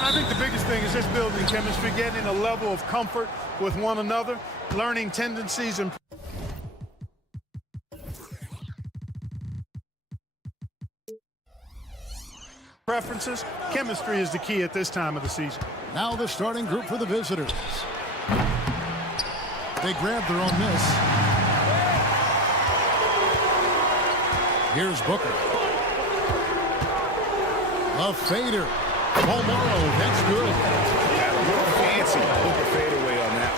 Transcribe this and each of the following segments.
I think the biggest thing is just building chemistry, getting a level of comfort with one another, learning tendencies and preferences. Chemistry is the key at this time of the season. Now the starting group for the visitors. They grab their own miss. Here's Booker. A fader. Palmaro, that's good. Yeah, a little fancy Booker fadeaway on that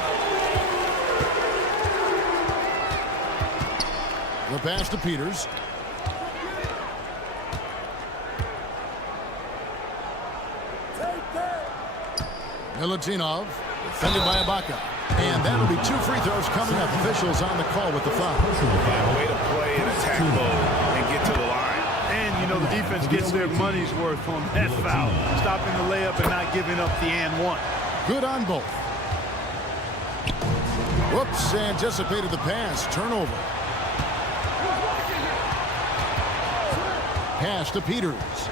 one. The pass to Peters. Milutinov, defended by Ibaka. And that'll be 2 free throws coming up. Officials on the call with the foul. Yeah, way to play in attack mode and get to the line. And, you know, the defense gets their money's worth on that foul. Stopping the layup and not giving up the and one. Good on both. Whoops, anticipated the pass. Turnover. Pass to Peters.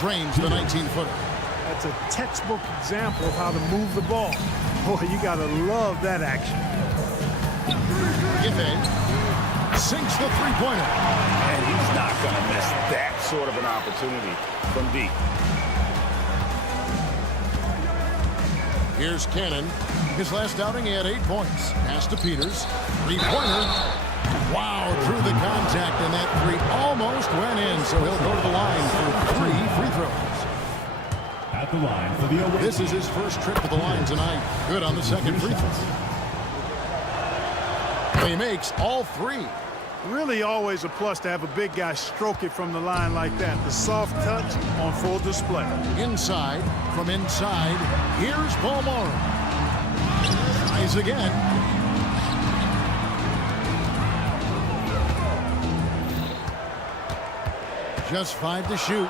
Trains the 19-footer. That's a textbook example of how to move the ball. Boy, you got to love that action. Giffey sinks the three-pointer. And he's not going to miss that sort of an opportunity from deep. Here's Cannon. His last outing, he had 8 points. Pass to Peters. Three-pointer. Wow, through the contact, and that three almost went in, so he'll go to the line for 3 free throws. At the line for the Olympiacos. This is his first trip to the line tonight. Good on the second free throw. He makes all 3. Really always a plus to have a big guy stroke it from the line like that. The soft touch on full display. Inside, from inside, here's Palmaro. Tries again. Just 5 to shoot.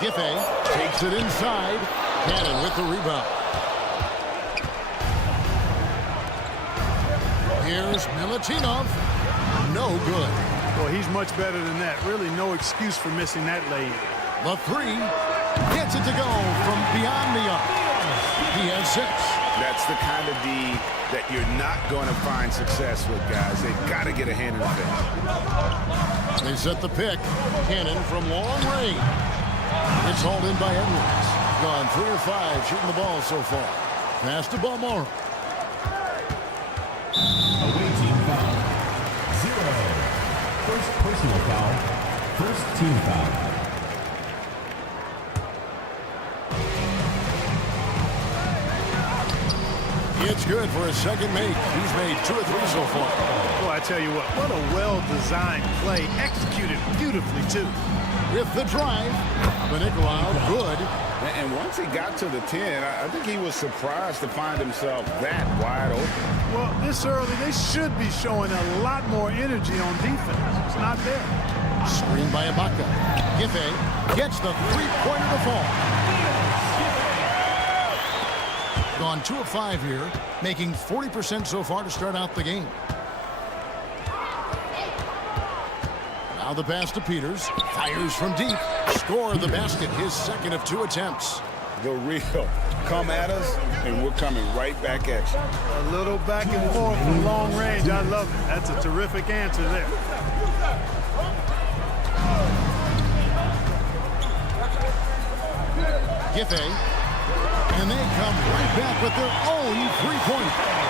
Giffey takes it inside. Cannon with the rebound. Here's Milutinov. No good. Well, he's much better than that. Really no excuse for missing that lay. The 3 gets it to go from beyond the arc. He has 6. That's the kind of D that you're not going to find success with, guys. They've got to get a hand in the face. They set the pick. Cannon from long range. It's hauled in by Edwards. Gone 3 or 5 shooting the ball so far. Pass to Palmaro. Away team foul. 0. First personal foul. First team foul. It's good for a second make. He's made 2 or 3 so far. Well, I tell you what a well-designed play. Executed beautifully, too. With the drive, Nicolau, good. And once he got to the 10, I think he was surprised to find himself that wide open. Well, this early, they should be showing a lot more energy on defense. It's not there. Screen by Ibaka. Giffey gets the three-pointer to fall. Gone 2 of 5 here, making 40% so far to start out the game. Now the pass to Peters. Fires from deep. Score the basket. His second of 2 attempts. The real. Come at us, and we're coming right back at you. A little back and forth from long range. I love it. That's a terrific answer there. Giffey. And they come right back with their own three-pointer.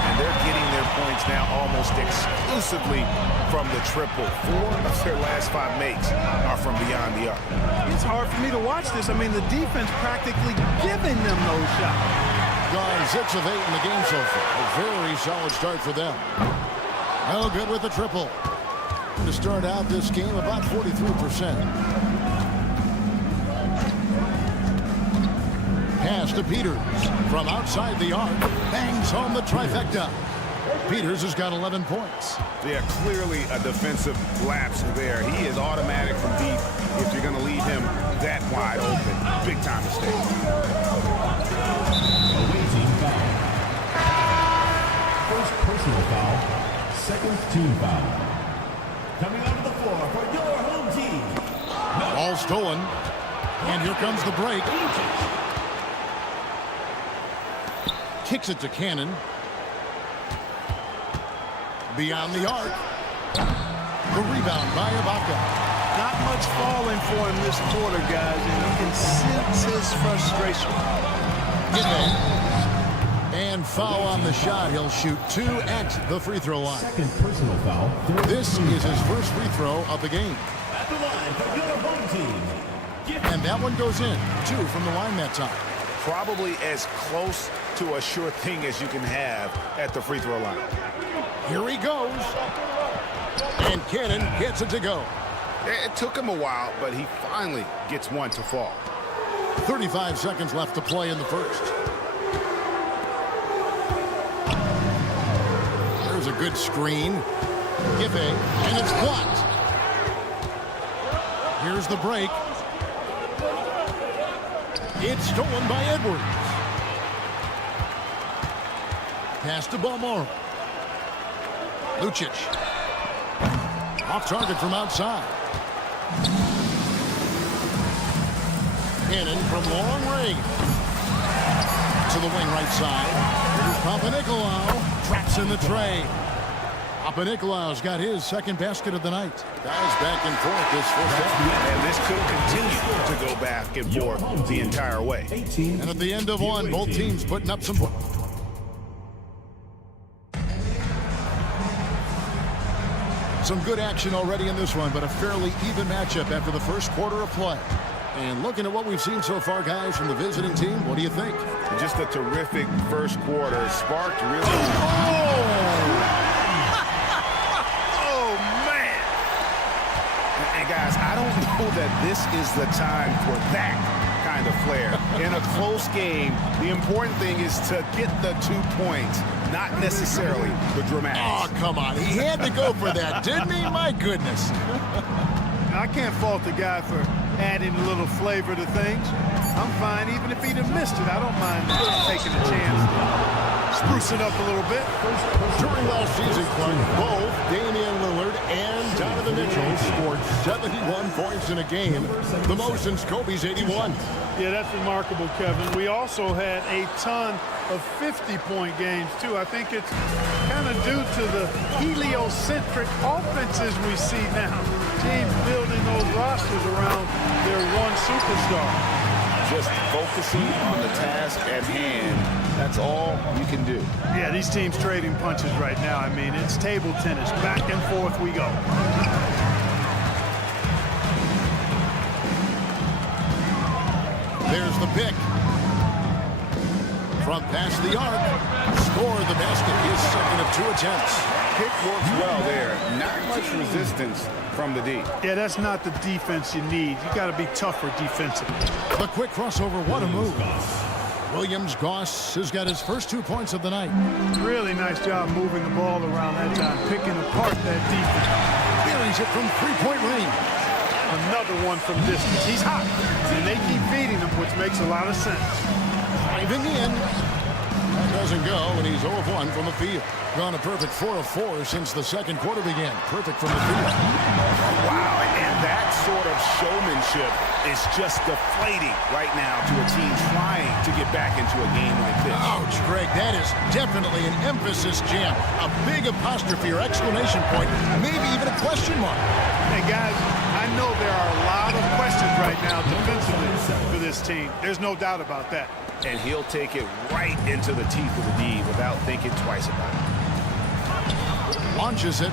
And they're getting their points now almost exclusively from the triple. 4 of their last 5 makes are from beyond the arc. It's hard for me to watch this. I mean, the defense practically giving them those shots. Gone 6 of 8 in the game so far. A very solid start for them. No good with the triple. And to start out this game, about 43%. Pass to Peters from outside the arc. Bangs home the trifecta. Peters has got 11 points. Yeah, clearly a defensive lapse there. He is automatic from deep if you're going to leave him that wide open. Big time mistake. Away team foul. First personal foul. Second team foul. Coming onto the floor for your home team. Ball stolen. And here comes the break. Kicks it to Cannon. Beyond the arc. The rebound by Ibaka. Not much falling for him this quarter, guys, and you can sense his frustration. And foul on the shot. He'll shoot 2 at the free throw line. Second personal foul. This is his first free throw of the game. At the line for your home team. And that one goes in. 2 from the line that time. Probably as close to a sure thing as you can have at the free throw line. Here he goes. And Cannon gets it to go. It took him a while, but he finally gets one to fall. 35 seconds left to play in the first. There's a good screen. Giving, and it's blocked. Here's the break. It's stolen by Edwards. Pass to Balmoral. Lucic. Off target from outside. Cannon from long range. To the wing right side. Here's Papanikolaou. Traps in the tray. Papanikolaou's got his second basket of the night. Guys back and forth this first half. And this could continue to go back and forth the entire way. And at the end of one, both teams putting up some points. Some good action already in this one, but a fairly even matchup after the first quarter of play. And looking at what we've seen so far, guys, from the visiting team, what do you think? Just a terrific first quarter. Sparked really. Oh, man. And guys, I don't know that this is the time for that kind of flair. In a close game, the important thing is to get the 2 points, not necessarily the dramatics. Oh, come on. He had to go for that, didn't he? My goodness. I can't fault the guy for adding a little flavor to things. I'm fine, even if he'd have missed it. I don't mind taking a chance, spruce it up a little bit. During last season, Clark, both Damian Lillard and Donovan Mitchell scored 71 points in a game, the most since Kobe's 81. Yeah, that's remarkable, Kevin. We also had a ton of 50-point games, too. I think it's kind of due to the heliocentric offenses we see now. Teams building those rosters around their one superstar. Just focusing on the task at hand, that's all you can do. Yeah, these teams trading punches right now. I mean, it's table tennis. Back and forth we go. There's the pick. From past the arc. Score the basket. His second of 2 attempts. Pick works well there. Not much resistance from the D. Yeah, that's not the defense you need. You got to be tougher defensively. The quick crossover. What a move. Williams-Goss has got his first 2 points of the night. Really nice job moving the ball around that time, picking apart that defense. Buries it from 3-point range. Another one from distance. He's hot, and they keep feeding him, which makes a lot of sense. Driving in. That doesn't go, and he's 0 of 1 from the field. Gone a perfect 4 of 4 since the second quarter began. Perfect from the field. Wow, and that sort of showmanship is just deflating right now to a team trying to get back into a game-winning pitch. Ouch, Greg, that is definitely an emphasis jam. A big apostrophe or exclamation point, maybe even a question mark. Hey, guys, I know there are a lot of questions right now defensively for this team. There's no doubt about that. And he'll take it right into the teeth of the D without thinking twice about it. Launches it,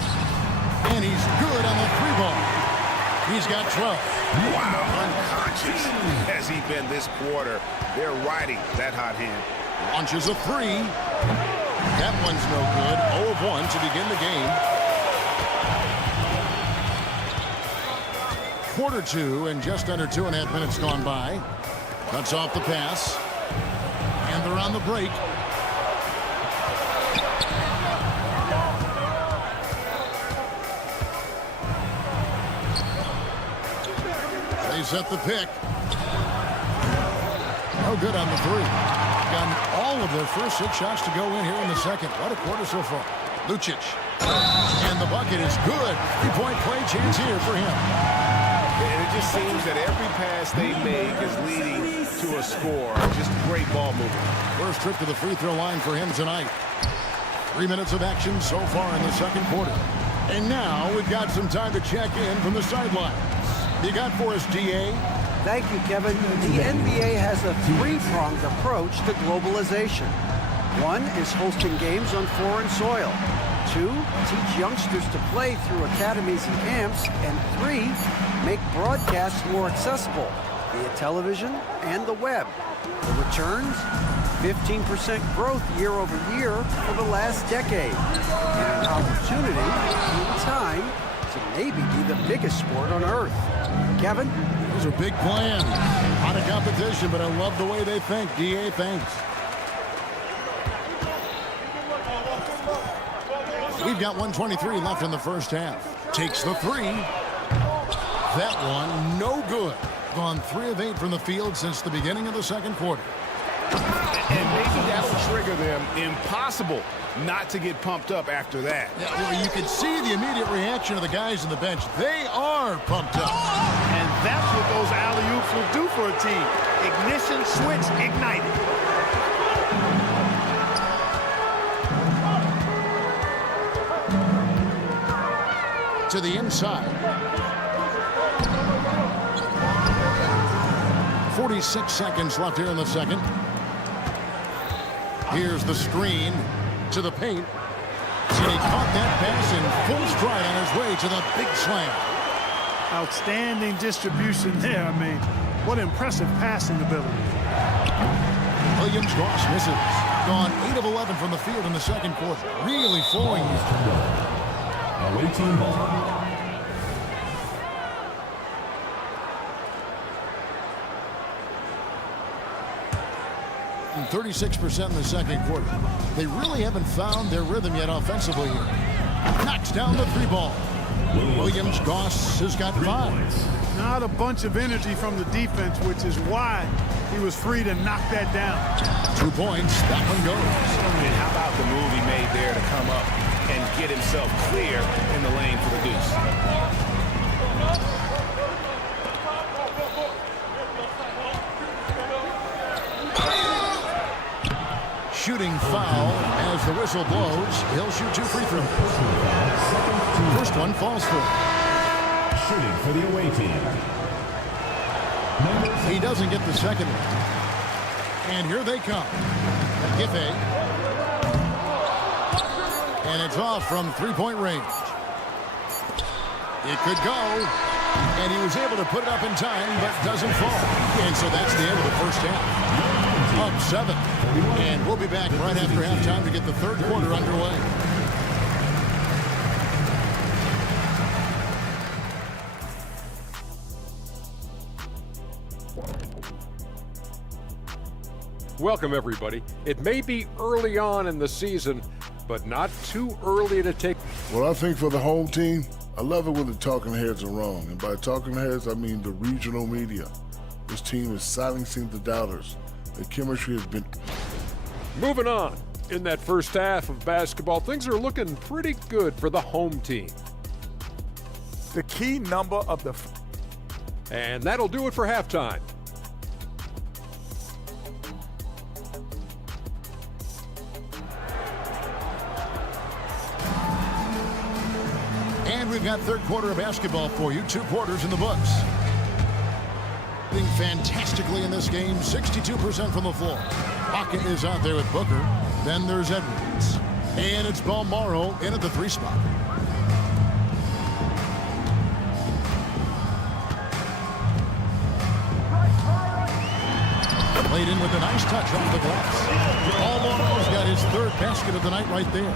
and he's good on the 3-ball. He's got 12. Wow, unconscious has he been this quarter. They're riding that hot hand. Launches a 3. That one's no good. 0 of 1 to begin the game. Quarter 2, and just under 2.5 minutes gone by. Cuts off the pass. And they're on the break. They set the pick. No good on the 3. Gotten all of their first 6 shots to go in here in the second. What a quarter so far. Lucic. And the bucket is good. 3-point play chance here for him. And it just seems that every pass they make is leading to a score. Just great ball movement. First trip to the free throw line for him tonight. 3 minutes of action so far in the second quarter. And now we've got some time to check in from the sideline. You got for us, DA? Thank you, Kevin. The NBA has a three-pronged approach to globalization. One is hosting games on foreign soil. 2, teach youngsters to play through academies and camps. And 3, make broadcasts more accessible via television and the web. The returns? 15% growth year over year for the last decade. And an opportunity in time to maybe be the biggest sport on earth. Kevin? Those are big plans. Out of competition, but I love the way they think. DA, thanks. We've got 1:23 left in the first half. Takes the three. That one, no good. Gone 3 of 8 from the field since the beginning of the second quarter. And maybe that'll trigger them. Impossible not to get pumped up after that. Yeah, well, you can see the immediate reaction of the guys on the bench. They are pumped up. And that's what those alley-oops will do for a team. Ignition switch ignited. To the inside. 46 seconds left here in the second. Here's the screen to the paint. And he caught that pass in full stride on his way to the big slam. Outstanding distribution there. I mean, what impressive passing ability. Williams-Goss misses. Gone 8 of 11 from the field in the second quarter. Really flowing. Away team ball. 36% in the second quarter. They really haven't found their rhythm yet offensively here. Knocks down the 3 ball. Williams-Goss has got 5. Not a bunch of energy from the defense, which is why he was free to knock that down. 2 points. That one goes. And how about the move he made there to come up and get himself clear in the lane for the deuce? Shooting foul as the whistle blows. He'll shoot 2 free throws. First one falls for him. Shooting for the away team. He doesn't get the second one. And here they come. Giffey. And it's off from 3-point range. It could go. And he was able to put it up in time, but doesn't fall. And so that's the end of the first half. Up 7. And we'll be back right after halftime to get the third quarter underway. Welcome, everybody. It may be early on in the season, but not too early to take. Well, I think for the home team, I love it when the talking heads are wrong. And by talking heads, I mean the regional media. This team is silencing the doubters. The chemistry has been... Moving on. In that first half of basketball, things are looking pretty good for the home team. The key number of the... And that'll do it for halftime. And we've got third quarter of basketball for you. 2 quarters in the books. Fantastically in this game, 62% from the floor. Pocket is out there with Booker. Then there's Edwards. And it's Balmaro in at the 3 spot. Played in with a nice touch off the glass. Balmaro's got his 3rd basket of the night right there.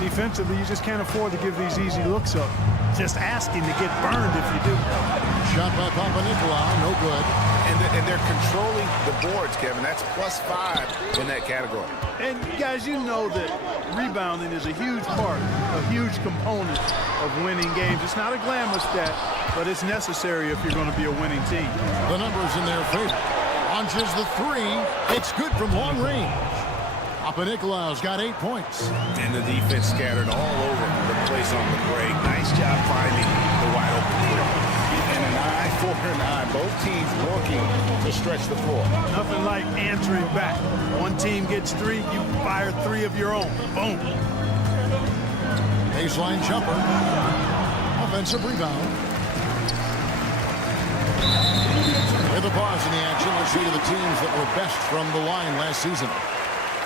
Defensively, you just can't afford to give these easy looks up. Just asking to get burned if you do. Shot by Papanikolaou, no good. And they're controlling the boards, Kevin. That's +5 in that category. And guys, you know that rebounding is a huge part, a huge component of winning games. It's not a glamorous stat, but it's necessary if you're going to be a winning team. The numbers in their favor. Launches the 3. It's good from long range. A Papanicolaou's got 8 points. And the defense scattered all over the place on the break. Nice job finding the wide open three. And an eye for an eye. Both teams working to stretch the floor. Nothing like answering back. One team gets 3, you fire 3 of your own. Boom. Baseline jumper. Offensive rebound. With a pause in the action, let's see to the teams that were best from the line last season.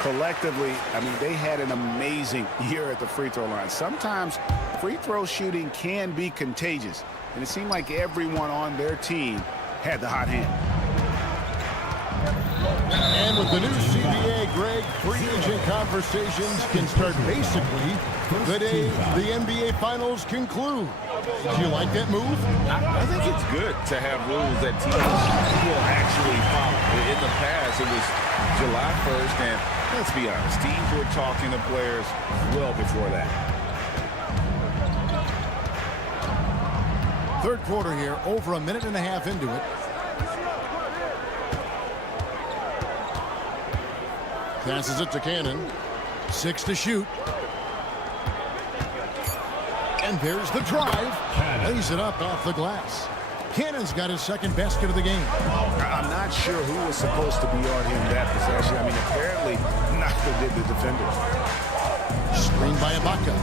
Collectively, I mean, they had an amazing year at the free throw line. Sometimes free throw shooting can be contagious, and it seemed like everyone on their team had the hot hand. And with the new CBA, Greg, free agent conversations can start basically the day the NBA Finals conclude. Do you like that move? I think it's good to have rules that teams will actually follow. In the past, it was July 1st, and let's be honest, teams were talking to players well before that. Third quarter here, over a minute and a half into it. Passes it to Cannon. 6 to shoot. And there's the drive. Lays it up off the glass. Cannon's got his second basket of the game. I'm not sure who was supposed to be on him that possession. I mean, apparently neither did the defender. Screened by Ibaka.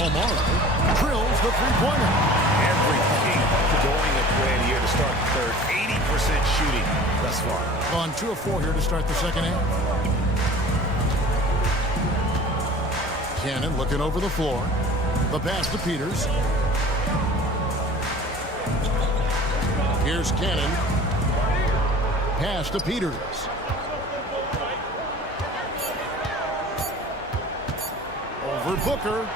Omar drills the three-pointer. Everything going a plan here to start the third. 80% shooting thus far. Gone 2 of 4 here to start the second half. Cannon looking over the floor. The pass to Peters. Here's Cannon. Pass to Peters. Over Booker.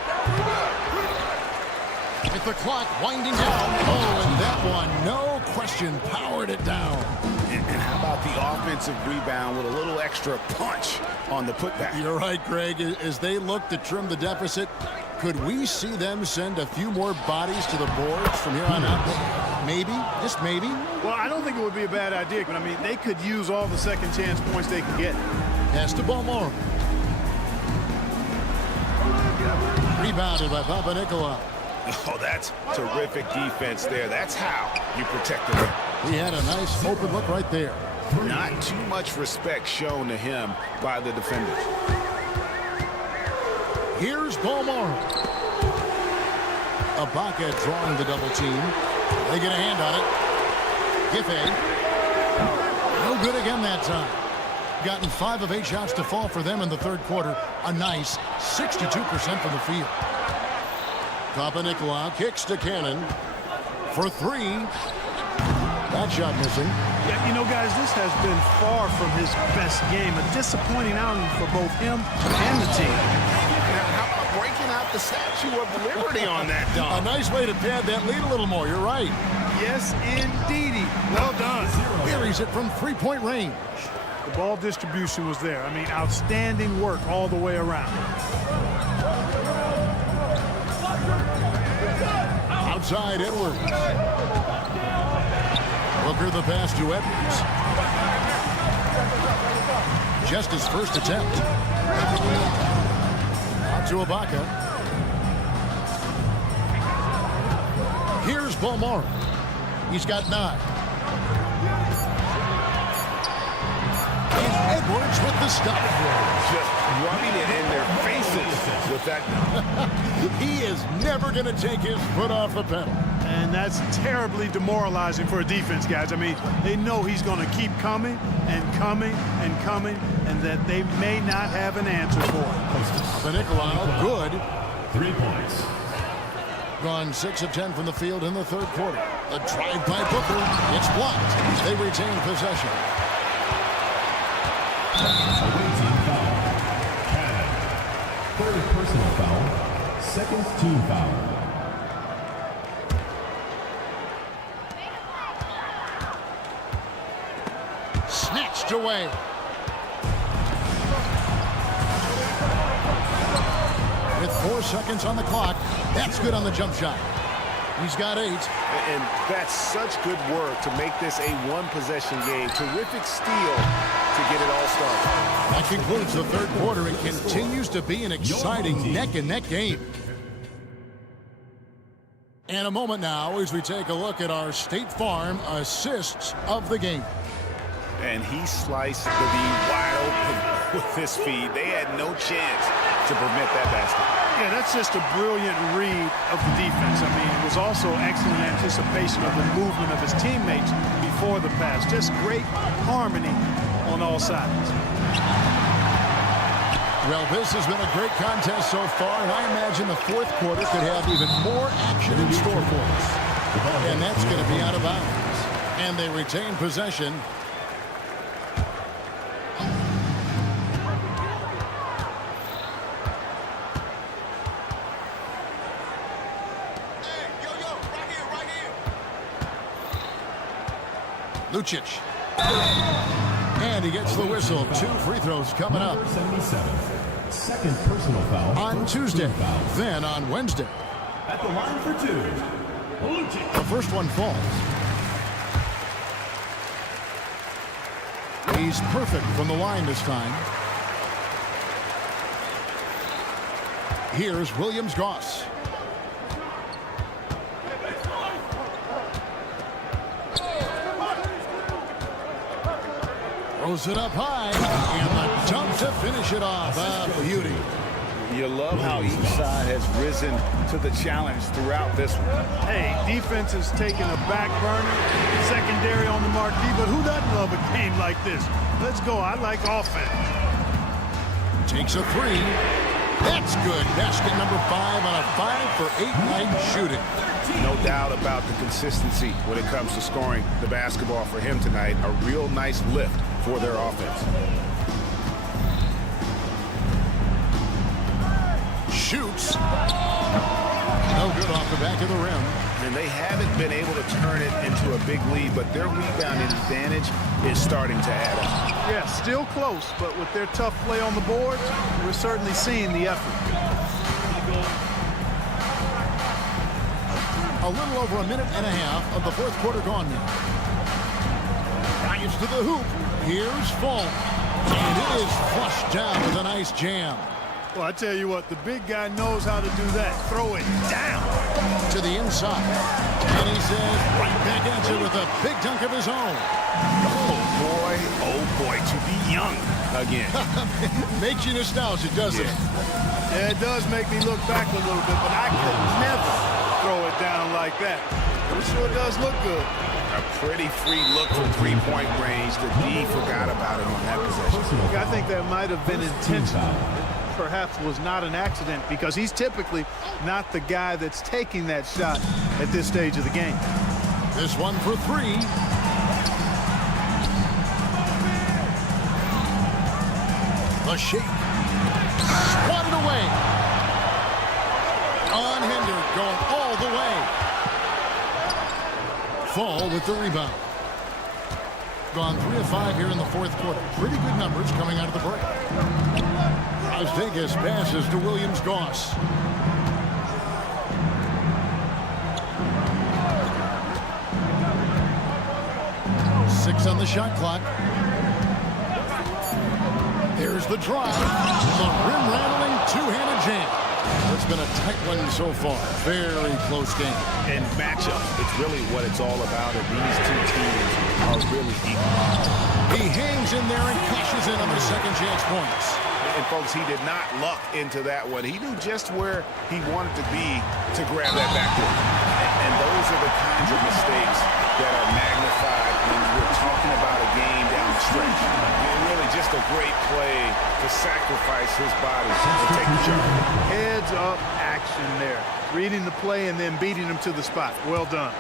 With the clock winding down. Oh, and that one, no question, powered it down. And how about the offensive rebound with a little extra punch on the putback? You're right, Greg. As they look to trim the deficit, could we see them send a few more bodies to the boards from here on out? Maybe, just maybe. Well, I don't think it would be a bad idea, but I mean, they could use all the second chance points they can get. Pass to Beaumont. Rebounded by Papanicolaou. Oh, that's terrific defense there. That's how you protected him. He had a nice open look right there. Not too much respect shown to him by the defenders. Here's Beaumont. Ibaka drawing the double team. They get a hand on it. Giffey. No good again that time. Gotten 5 of 8 shots to fall for them in the third quarter. A nice 62% from the field. Papanicolaou kicks to Cannon for 3. That shot missing. Yeah, you know, guys, this has been far from his best game. A disappointing outing for both him and the team. Now, how about breaking out the Statue of Liberty on that dunk? A nice way to pad that lead a little more. You're right. Yes, indeedy. Well done. Buries it from 3-point range. The ball distribution was there. I mean, outstanding work all the way around. Outside Edwards. Booker the pass to Edwards. Just his first attempt. Out to Ibaka. Here's Beaumont. He's got 9. And Edwards with the stop. Just rubbing it in their faces with that. He is never going to take his foot off the pedal. And that's terribly demoralizing for a defense, guys. I mean, they know he's going to keep coming and coming and coming, and that they may not have an answer for it. Papanicolaou, good. 3 points. Gone 6 of 10 from the field in the third quarter. The drive by Booker. It's blocked. They retain possession. Away team foul. Cannon. Third personal foul. Second team foul. Snatched away. With 4 seconds on the clock, that's good on the jump shot. He's got 8. And that's such good work to make this a one-possession game. Terrific steal to get it all started. That concludes the third quarter. It continues to be an exciting neck-and-neck game. And a moment now as we take a look at our State Farm assists of the game. And he sliced the D wide open with his feed. They had no chance to prevent that basket. Yeah, that's just a brilliant read of the defense. I mean, it was also excellent anticipation of the movement of his teammates before the pass. Just great harmony on all sides. Well, this has been a great contest so far, and I imagine the fourth quarter could have even more action in store for us. And that's going to be out of bounds. And they retain possession. Lucic. And he gets the whistle. 2 free throws coming up. Number 77, second personal foul. On Tuesday, then on Wednesday. At the line for 2, Lucic. The first one falls. He's perfect from the line this time. Here's Williams-Goss. Throws it up high, and the dunk to finish it off. Beauty. You love how each side has risen to the challenge throughout this one. Hey, defense has taken a back burner, secondary on the marquee, but who doesn't love a game like this? Let's go. I like offense. Takes a 3. That's good. Basket number 5 on a 5-for-8 night shooting. No doubt about the consistency when it comes to scoring the basketball for him tonight. A real nice lift for their offense. Shoots. No good off the back of the rim. And they haven't been able to turn it into a big lead, but their rebounding advantage is starting to add up. Yeah, still close, but with their tough play on the boards, we're certainly seeing the effort. A little over a minute and a half of the fourth quarter gone now. Drives to the hoop. Here's Fall. And it is flushed down with a nice jam. Well, I tell you what, the big guy knows how to do that. Throw it down. To the inside. And he says right back at you with a big dunk of his own. Oh boy, to be young again. Makes you nostalgic, doesn't it? Yeah, it does make me look back a little bit, but I could never throw it down like that. It sure does look good. A pretty free look from three-point range. The D forgot about him on that possession. I think that might have been intentional. Perhaps was not an accident because he's typically not the guy that's taking that shot at this stage of the game. This one for 3. The shake. Swatted away. Unhindered, going all the way. Fall with the rebound. Gone 3 of 5 here in the fourth quarter. Pretty good numbers coming out of the break. Las Vegas passes to Williams-Goss. 6 on the shot clock. There's the drive. The rim-rattling two-handed jam. It's been a tight one so far. Very close game. And matchup, it's really what it's all about, and these two teams are really equal. He hangs in there and cashes in on the second chance points. And folks, he did not luck into that one. He knew just where he wanted to be to grab that backboard. And those are the kinds of mistakes that are magnified when we're talking about a game down the stretch. And really just a great play to sacrifice his body to take the shot. Heads up action there. Reading the play and then beating him to the spot. Well done.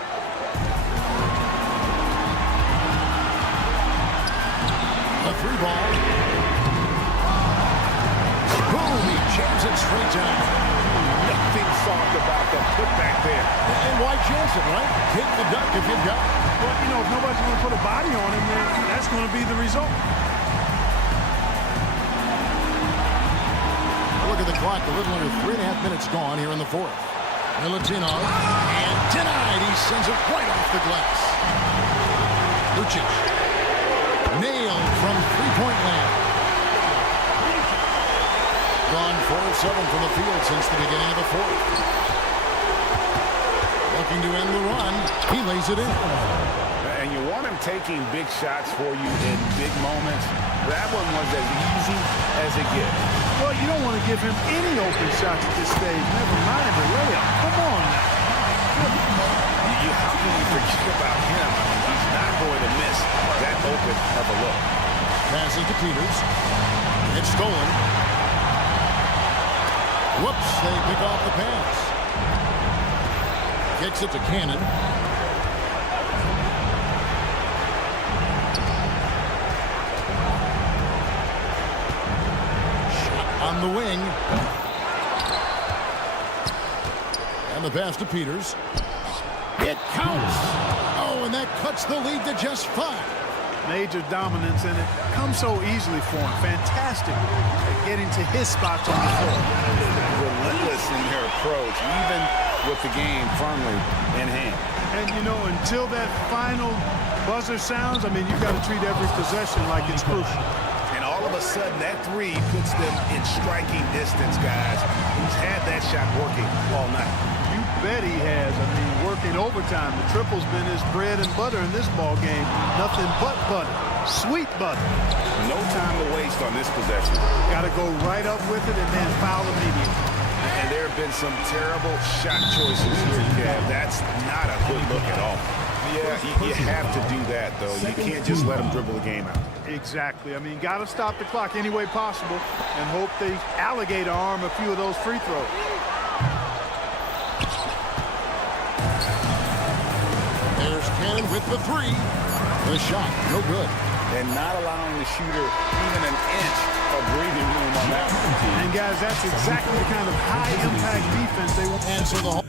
A 3 ball. Boom, he jams it straight down. Nothing soft about the putback there. And why chance it, right? Take the dunk if you've got it. But, you know, if nobody's going to put a body on him, then that's going to be the result. Look at the clock. A little under 3.5 minutes gone here in the fourth. Milutino. And denied. He sends it right off the glass. Lucic. Nailed from 3-point 7 from the field since the beginning of the fourth. Looking to end the run. He lays it in. And you want him taking big shots for you in big moments. That one was as easy as it gets. Well, you don't want to give him any open shots at this stage. Never mind the layup. Come on now. How can you forget about him? He's not going to miss that open of a look. Passes to Peters. It's stolen. Whoops, they pick off the pass. Kicks it to Cannon. Shot on the wing. And the pass to Peters. It counts. Oh, and that cuts the lead to just 5. Major dominance, and it comes so easily for him. Fantastic at getting to his spots on the floor. Relentless in their approach, even with the game firmly in hand. And, you know, until that final buzzer sounds, I mean, you've got to treat every possession like it's crucial. And all of a sudden, that three puts them in striking distance, guys. He's had that shot working all night. You bet he has. I mean, working overtime. The triple's been his bread and butter in this ball game. Nothing but butter. Sweet butter. No time to waste on this possession. Got to go right up with it and then foul immediately. And there have been some terrible shot choices here, Kev. That's not a good look at all. Yeah, you have to do that, though. You can't just let them dribble the game out. Exactly. I mean, got to stop the clock any way possible and hope they alligator arm a few of those free throws. There's Cannon with the 3. The shot, no good. And not allowing the shooter even an inch of breathing room on that one. And, guys, that's exactly the kind of high-impact defense they want. And so the whole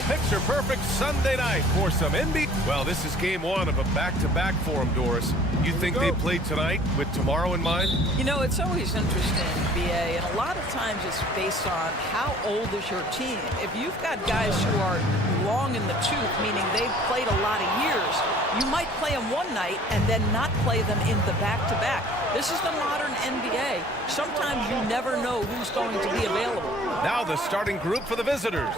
Picture perfect Sunday night for some NBA. Well, this is game one of a back-to-back for them, Doris. You think they played tonight with tomorrow in mind? You know, it's always interesting, BA, and a lot of times it's based on how old is your team. If you've got guys who are long in the tooth, meaning they've played a lot of years, you might play them one night and then not play them in the back-to-back. This is the modern NBA. Sometimes you never know who's going to be available. Now the starting group for the visitors.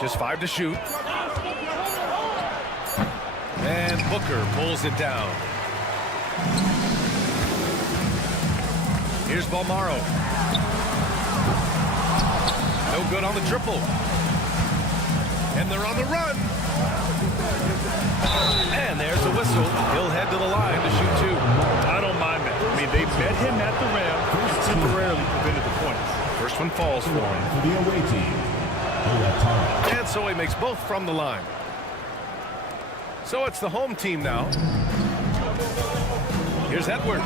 Just 5 to shoot. And Booker pulls it down. Here's Balmaro. No good on the triple. And they're on the run. And there's a whistle. He'll head to the line to shoot 2. I don't mind that. I mean, they met him at the rim and temporarily prevented the points. First one falls for him. For the away team. And so he makes both from the line. So it's the home team now. Here's Edwards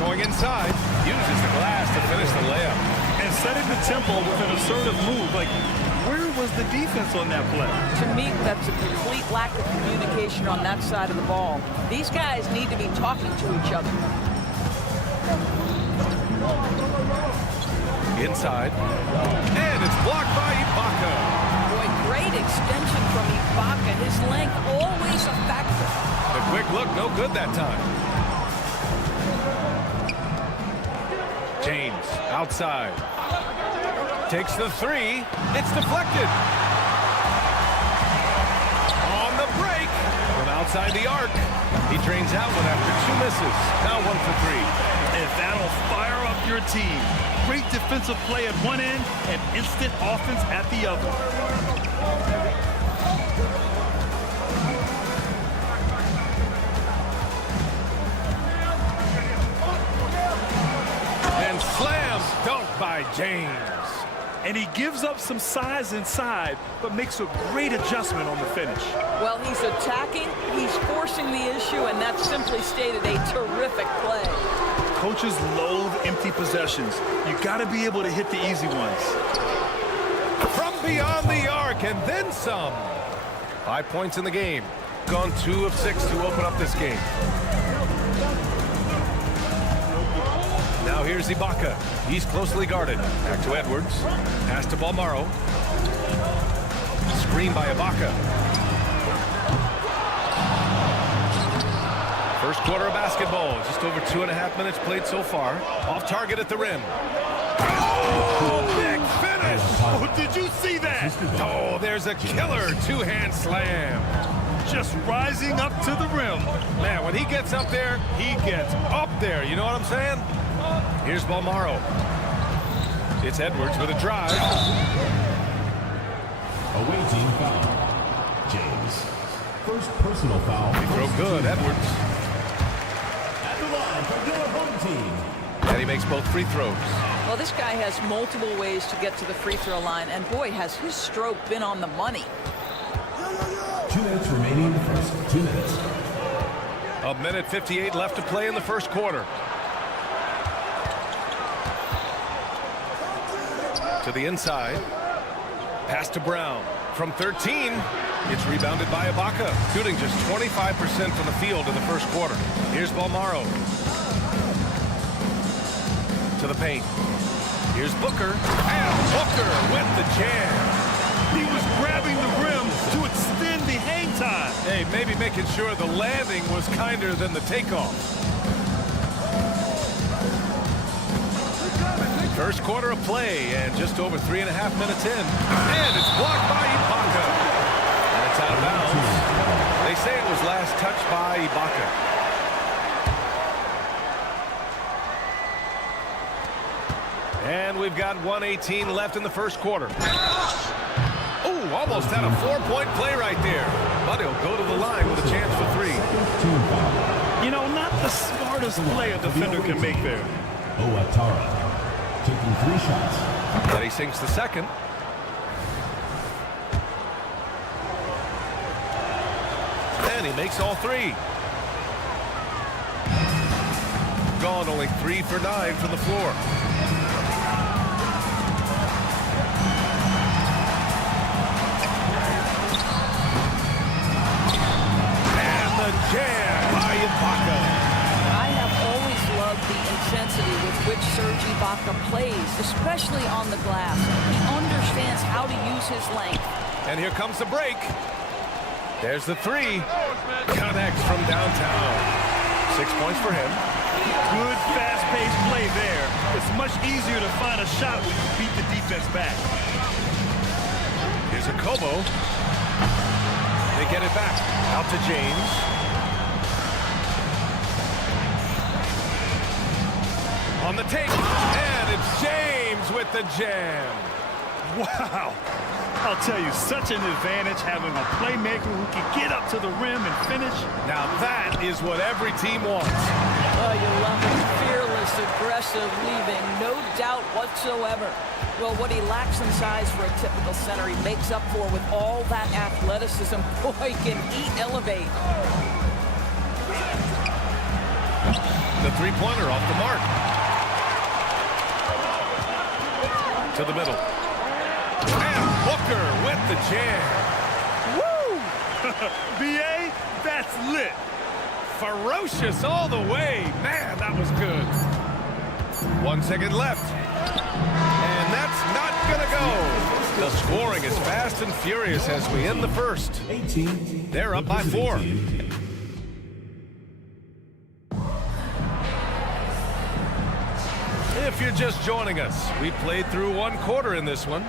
going inside, uses the glass to finish the layup. And setting the tempo with an assertive move. Like, where was the defense on that play? To me, that's a complete lack of communication on that side of the ball. These guys need to be talking to each other. Inside. And it's blocked by Ibaka. Boy, great extension from Ibaka. His length always a factor. The quick look, no good that time. James, outside. Takes the 3. It's deflected. On the break. From outside the arc. He drains out one after 2 misses. Now 1 for 3. And that'll fire up your team. Great defensive play at one end and instant offense at the other. And slam dunk by James. And he gives up some size inside, but makes a great adjustment on the finish. Well, he's attacking, he's forcing the issue, and that's simply stated a terrific play. Coaches loathe empty possessions. You got to be able to hit the easy ones. From beyond the arc, and then some. 5 points in the game. Gone 2 of 6 to open up this game. Now here's Ibaka. He's closely guarded. Back to Edwards. Pass to Balmaro. Screen by Ibaka. First quarter of basketball. Just over 2.5 minutes played so far. Off target at the rim. Oh, big finish! Oh, did you see that? Oh, there's a killer 2-hand slam. Just rising up to the rim. Man, when he gets up there, he gets up there. You know what I'm saying? Here's Balmaro. It's Edwards with a drive. Away team foul. James. First personal foul. He throw good, Edwards. At the line for your home team. And he makes both free throws. Well, this guy has multiple ways to get to the free throw line, and boy, has his stroke been on the money. 2 minutes remaining in the first. 2 minutes. 1:58 left to play in the first quarter. To the inside. Pass to Brown. From 13, it's rebounded by Ibaka. Shooting just 25% from the field in the first quarter. Here's Balmaro. To the paint. Here's Booker. And Booker with the jam. He was grabbing the rim to extend the hang time. Hey, maybe making sure the landing was kinder than the takeoff. First quarter of play, and just over 3.5 minutes in. And it's blocked by Ibaka. And it's out of bounds. They say it was last touched by Ibaka. And we've got 1:18 left in the first quarter. Oh, almost had a 4-point play right there. But he'll go to the line with a chance for 3. Team foul. You know, not the smartest play a defender can make there. Owatara taking 3 shots. Then he sinks the second. And he makes all 3. Gone only 3 for 9 from the floor. And the jam by Ibaka. I have always loved the intensity with which Serge Ibaka plays, especially on the glass. He understands how to use his length. And here comes the break. There's the 3. Connects from downtown. 6 points for him. Good, fast-paced play there. It's much easier to find a shot when you beat the defense back. Here's a Kobo. They get it back. Out to James. On the take. And it's James with the jam. Wow. I'll tell you, such an advantage having a playmaker who can get up to the rim and finish. Now that is what every team wants. Oh, you love it. Fearless, aggressive, leaving. No doubt whatsoever. Well, what he lacks in size for a typical center, he makes up for with all that athleticism. Boy, can he elevate. The three-pointer off the mark. To the middle. And Booker with the jam. Woo! B.A., that's lit. Ferocious all the way. Man, that was good. 1 second left. And that's not going to go. The scoring is fast and furious as we end the first. 18. They're up by 4. If you're just joining us, we played through 1 quarter in this one.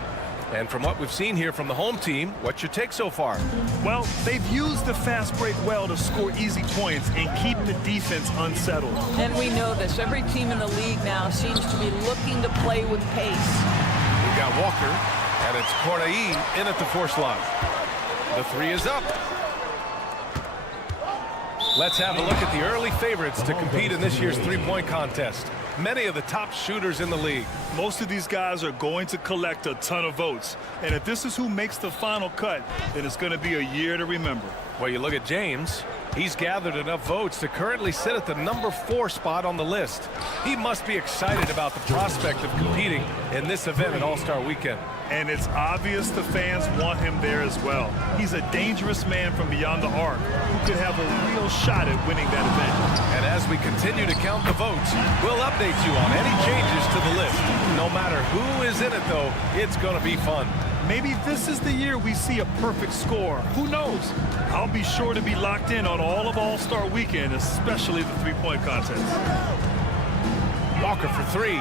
And from what we've seen here from the home team, what's your take so far? Well, they've used the fast break well to score easy points and keep the defense unsettled. And we know this. Every team in the league now seems to be looking to play with pace. We got Walker, and it's Corday in at the 4 slot. The 3 is up. Let's have a look at the early favorites to compete in this year's three-point contest. Many of the top shooters in the league. Most of these guys are going to collect a ton of votes. And if this is who makes the final cut, then it's going to be a year to remember. Well, you look at James. He's gathered enough votes to currently sit at the number 4 spot on the list. He must be excited about the prospect of competing in this event at All-Star Weekend. And it's obvious the fans want him there as well. He's a dangerous man from beyond the arc who could have a real shot at winning that event. And as we continue to count the votes, we'll update you on any changes to the list. No matter who is in it, though, it's going to be fun. Maybe this is the year we see a perfect score. Who knows? I'll be sure to be locked in on all of All-Star Weekend, especially the three-point contest. Walker for 3.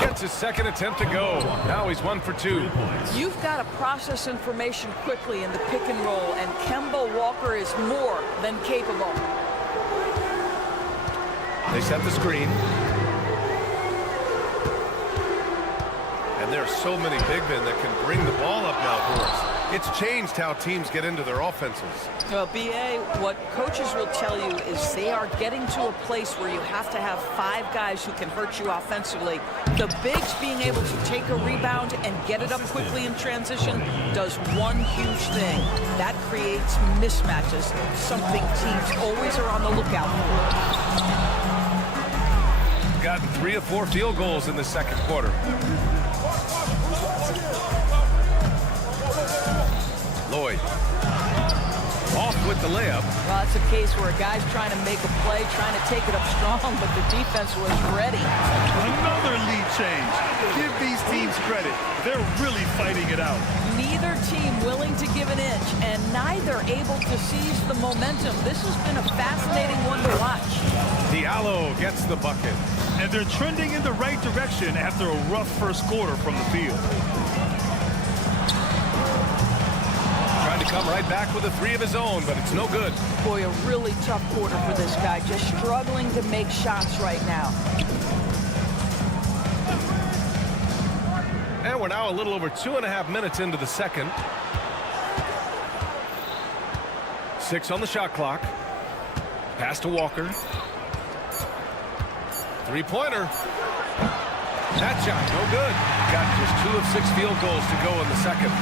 Gets his second attempt to go. Now he's 1 for 2. You've got to process information quickly in the pick and roll, and Kemba Walker is more than capable. They set the screen. And there are so many big men that can bring the ball up now for us. It's changed how teams get into their offenses. Well, B.A., what coaches will tell you is they are getting to a place where you have to have 5 guys who can hurt you offensively. The bigs being able to take a rebound and get it up quickly in transition does one huge thing. That creates mismatches, something teams always are on the lookout for. Gotten 3 of 4 field goals in the second quarter. Lloyd. Off with the layup. Well, it's a case where a guy's trying to make a play, trying to take it up strong, but the defense was ready. Another lead change. Give these teams credit. They're really fighting it out. Neither team willing to give an inch, and neither able to seize the momentum. This has been a fascinating one to watch. Diallo gets the bucket. And they're trending in the right direction after a rough first quarter from the field. Trying to come right back with a 3 of his own, but it's no good. Boy, a really tough quarter for this guy, just struggling to make shots right now. And we're now a little over 2.5 minutes into the second. 6 on the shot clock. Pass to Walker. Three-pointer. That shot, no good. Got just 2 of 6 field goals to go in the second.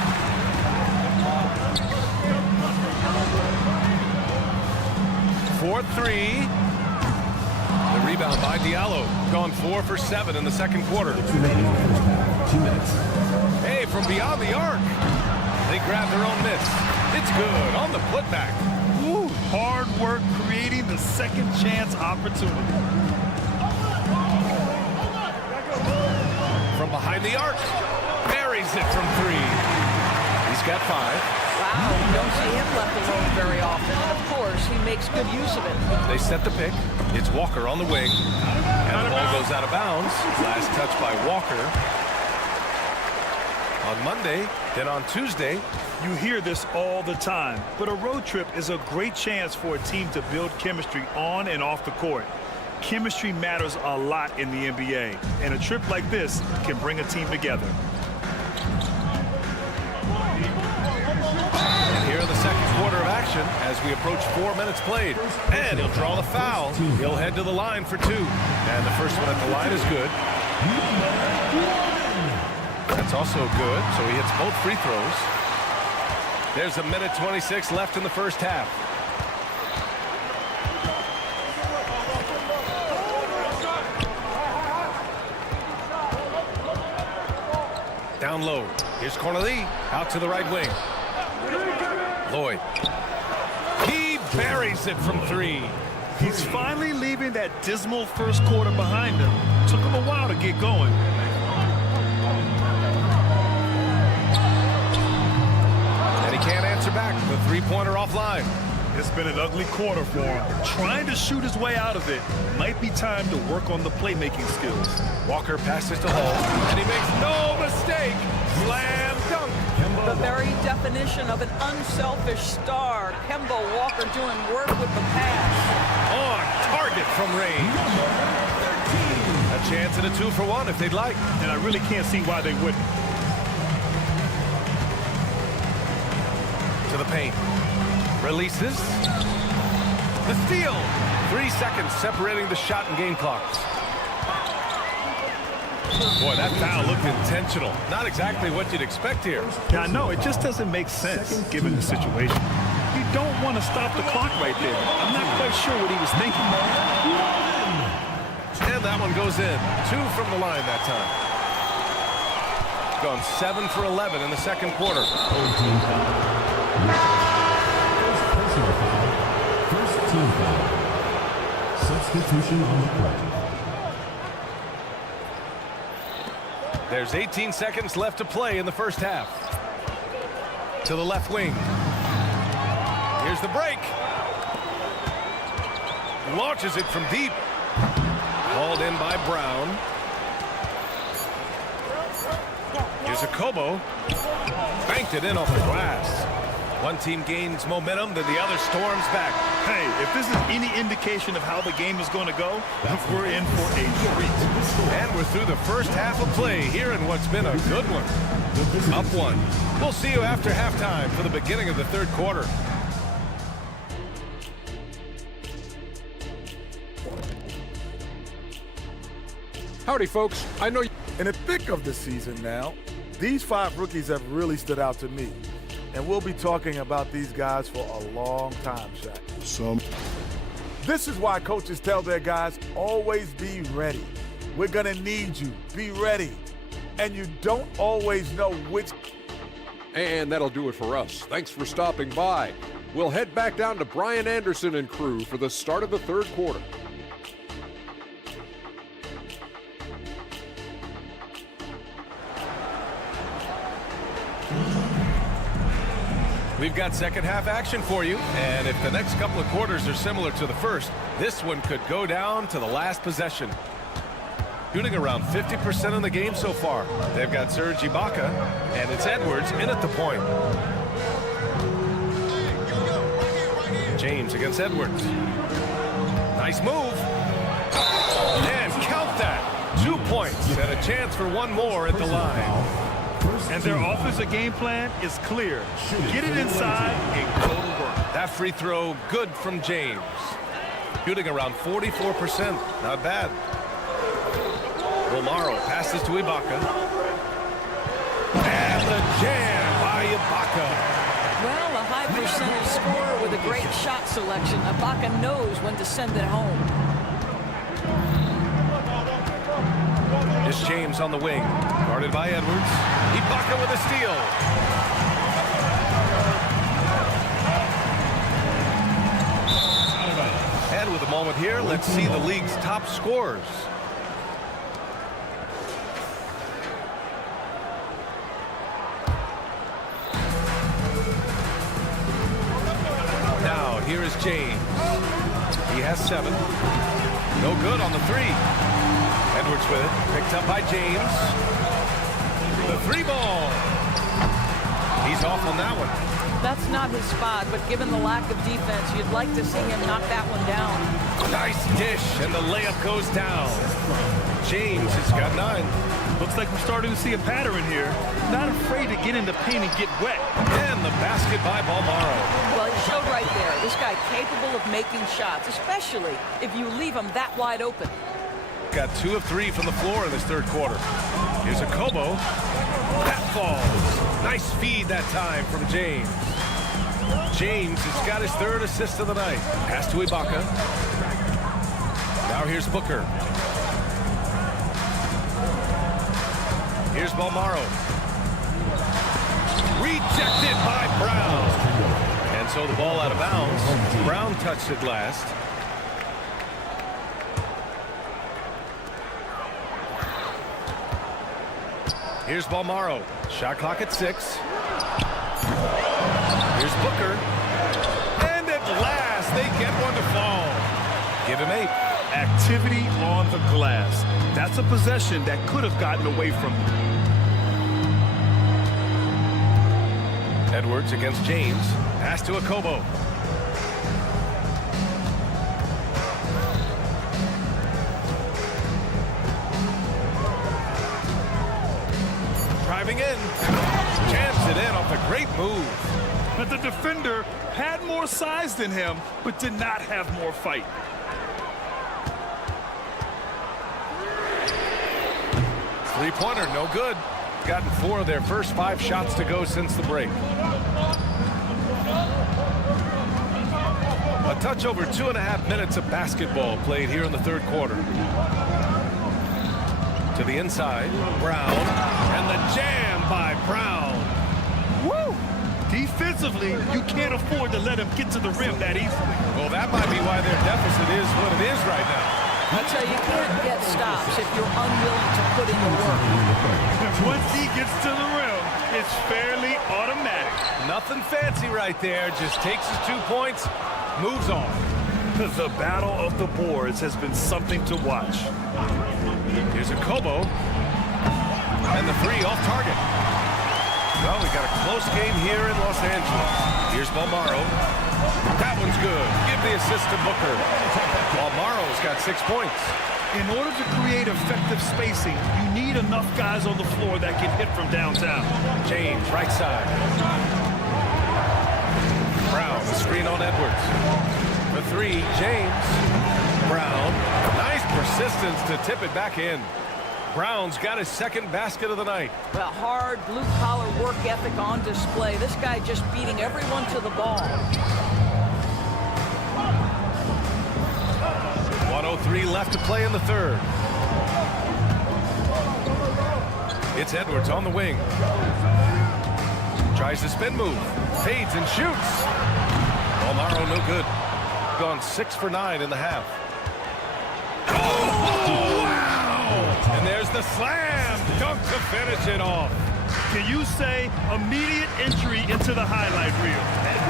For 3. The rebound by Diallo. Gone 4 for 7 in the second quarter. 2 minutes. Hey, from beyond the arc. They grab their own miss. It's good on the putback. Ooh, hard work creating the second chance opportunity. From behind the arc. Buries it from 3. He's got 5. Wow, you don't see him left alone very often. And of course, he makes good use of it. They set the pick. It's Walker on the wing. And the ball goes out of bounds. Last touch by Walker. On Monday, then on Tuesday. You hear this all the time, but a road trip is a great chance for a team to build chemistry on and off the court. Chemistry matters a lot in the NBA, and a trip like this can bring a team together. And here in the second quarter of action as we approach 4 minutes played. And he'll draw the foul. He'll head to the line for 2. And the first one at the line is good. That's also good, so he hits both free throws. There's a minute 26 left in the first half. Down low. Here's Corneli out to the right wing. Lloyd. He buries it from 3. He's finally leaving that dismal first quarter behind him. Took him a while to get going. And he can't answer back. The three-pointer offline. It's been an ugly quarter for him. Trying to shoot his way out of it. Might be time to work on the playmaking skills. Walker passes to Hall, and he makes no mistake. Slam dunk. The very definition of an unselfish star. Kemba Walker doing work with the pass. On target from range. A chance at a 2-for-1 if they'd like. And I really can't see why they wouldn't. To the paint. Releases. The steal. 3 seconds separating the shot and game clocks. Boy, that foul looked intentional. Not exactly what you'd expect here. Yeah, I know. It just doesn't make sense given the situation. You don't want to stop the clock right there. I'm not quite sure what he was thinking. And that one goes in. 2 from the line that time. Gone 7 for 11 in the second quarter. Personal foul. First team foul. Substitution on the play. There's 18 seconds left to play in the first half. To the left wing. Here's the break. Launches it from deep. Hauled in by Brown. Here's a Kobo. Banked it in off the glass. One team gains momentum, then the other storms back. Hey, if this is any indication of how the game is going to go, we're in for a treat. And we're through the first half of play here in what's been a good one. Up 1. We'll see you after halftime for the beginning of the third quarter. Howdy, folks. I know In the thick of the season now, these 5 rookies have really stood out to me. And we'll be talking about these guys for a long time, Shaq. This is why coaches tell their guys, always be ready. We're going to need you. Be ready. And you don't always know which. And that'll do it for us. Thanks for stopping by. We'll head back down to Brian Anderson and crew for the start of the third quarter. We've got second half action for you, and if the next couple of quarters are similar to the first, this one could go down to the last possession. Shooting around 50% in the game so far. They've got Serge Ibaka, and it's Edwards in at the point. James against Edwards. Nice move. And count that. 2 points and a chance for one more at the line. And their offensive game plan is clear. Get it inside and go to work. That free throw good from James. Shooting around 44%. Not bad. Romaro passes to Ibaka. And the jam by Ibaka. Well, a high percentage scorer with a great shot selection. Ibaka knows when to send it home. It's James on the wing. Guarded by Edwards. Ibaka with a steal. And with a moment here, let's see the league's top scorers. Now, here is James. He has 7. No good on the 3. Edwards with it. Picked up by James. The 3 ball. He's off on that one. That's not his spot, but given the lack of defense, you'd like to see him knock that one down. Nice dish, and the layup goes down. James has got 9. Looks like we're starting to see a pattern here. Not afraid to get in the paint and get wet. And the basket by Balmaro. Well, he showed right there. This guy capable of making shots, especially if you leave him that wide open. Got 2 of 3 from the floor in this third quarter. Here's a Kobo. That falls. Nice feed that time from James. James has got his 3rd assist of the night. Pass to Ibaka. Now here's Booker. Here's Balmaro. Rejected by Brown. And so the ball out of bounds. Brown touched it last. Here's Balmaro. Shot clock at 6. Here's Booker. And at last, they get one to fall. Give him 8. Activity on the glass. That's a possession that could have gotten away from him. Edwards against James. Pass to Akobo. Driving in. Jams it in off a great move. But the defender had more size than him, but did not have more fight. Three-pointer, no good. Gotten 4 of their first 5 shots to go since the break. A touch over 2.5 minutes of basketball played here in the third quarter. To the inside, Brown, and the jam by Brown. Woo! Defensively, you can't afford to let him get to the rim that easily. Well, that might be why their deficit is what it is right now. I tell you, you can't get stops if you're unwilling to put in the work. Once he gets to the rim, it's fairly automatic. Nothing fancy right there. Just takes his 2 points, moves on. The battle of the boards has been something to watch. Here's a Kobo. And the 3 off target. Well, we got a close game here in Los Angeles. Here's Balmaro. That one's good. Give the assist to Booker. Balmaro's got 6 points. In order to create effective spacing, you need enough guys on the floor that can hit from downtown. James, right side. Brown, the screen on Edwards. The 3, James. Brown. Nice persistence to tip it back in. Brown's got his 2nd basket of the night. Well, hard blue-collar work ethic on display. This guy just beating everyone to the ball. 1:03 left to play in the third. It's Edwards on the wing. Tries the spin move. Fades and shoots. Balmaro no good. Gone 6 for 9 in the half. Oh, wow! And there's the slam dunk to finish it off. Can you say immediate entry into the highlight reel?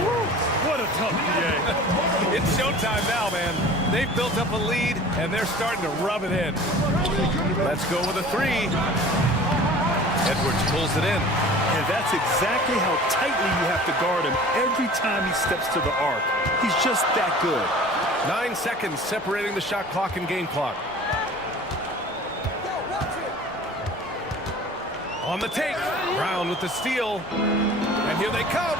Woo, what a tough PA. It's showtime now, man. They've built up a lead, and they're starting to rub it in. Let's go with a 3. Edwards pulls it in. And that's exactly how tightly you have to guard him every time he steps to the arc. He's just that good. 9 seconds separating the shot clock and game clock. On the take, Brown with the steal, and here they come.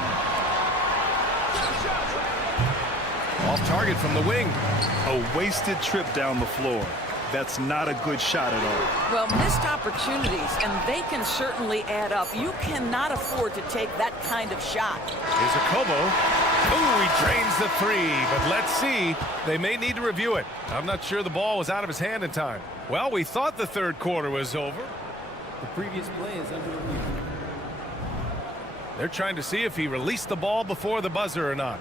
Off target from the wing. A wasted trip down the floor. That's not a good shot at all. Well, missed opportunities, and they can certainly add up. You cannot afford to take that kind of shot. Here's a Kobo. Ooh, he drains the three, but let's see. They may need to review it. I'm not sure the ball was out of his hand in time. Well, we thought the third quarter was over. The previous play is under review. They're trying to see if he released the ball before the buzzer or not.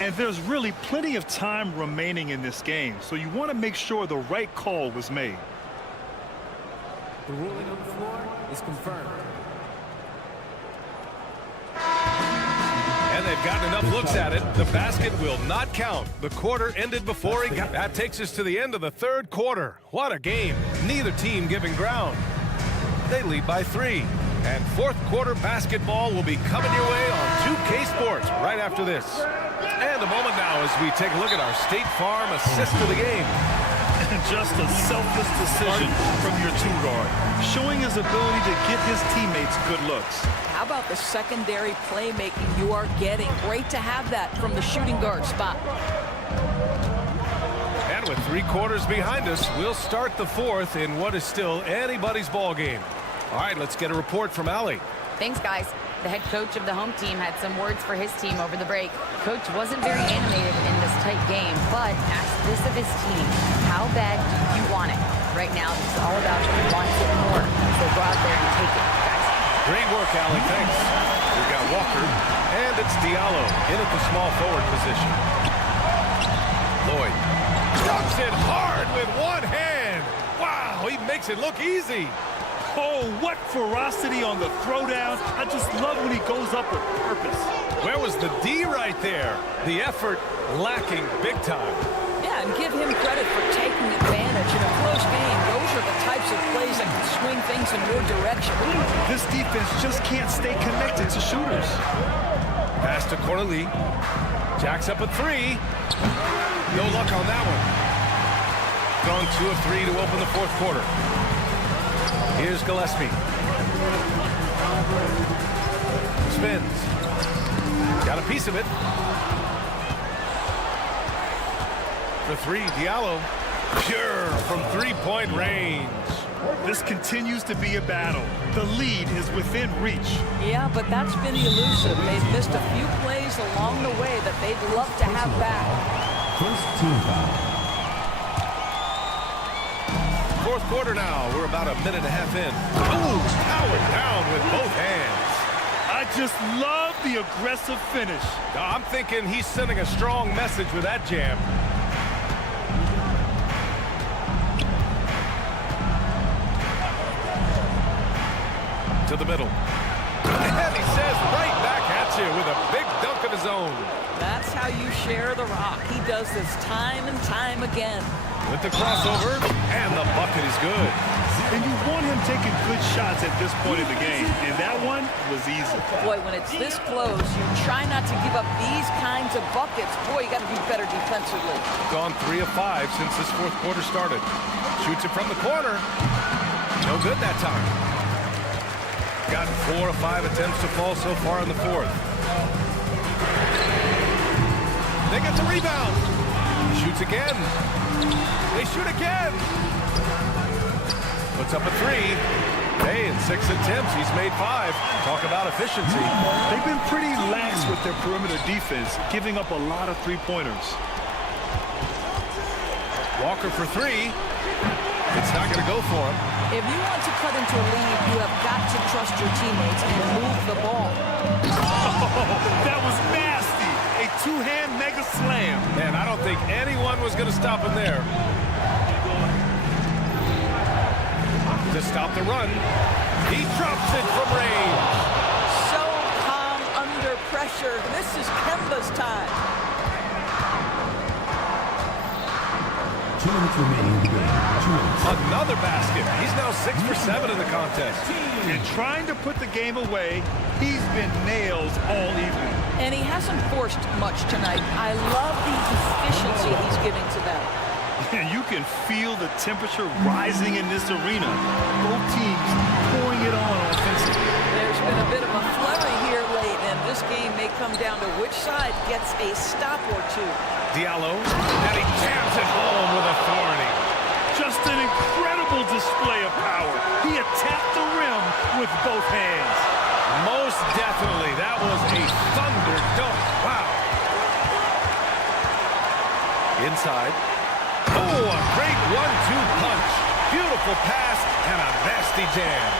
And there's really plenty of time remaining in this game, so you want to make sure the right call was made. The ruling on the floor is confirmed. And they've gotten enough looks at it. The basket will not count. The quarter ended before he got. That takes us to the end of the third quarter. What a game. Neither team giving ground. They lead by 3. And fourth quarter basketball will be coming your way on 2K Sports right after this. And a moment now as we take a look at our State Farm assist to the game. Just a selfless decision from your two-guard, showing his ability to get his teammates good looks. How about the secondary playmaking you are getting? Great to have that from the shooting guard spot. And with 3 quarters behind us, we'll start the fourth in what is still anybody's ball game. All right, let's get a report from Allie. Thanks, guys. The head coach of the home team had some words for his team over the break. Coach wasn't very animated in this tight game, but asked this of his team: how bad do you want it? Right now, it's all about who wants it more. So go out there and take it, guys. Great work, Allie. Thanks. We've got Walker, and it's Diallo in at the small forward position. Lloyd drops it hard with one hand. Wow, he makes it look easy. Oh, what ferocity on the throwdown. I just love when he goes up with purpose. Where was the D right there? The effort lacking big time. Yeah, and give him credit for taking advantage in a close game. Those are the types of plays that can swing things in your direction. This defense just can't stay connected to shooters. Pass to Corley. Jacks up a 3. No luck on that one. Gone 2 of 3 to open the fourth quarter. Here's Gillespie. Spins. Got a piece of it. For 3, Diallo. Pure from 3-point range. This continues to be a battle. The lead is within reach. Yeah, but that's been elusive. They've missed a few plays along the way that they'd love to have back. First team foul. Fourth quarter now. We're about a minute and a half in. Ooh, powered down with both hands. I just love the aggressive finish. I'm thinking he's sending a strong message with that jam. To the middle. And he says right back at you with a big dunk of his own. That's how you share the rock. He does this time and time again. With the crossover, and the bucket is good. And you want him taking good shots at this point in the game, and that one was easy. Boy, when it's this close, you try not to give up these kinds of buckets. Boy, you got to be better defensively. Gone 3 of 5 since this fourth quarter started. Shoots it from the corner. No good that time. Gotten 4 of 5 attempts to fall so far in the fourth. They get the rebound. Shoots again. They shoot again. Puts up a 3. Hey, in 6 attempts, he's made 5. Talk about efficiency. They've been pretty lax with their perimeter defense, giving up a lot of three-pointers. Walker for 3. It's not going to go for him. If you want to cut into a lead, you have got to trust your teammates and move the ball. That was nasty. A two-hand mega slam. Man, I don't think anyone was going to stop him there. To stop the run, he drops it from range. So calm under pressure. This is Kemba's time. 2 minutes remaining in the game. 2 minutes. Another basket. He's now 6 for 7 in the contest. And trying to put the game away, he's been nails all evening. And he hasn't forced much tonight. I love the efficiency he's giving to them. And you can feel the temperature rising in this arena. Both teams pouring it on offensively. There's been a bit of a flurry here late, end, this game may come down to which side gets a stop or two. Diallo, and he jams it home with authority. Just an incredible display of power. He attacked the rim with both hands. Most definitely. That was a thunder dunk. Wow. Inside. Oh, a great 1-2 punch. Beautiful pass and a nasty jam.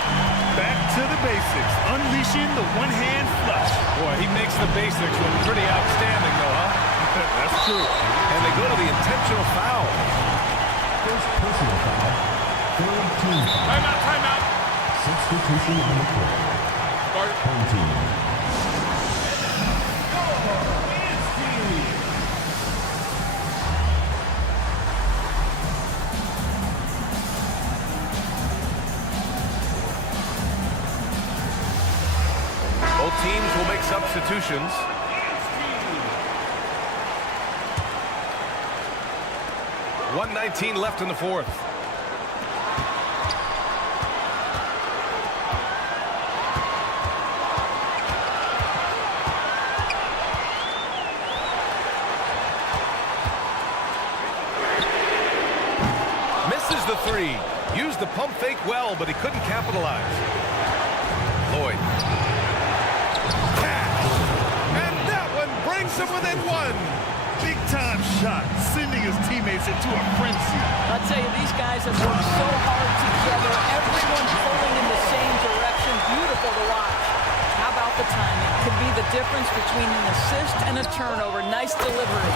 Back to the basics, unleashing the one-hand flush. Boy, he makes the basics look pretty outstanding, though, huh? That's true. And they go to the intentional foul. First personal foul. Third team foul. Timeout. Substitution on the court. Home team. Both teams will make substitutions. .119 left in the fourth. Misses the three. Used the pump fake well, but he couldn't capitalize. Lloyd. And that one brings him within one. Big-time shot, sending his teammates into a frenzy. I'll tell you, these guys have worked so hard together. Everyone pulling in the same direction. Beautiful to watch. How about the timing? Could be the difference between an assist and a turnover. Nice delivery.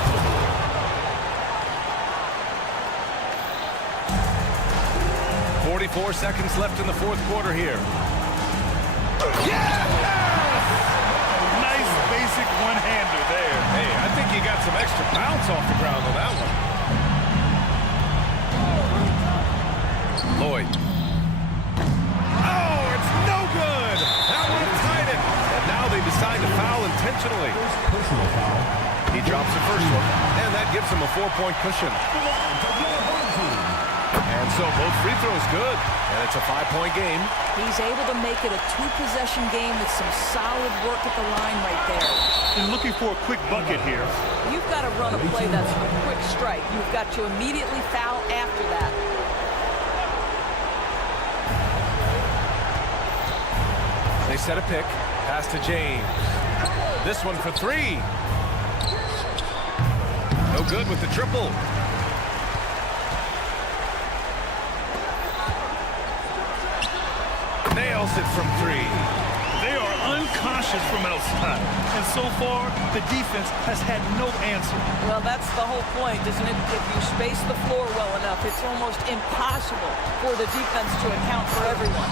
44 seconds left in the fourth quarter here. Yes! Nice basic one-hander there. Hey, I think he got some extra bounce off the ground on that one. Lloyd. Oh, it's no good. That would have tied it. And now they decide to foul intentionally. Personal foul. He drops the first one, and that gives him a 4-point cushion. And so both free throws good, and it's a 5-point game. He's able to make it a 2-possession game with some solid work at the line right there. And looking for a quick bucket here. You've got to run a play that's a quick strike. You've got to immediately foul after that. They set a pick. Pass to James. This one for three. No good with the triple. Nails it from three. They are unconscious from outside. And so far, the defense has had no answer. Well, that's the whole point, isn't it? If you space the floor well enough, it's almost impossible for the defense to account for everyone.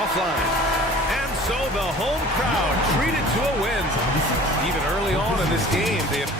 Offline. And so the home crowd treated to a win. Even early on in this game, they have...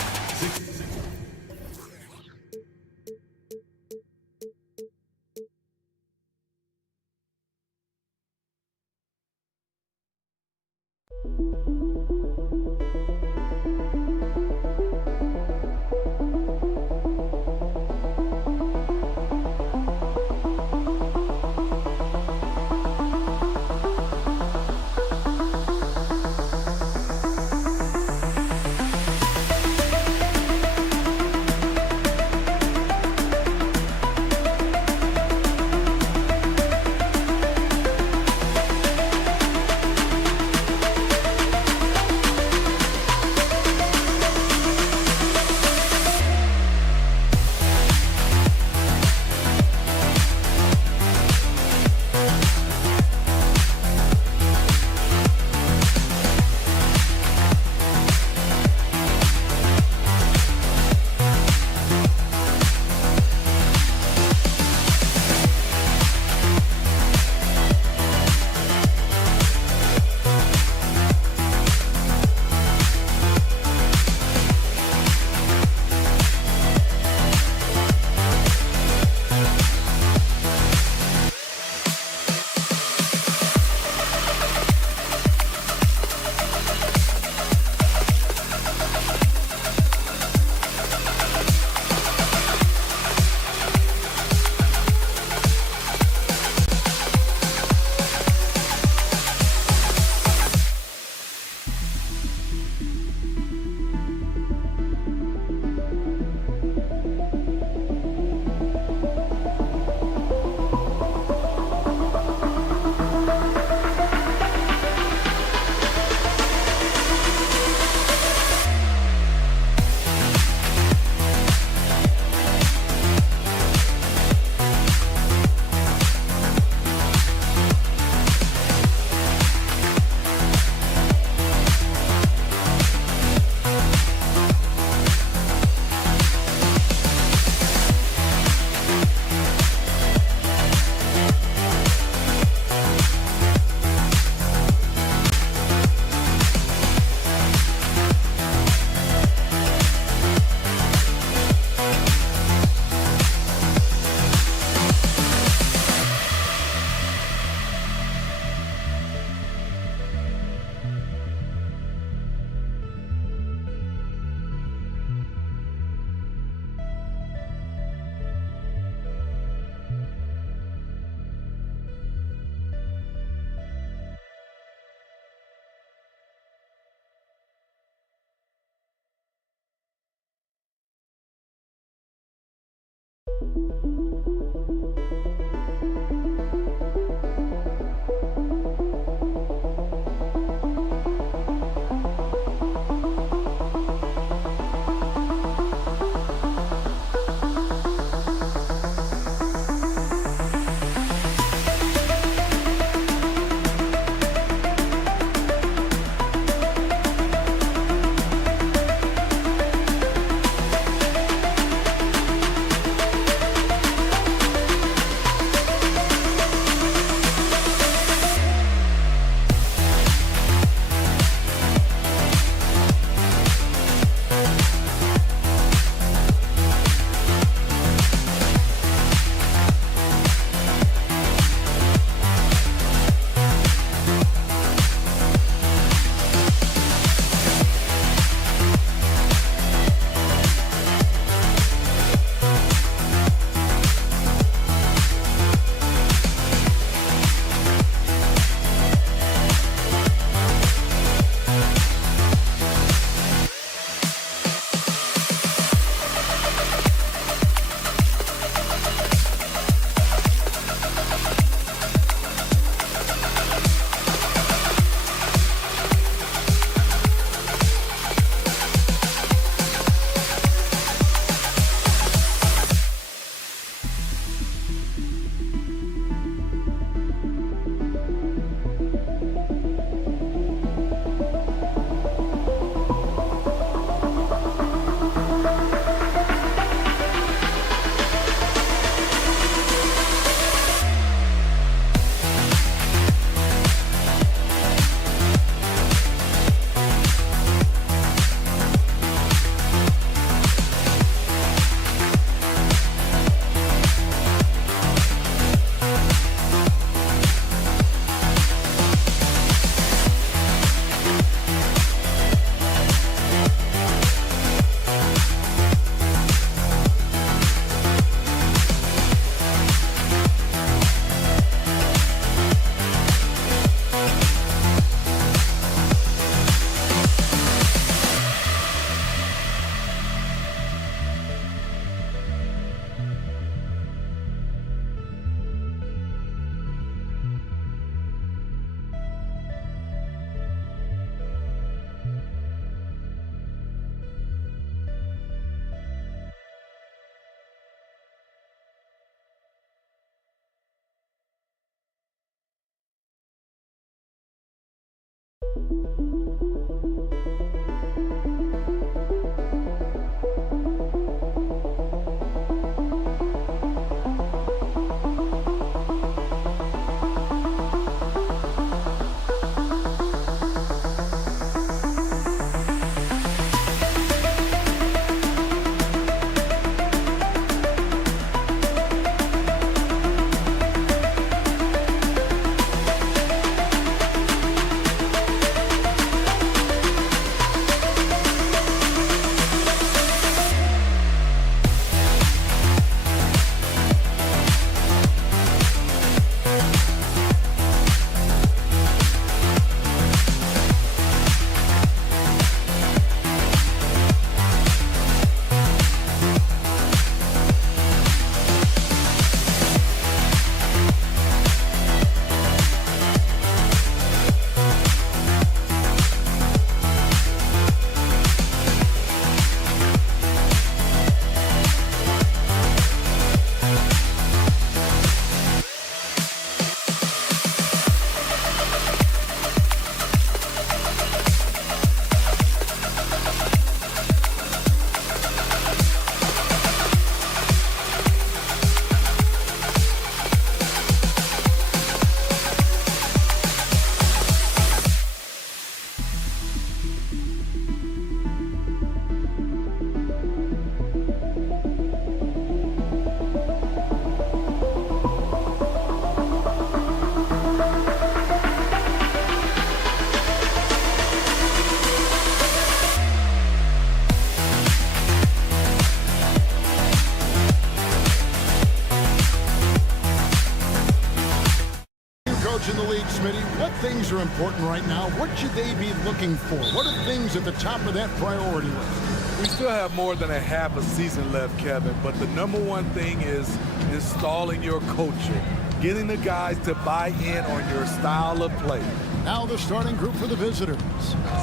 In the league, Smitty, what things are important right now? What should they be looking for? What are things at the top of that priority list? We still have more than a half a season left, Kevin, but the number one thing is installing your culture, getting the guys to buy in on your style of play. Now the starting group for the visitors.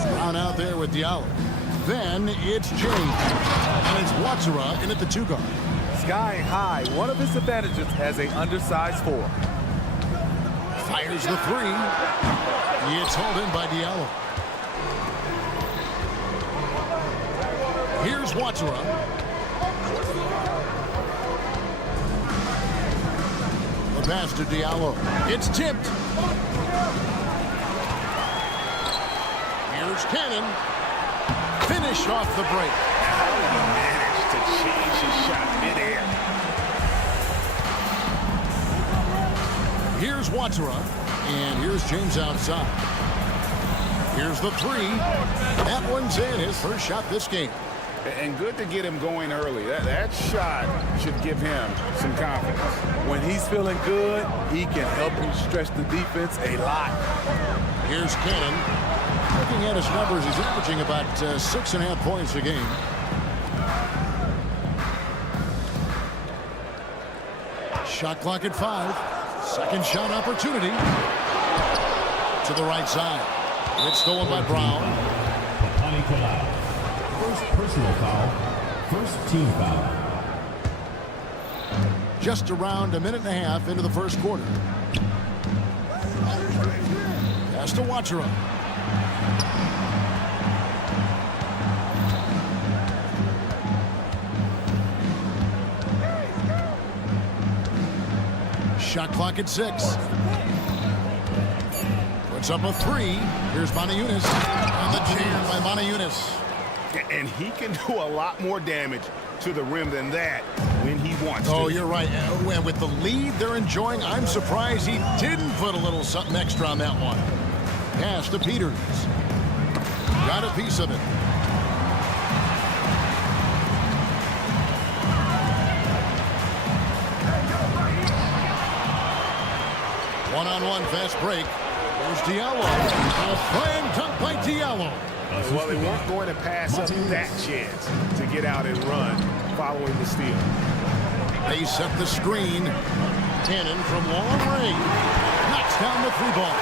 Brown out there with Diallo. Then it's James. And it's Watsura in at the 2 guard. Sky high, one of his advantages as an undersized 4. Fires the 3. It's hauled in by Diallo. Here's Watsura. The pass to Diallo. It's tipped. Here's Cannon. Finish off the break. How did he manage to change his shot midair? Here's Watsura. And here's James outside. Here's the 3. That one's in. His first shot this game. And good to get him going early. That shot should give him some confidence. When he's feeling good, he can help you stretch the defense a lot. Here's Cannon. Looking at his numbers, he's averaging about 6.5 points a game. Shot clock at 5. Second shot opportunity. To the right side. It's stolen by Brown. First personal foul. First team foul. Just around a minute and a half into the first quarter. Pass to Watsura. Shot clock at 6. Puts up a 3. Here's Manajunas. And the jam by Manajunas. And he can do a lot more damage to the rim than that when he wants to. Oh, you're right. And with the lead they're enjoying, I'm surprised he didn't put a little something extra on that one. Pass to Peters. Got a piece of it. One-on-one fast break. There's Diallo. A slam dunk by Diallo. Well, they weren't going to pass up that chance to get out and run following the steal. They set the screen. Cannon from long range. Knocks down the 3-ball.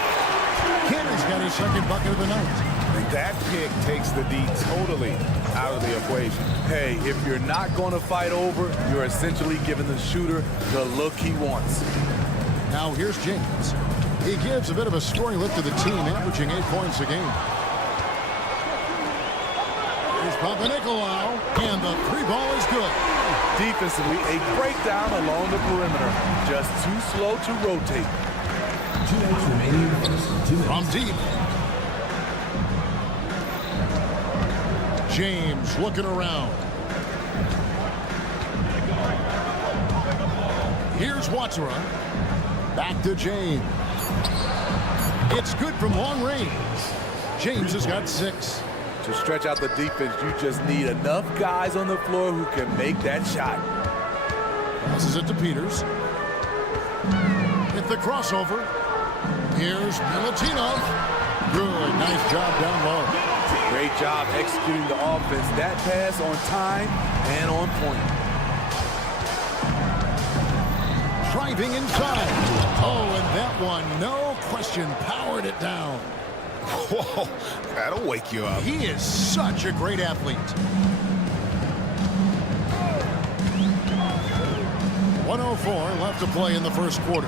Cannon's got his second bucket of the night. And that pick takes the D totally out of the equation. Hey, if you're not going to fight over, you're essentially giving the shooter the look he wants. Now here's James. He gives a bit of a scoring lift to the team, averaging 8 points a game. Here's Papanikolaou, and the 3-ball is good. Defensively, a breakdown along the perimeter. Just too slow to rotate. 2 minutes remaining. From deep. James looking around. Here's Watsura. Back to James. It's good from long range. James has got 6. To stretch out the defense, you just need enough guys on the floor who can make that shot. Passes it to Peters. Hit the crossover. Here's Milutinov. Good, nice job down low. Great job executing the offense. That pass on time and on point. Driving inside. Oh, and that one, no question, powered it down. Whoa, that'll wake you up. He is such a great athlete. 1:04 left to play in the first quarter.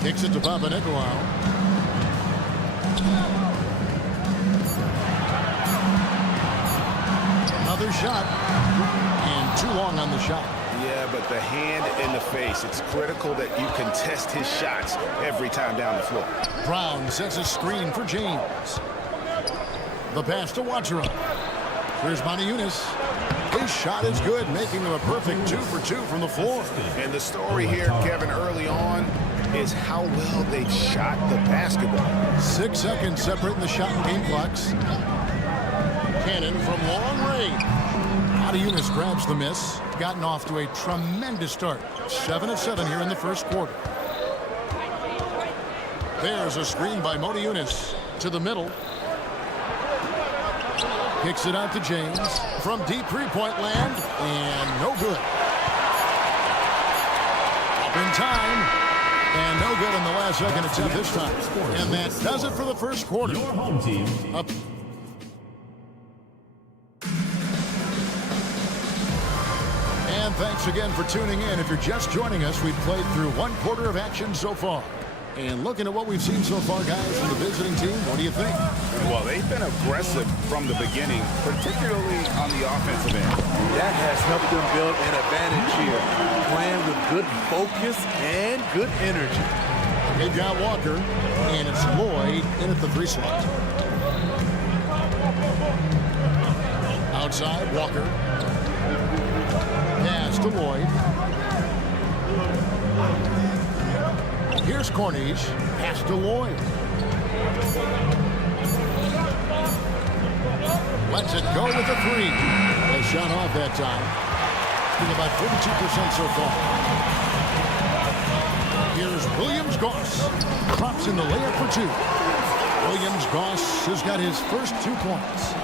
Kicks it to Papanikolaou. Another shot. And too long on the shot. Yeah, but the hand in the face, it's critical that you contest his shots every time down the floor. Brown sets a screen for James. The pass to Watsura. Here's Manajunas. His shot is good, making him a perfect 2 for 2 from the floor. And the story here, Kevin, early on is how well they shot the basketball. 6 seconds separating the shot and game clocks. Cannon from long range. Manajunas grabs the miss. Gotten off to a tremendous start. 7 of 7 here in the first quarter. There's a screen by Modiunas to the middle. Kicks it out to James from deep three-point land, and no good. Up in time, and no good in the last second attempt this time. And that does it for the first quarter. Your home team. Up. And thanks again for tuning in. If you're just joining us, we've played through one quarter of action so far. And looking at what we've seen so far, guys, from the visiting team, what do you think? Well, they've been aggressive from the beginning, particularly on the offensive end. That has helped them build an advantage here, playing with good focus and good energy. They got Walker, and it's Lloyd in at the 3 slot. Outside, Walker. Pass to Lloyd. Here's Cornish. Pass to Lloyd. Lets it go with a 3. A shot off that time. With about 42% so far. Here's Williams-Goss. Drops in the layup for 2. Williams-Goss has got his first 2 points.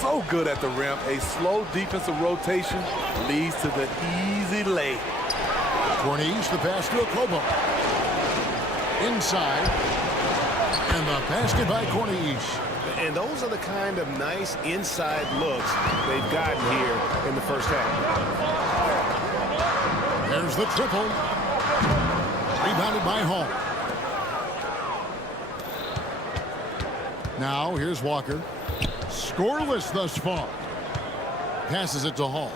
So good at the rim. A slow defensive rotation leads to the easy lay. Cornish, the pass to Okobo. Inside. And the basket by Cornish. And those are the kind of nice inside looks they've gotten here in the first half. There's the triple. Rebounded by Hall. Now here's Walker. Scoreless thus far. Passes it to Hall.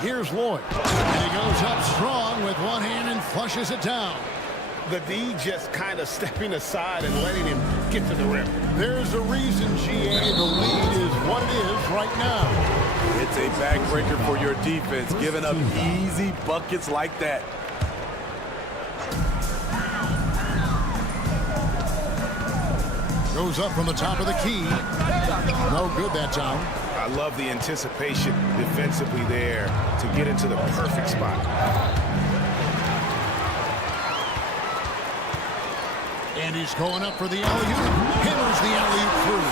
Here's Lloyd. And he goes up strong with one hand and flushes it down. The D just kind of stepping aside and letting him get to the rim. There's a reason, GA, the lead is what it is right now. It's a backbreaker for your defense, giving up easy buckets like that. Goes up from the top of the key. No good that time. I love the anticipation defensively there to get into the perfect spot. And he's going up for the alley-oop. Hammers the alley-oop through.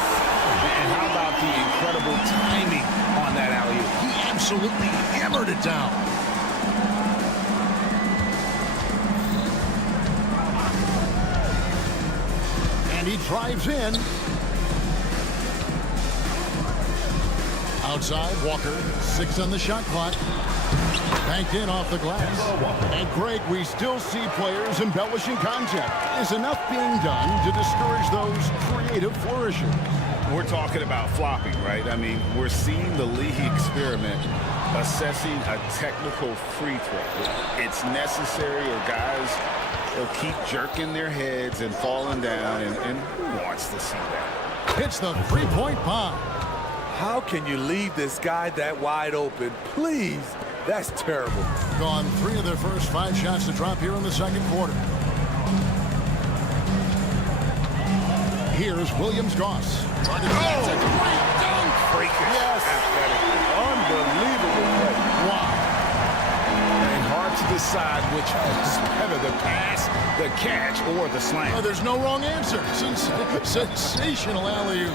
And how about the incredible timing on that alley-oop? He absolutely hammered it down. And he drives in. Outside, Walker, 6 on the shot clock. Banked in off the glass. And Greg, we still see players embellishing contact. Is enough being done to discourage those creative flourishes? We're talking about flopping, right? I mean, we're seeing the league experiment assessing a technical free throw. It's necessary, or guys will keep jerking their heads and falling down, and who wants to see that? It's the three-point bomb. How can you leave this guy that wide open? Please. That's terrible. Gone 3 of their first 5 shots to drop here in the second quarter. Here's Williams-Goss. Trying to dunk. Yes. Unbelievable play. Wow. And hard to decide which is better, the pass, the catch, or the slam. Oh, there's no wrong answer. Sensational alley-oop.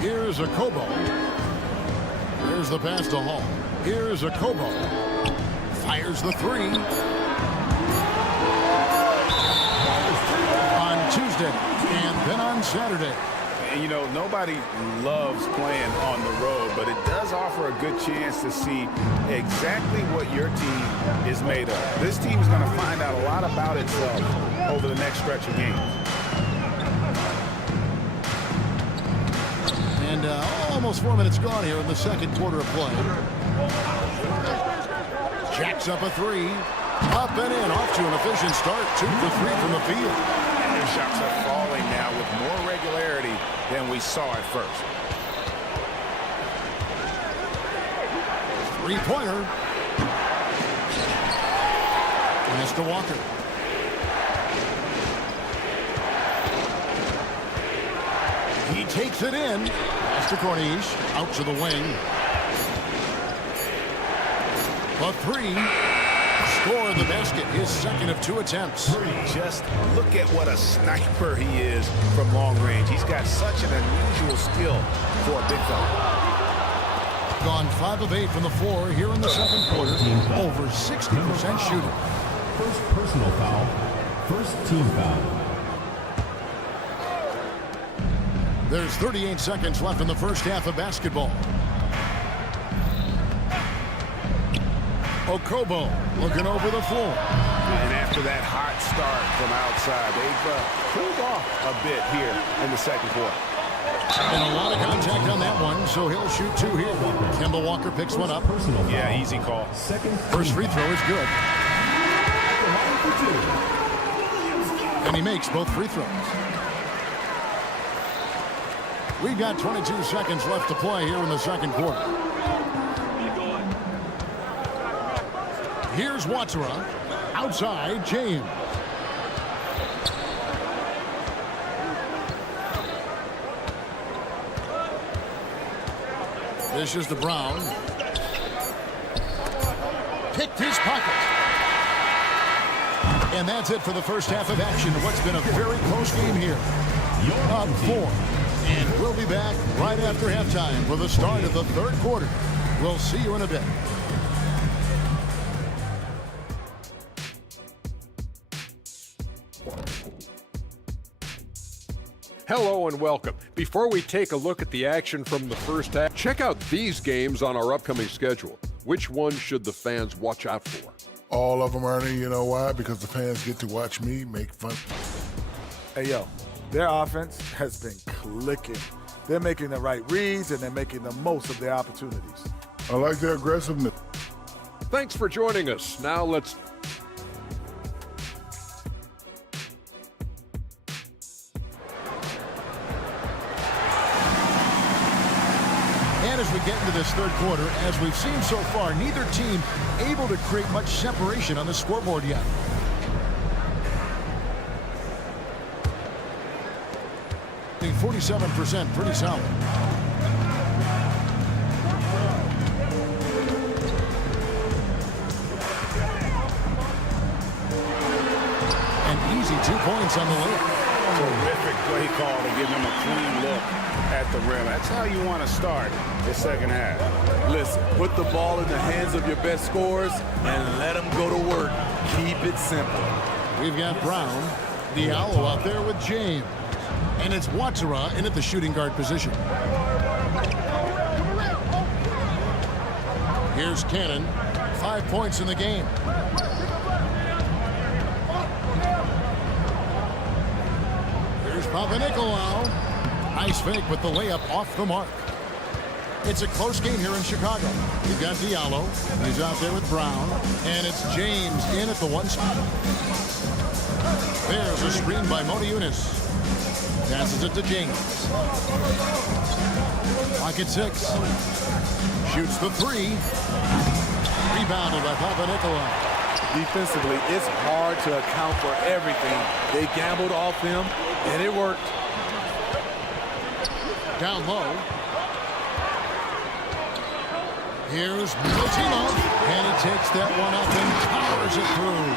Here's a Kobo. Here's the pass to Hall. Here's a Kobo. Fires the 3. On Tuesday and then on Saturday. And, you know, nobody loves playing on the road, but it does offer a good chance to see exactly what your team is made of. This team is going to find out a lot about itself over the next stretch of games. And almost 4 minutes gone here in the second quarter of play. Jacks up a 3. Up and in. Off to an efficient start. 2 for 3 from the field. And their shots are falling now with more regularity than we saw at first. 3-pointer. Pass to Walker. He takes it in. Pass to Cornish. Out to the wing. A 3. score the basket, his second of 2 attempts. Just look at what a sniper he is from long range. He's got such an unusual skill for a big fella. Gone 5 of 8 from the floor here in the second quarter. Over 60% shooting. First personal foul. First team foul. There's 38 seconds left in the first half of basketball. Okobo looking over the floor. And after that hot start from outside, they've cooled off a bit here in the second quarter. And a lot of contact on that one, so he'll shoot 2 here. Kemba Walker picks one up. Yeah, easy call. First free throw is good. And he makes both free throws. We've got 22 seconds left to play here in the second quarter. Here's Watsara. Outside, James. This is to Brown. Picked his pocket. And that's it for the first half of action. What's been a very close game here. Up 4. And we'll be back right after halftime for the start of the third quarter. We'll see you in a bit. Hello and welcome. Before we take a look at the action from the first half, check out these games on our upcoming schedule. Which ones should the fans watch out for? All of them, Ernie. You know why? Because the fans get to watch me make fun. Hey, yo, their offense has been clicking. They're making the right reads, and they're making the most of their opportunities. I like their aggressiveness. Thanks for joining us. Now let's... And as we get into this third quarter, as we've seen so far, neither team able to create much separation on the scoreboard yet. The 47%, pretty solid. An easy 2 points on the layup. Terrific play call to give him a clean look at the rim. That's how you want to start the second half. Listen, put the ball in the hands of your best scorers and let them go to work. Keep it simple. We've got Brown, Diallo out there with James. And it's Watsara in at the shooting guard position. Here's Cannon. 5 points in the game. Here's Papanikolaou. Nice fake, but the layup off the mark. It's a close game here in Chicago. We've got Diallo. He's out there with Brown. And it's James in at the 1 spot. There's a screen by Mona Eunice. Passes it to James. Clock at 6. Shoots the 3. Rebounded by Papanikolaou. Defensively, it's hard to account for everything. They gambled off him, and it worked. Down low. Here's Milutino. And he takes that one up and powers it through.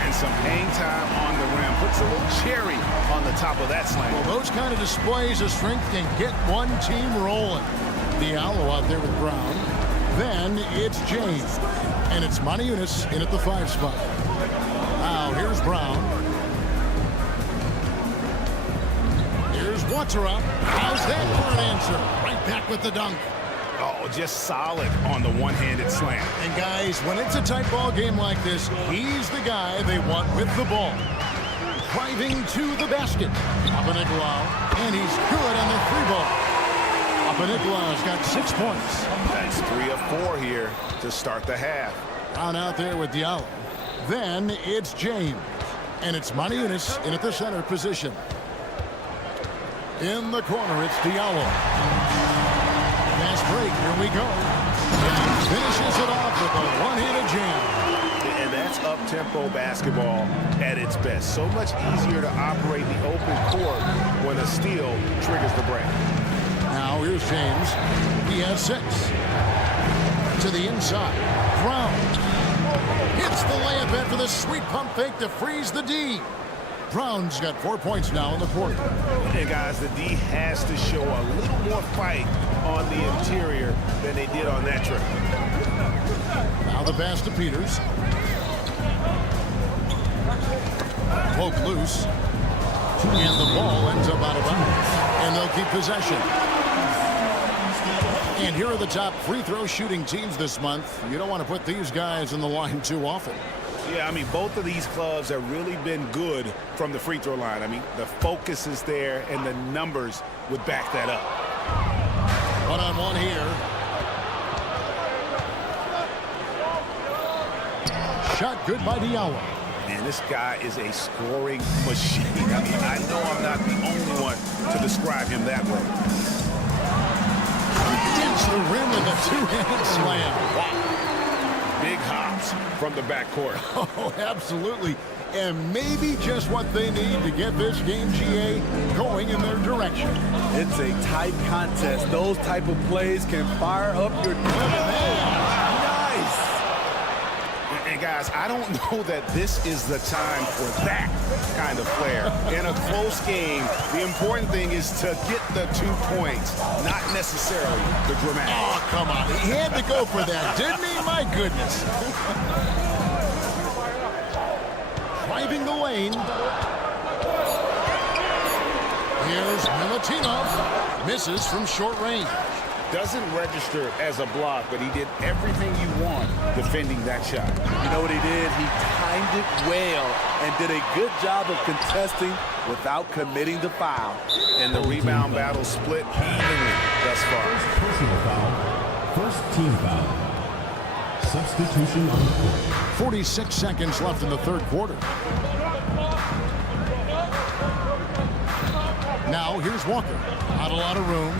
And some hang time on the rim. Puts a little cherry on the top of that slam. Well, those kind of displays of strength can get one team rolling. Diallo out there with Brown. Then it's James. And it's Mona Eunice in at the 5 spot. Now here's Brown. Here's Watsara. How's that for an answer? Right back with the dunk. Oh, just solid on the one-handed slam. And guys, when it's a tight ball game like this, he's the guy they want with the ball. Driving to the basket. Papanikolaou. And he's good on the 3 ball. Papanikolaou's got 6 points. That's 3 of 4 here to start the half. Brown out there with Diallo. Then it's James. And it's Mona Eunice in at the center position. In the corner, it's Diallo. Fast break, here we go. And finishes it off with a one-handed jam. And that's up-tempo basketball at its best. So much easier to operate the open court when a steal triggers the break. Now here's James. He has 6. To the inside. Brown. Hits the layup in for the sweet pump fake to freeze the D. Brown's got 4 points now in the quarter. Hey, guys, the D has to show a little more fight on the interior than they did on that trip. Now the pass to Peters. Poke loose. And the ball ends up out of bounds. And they'll keep possession. And here are the top free throw shooting teams this month. You don't want to put these guys in the line too often. Yeah, I mean, both of these clubs have really been good from the free throw line. I mean, the focus is there, and the numbers would back that up. One-on-one here. Shot good by Diallo. Man, this guy is a scoring machine. I mean, I know I'm not the only one to describe him that way. Hits the rim with a two-handed slam. Wow. Big hops from the backcourt. Oh, absolutely. And maybe just what they need to get this game, GA, going in their direction. It's a tight contest. Those type of plays can fire up your... Nice! And guys, I don't know that this is the time for that kind of player. In a close game, the important thing is to get the 2 points, not necessarily the dramatic. Oh, come on. He had to go for that, didn't he? My goodness. Driving the lane. Here's Milutinov. Misses from short range. Doesn't register as a block, but he did everything you want defending that shot. You know what he did? He timed it well and did a good job of contesting without committing the foul. And the rebound battle split evenly thus far. Personal foul. First team foul. Substitution on the court. 46 seconds left in the third quarter. Now here's Walker. Not a lot of room.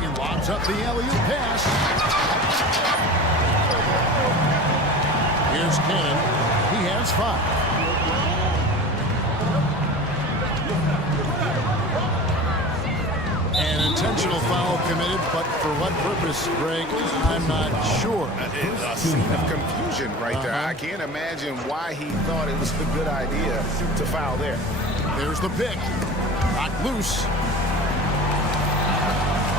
He lobs up the alley-oop pass. Here's Cannon. He has 5. An intentional foul committed, but for what purpose, Greg, I'm not sure. A scene of confusion right there. I can't imagine why he thought it was a good idea to foul there. There's the pick. Knocked loose.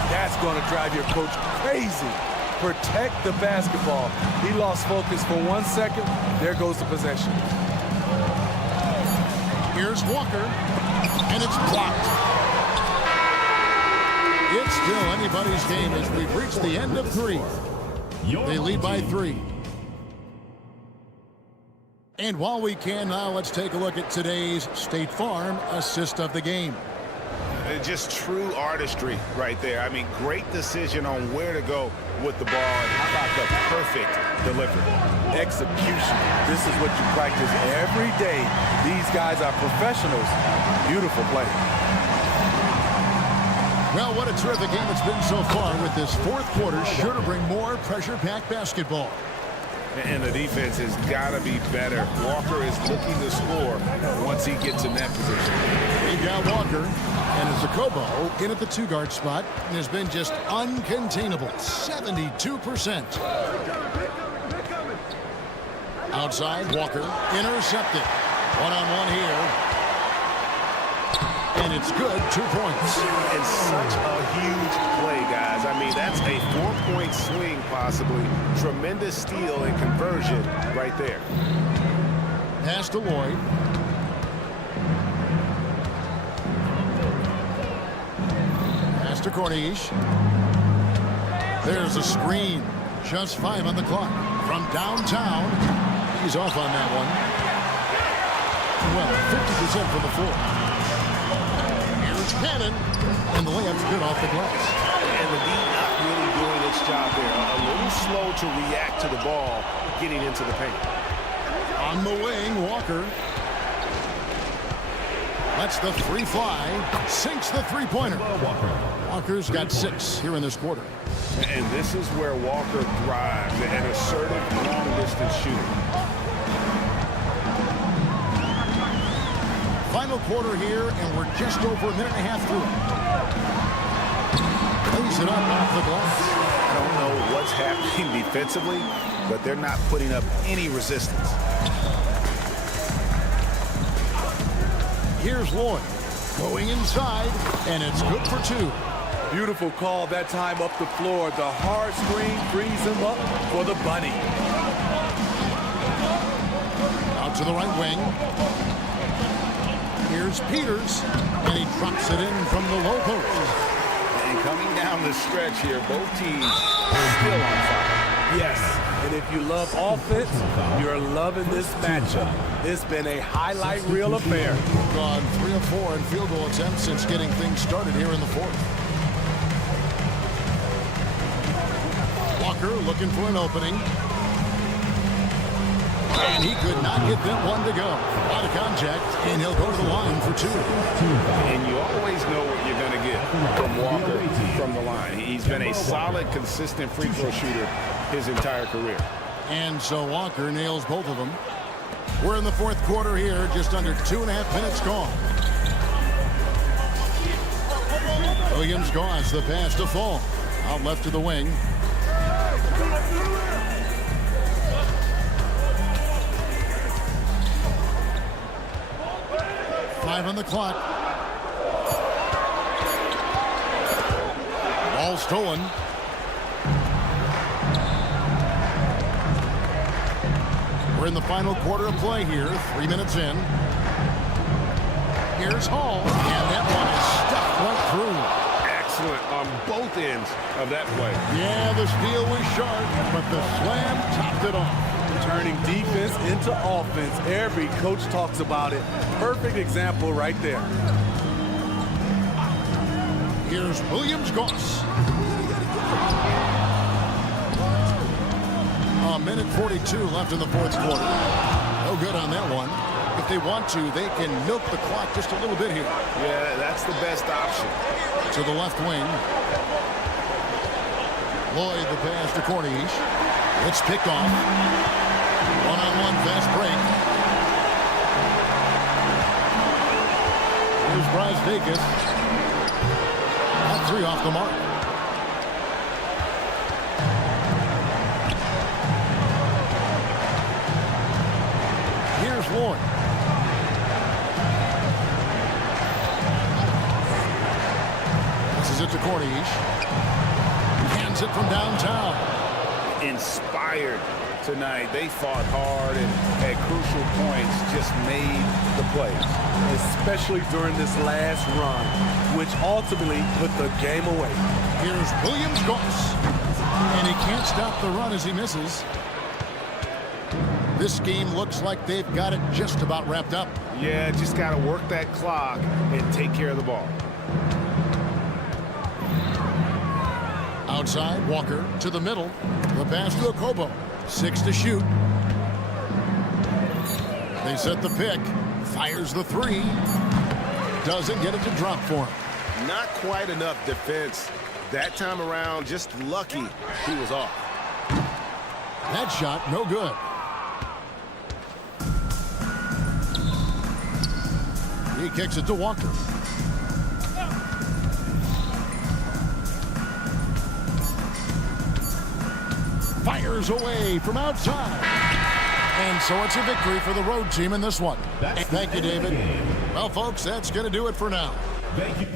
That's going to drive your coach crazy. Protect the basketball. He lost focus for 1 second. There goes the possession. Here's Walker, and it's blocked. It's still anybody's game as we've reached the end of 3. They lead by 3. And while we can now, let's take a look at today's State Farm assist of the game. Just true artistry right there. I mean, great decision on where to go with the ball. And how about the perfect delivery? Execution. This is what you practice every day. These guys are professionals. Beautiful play. Well, what a terrific game it's been so far with this fourth quarter. Sure to bring more pressure-packed basketball. And the defense has got to be better. Walker is looking to score once he gets in that position. They've got Walker and Zakobo in at the 2-guard spot and has been just uncontainable. 72%. Outside, Walker intercepted. One-on-one here. And it's good, 2 points. And such a huge play, guys. I mean, that's a 4-point swing, possibly. Tremendous steal and conversion right there. Pass to Lloyd. Pass to Corniche. There's a screen. Just 5 on the clock. From downtown, he's off on that one. Well, 50% from the floor. Cannon, and the layup's good off the glass. And the D not really doing its job there. A little slow to react to the ball getting into the paint. On the wing, Walker. Lets the 3 fly. Sinks the 3-pointer. Walker's got 6 here in this quarter. And this is where Walker thrives. An assertive, long-distance shooter. Final quarter here, and we're just over a minute and a half through it. Lays it up off the glass. I don't know what's happening defensively, but they're not putting up any resistance. Here's Lloyd going inside, and it's good for two. Beautiful call that time up the floor. The hard screen frees him up for the bunny. Out to the right wing. Here's Peters, and he drops it in from the low post. And coming down the stretch here, both teams are still on fire. Yes, and if you love offense, you're loving this matchup. It's been a highlight reel affair. Gone 3 of 4 in field goal attempts since getting things started here in the fourth. Walker looking for an opening. And he could not get that one to go. Out of contact, and he'll go to the line for two. And you always know what you're going to get from Walker from the line. He's been a solid, consistent free throw shooter his entire career. And so Walker nails both of them. We're in the fourth quarter here, just under 2.5 minutes gone. Williams-Goss, the pass to Fall. Out left to the wing. Five on the clock. Ball stolen. We're in the final quarter of play here. 3 minutes in. Here's Hall. And that one is stuck right through. Excellent on both ends of that play. Yeah, the steal was sharp, but the slam topped it off. Turning defense into offense. Every coach talks about it. Perfect example right there. Here's Williams-Goss. A minute 42 left in the fourth quarter. No good on that one. If they want to, they can milk the clock just a little bit here. Yeah, that's the best option. To the left wing. Lloyd the pass to Cornish. It's picked off. One-on-one fast break. Here's Brazdeikis. That three off the mark. Here's Lloyd. This is it to Cornish. Hands it from downtown. Inspired tonight. They fought hard and at crucial points just made the plays. Especially during this last run, which ultimately put the game away. Here's Williams-Goss. And he can't stop the run as he misses. This game looks like they've got it just about wrapped up. Yeah, just got to work that clock and take care of the ball. Outside, Walker to the middle. The pass to Okobo. 6 to shoot. They set the pick. Fires the three. Doesn't get it to drop for him. Not quite enough defense that time around. Just lucky he was off. That shot, no good. He kicks it to Walker. Fires away from outside. And so it's a victory for the road team in this one. Thank you, David. Well, folks, that's going to do it for now. Thank you.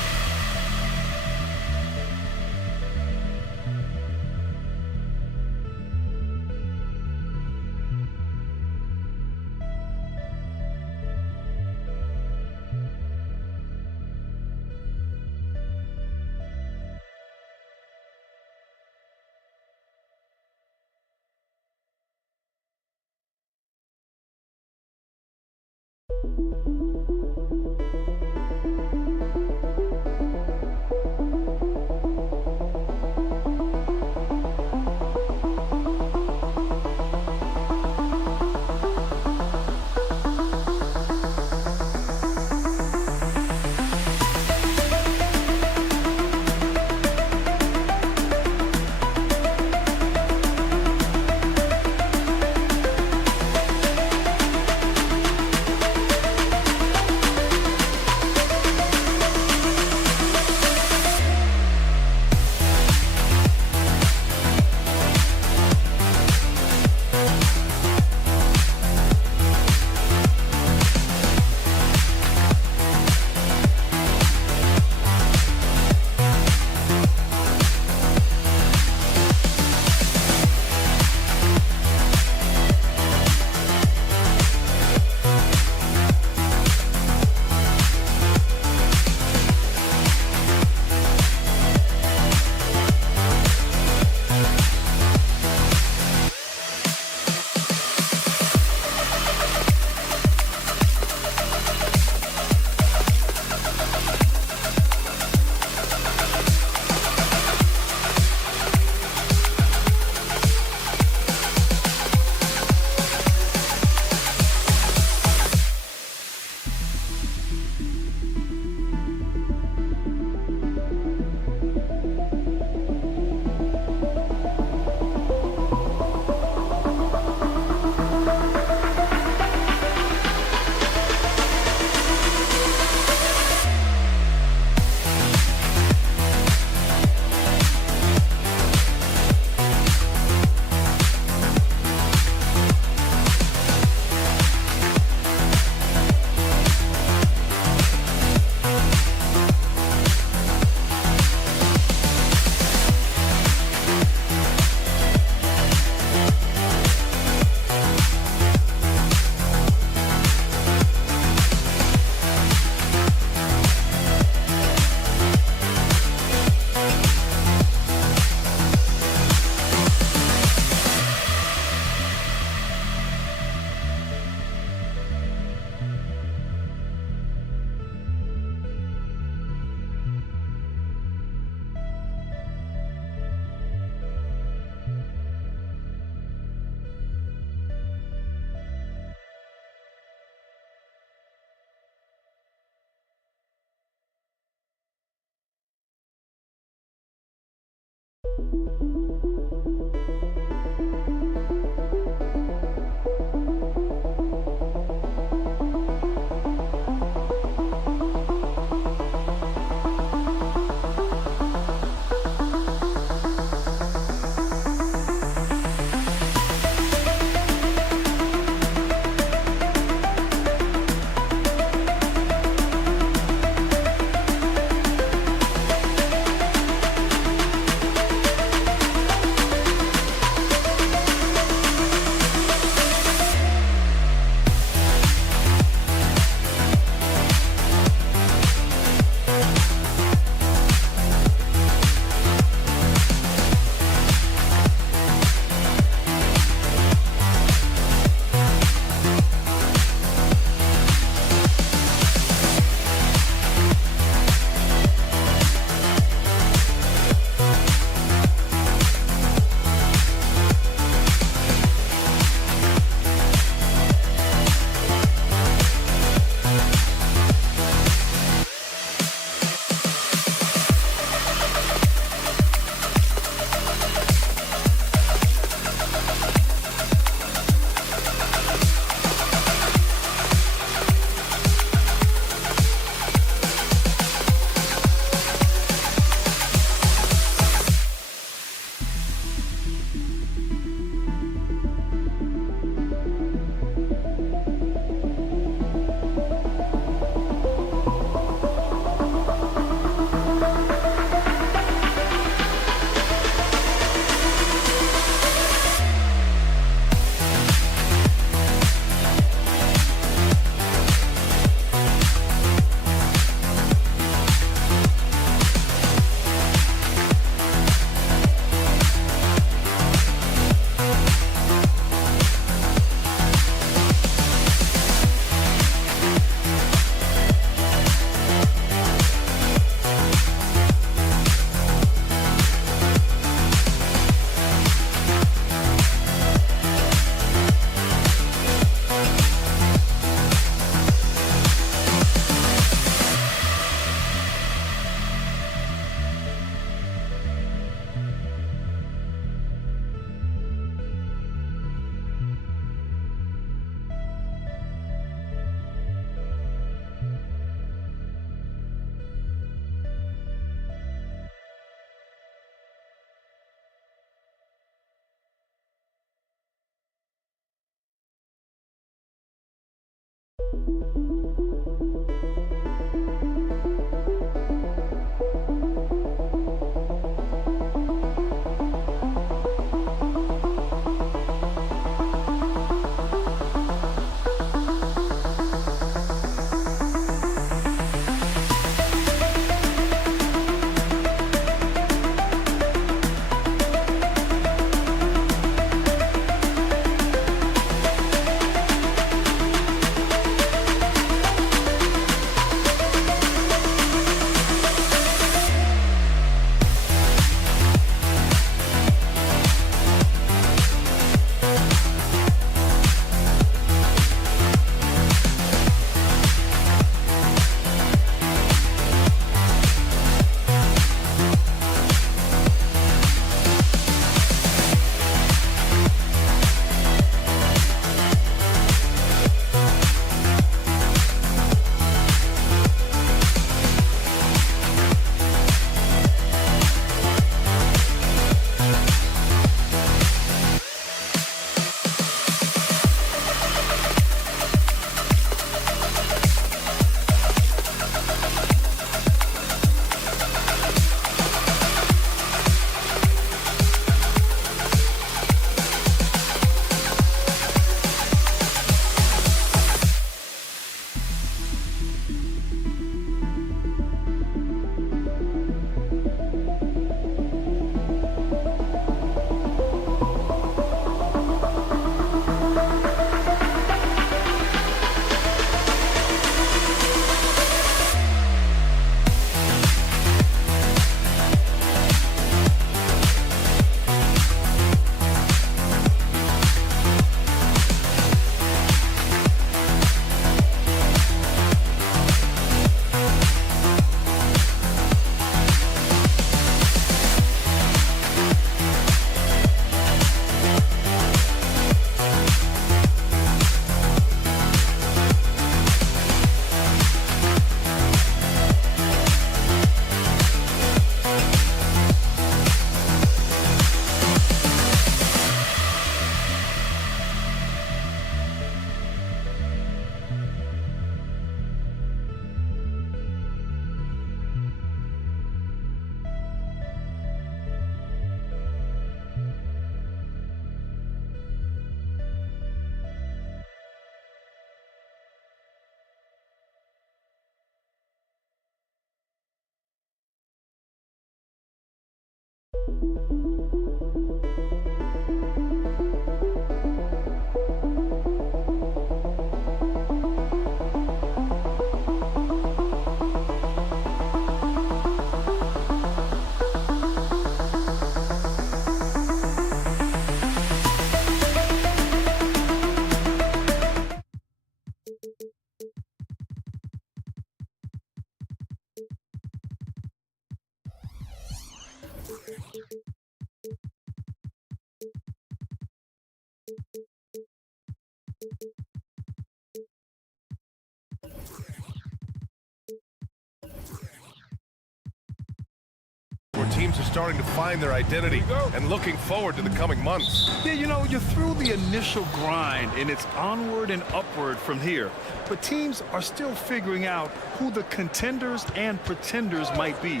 Where teams are starting to find their identity and looking forward to the coming months. Yeah, you know, you're through the initial grind, and it's onward and upward from here. But teams are still figuring out who the contenders and pretenders might be.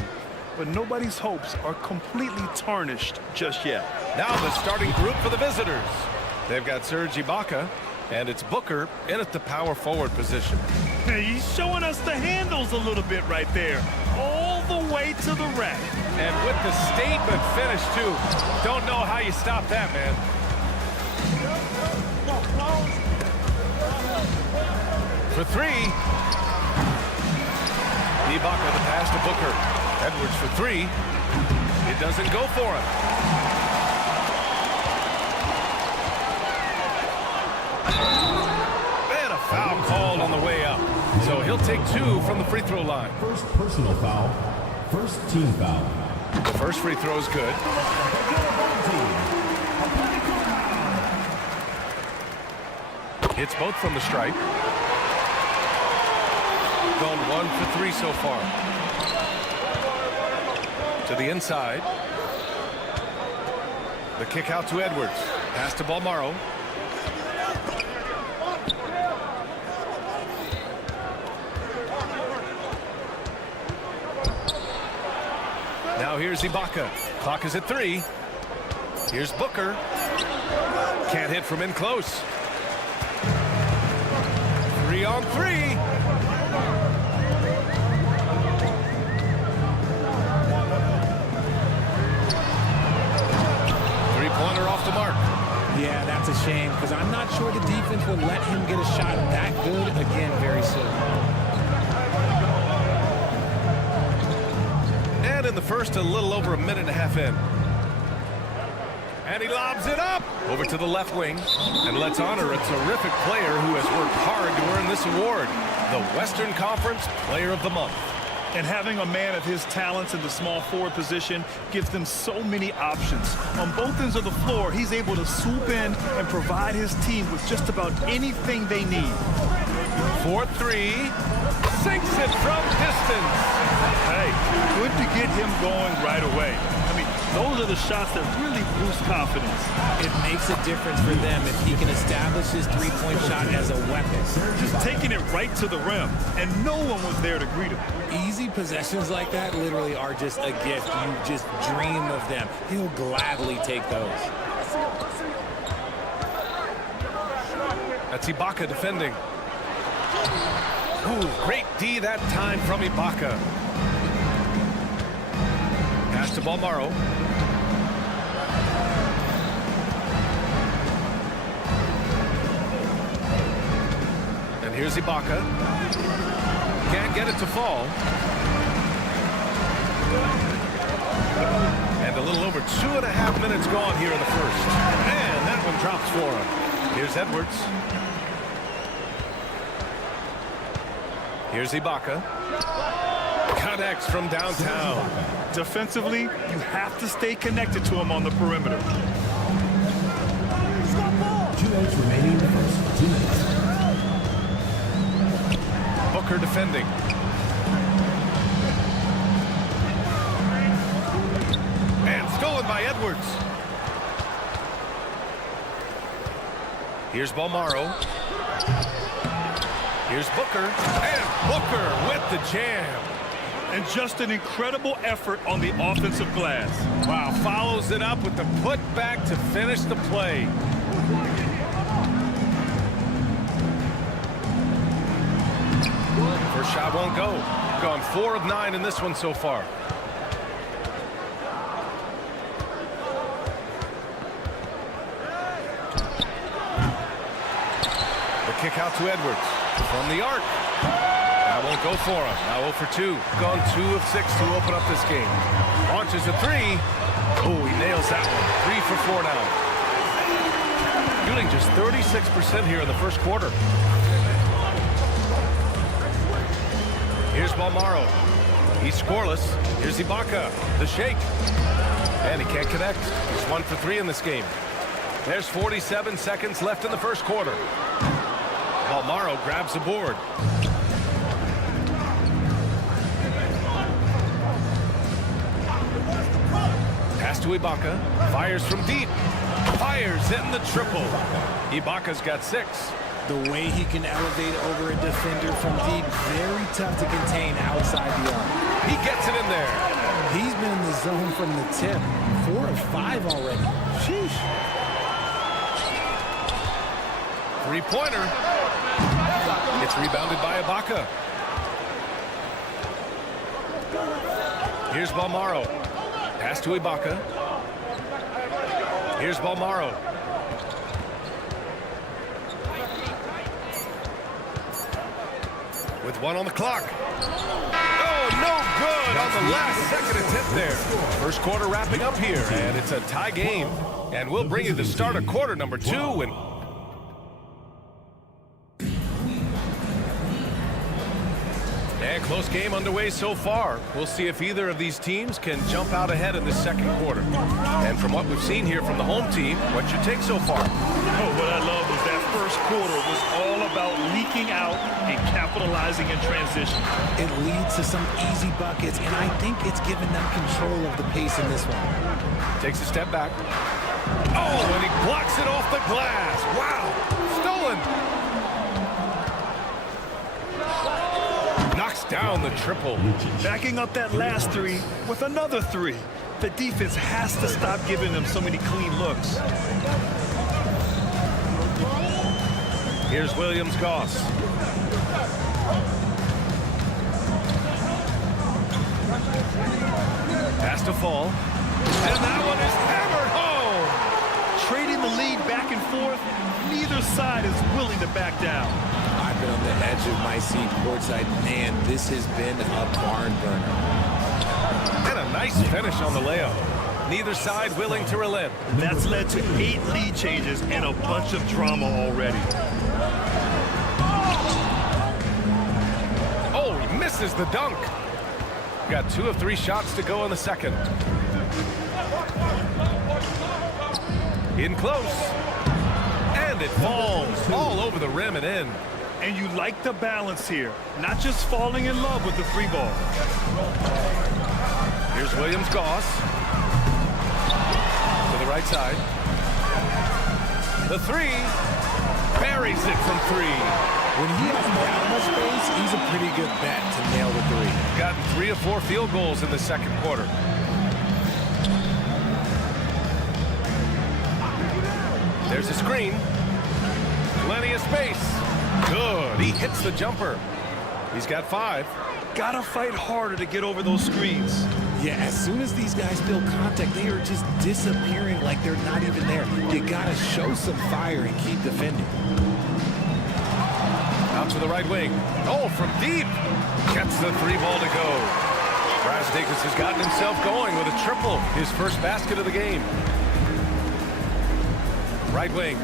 But nobody's hopes are completely tarnished just yet. Now the starting group for the visitors. They've got Serge Ibaka, and it's Booker in at the power forward position. Hey, he's showing us the handles a little bit right there, all the way to the rack. And with the statement finish, too. Don't know how you stop that, man. For three. Ibaka the pass to Booker. Edwards for three. It doesn't go for him. And a foul called on the way up. So he'll take two from the free throw line. First personal foul. First team foul. The first free throw is good. Hits both from the stripe. Gone 1 for 3 so far. To the inside. The kick out to Edwards. Pass to Balmaro. Now here's Ibaka. Clock is at 3. Here's Booker. Can't hit from in close. 3 on 3. Three-pointer off the mark. Yeah, that's a shame because I'm not sure the defense will let him get a shot that good again very soon. And in the first, a little over a minute and a half in. And he lobs it up over to the left wing. And let's honor a terrific player who has worked hard to earn this award, the Western Conference Player of the Month. And having a man of his talents in the small forward position gives them so many options. On both ends of the floor, he's able to swoop in and provide his team with just about anything they need. 4-3, sinks it from distance. Hey, good to get him going right away. I mean, those are the shots that really boost confidence. It makes a difference for them if he can establish his three-point shot as a weapon. Just taking it right to the rim, and no one was there to greet him. Easy possessions like that literally are just a gift. You just dream of them. He'll gladly take those. That's Ibaka defending. Ooh, great D that time from Ibaka. Pass to Balmaro. And here's Ibaka. Can't get it to fall. And a little over 2.5 minutes gone here in the first. And that one drops for him. Here's Edwards. Here's Ibaka. Connects from downtown. Defensively, you have to stay connected to him on the perimeter. 2 minutes remaining in the first. 2 minutes. Booker defending. And stolen by Edwards. Here's Balmaro. Here's Booker. And Booker with the jam. And just an incredible effort on the offensive glass. Wow, follows it up with the putback to finish the play. First shot won't go. Gone 4 of 9 in this one so far. The kick out to Edwards from the arc. That won't go for him. Now 0 for 2. Gone 2 of 6 to open up this game. Launches a 3. Oh, he nails that one. 3 for 4 now. Shooting just 36% here in the first quarter. Here's Balmaro. He's scoreless. Here's Ibaka. The shake. And he can't connect. He's 1 for 3 in this game. There's 47 seconds left in the first quarter. Balmaro grabs the board. Pass to Ibaka. Fires from deep. Fires in the triple. Ibaka's got 6. The way he can elevate over a defender from deep, very tough to contain outside the arc. He gets it in there. He's been in the zone from the tip. 4 of 5 already. Sheesh. Three-pointer. It's rebounded by Ibaka. Here's Balmaro. Pass to Ibaka. Here's Balmaro. With 1 on the clock. Oh, no good on the last second attempt there. First quarter wrapping up here, and it's a tie game. And we'll bring you the start of quarter number 2. And close game underway so far. We'll see if either of these teams can jump out ahead in the second quarter. And from what we've seen here from the home team, what's your take so far? Oh, what I love was that first quarter was all about leaking out and capitalizing in transition. It leads to some easy buckets, and I think it's given them control of the pace in this one. Takes a step back. Oh, and he blocks it off the glass. Wow, stolen. Knocks down the triple. Backing up that last 3 with another 3. The defense has to stop giving them so many clean looks. Here's Williams-Goss. Has to fall. And that one is hammered home. Trading the lead back and forth, neither side is willing to back down. I've been on the edge of my seat courtside. Man, this has been a barn burner. And a nice finish on the layup. Neither side willing to relent. That's led to 8 lead changes and a bunch of drama already. Oh, he misses the dunk. Got 2 of 3 shots to go in the second. In close. And it falls all over the rim and in. And you like the balance here, not just falling in love with the 3 ball. Here's Williams-Goss. To the right side. The 3. Buries it from 3. When he has down space, he's a pretty good bet to nail the 3. Gotten 3 of 4 field goals in the second quarter. There's a screen. Plenty of space. Good. He hits the jumper. He's got 5. Gotta fight harder to get over those screens. Yeah, as soon as these guys feel contact, they are just disappearing like they're not even there. You gotta show some fire and keep defending. Out to the right wing. Oh, from deep. Gets the 3 ball to go. Brazdeikis has gotten himself going with a triple. His first basket of the game. Right wing.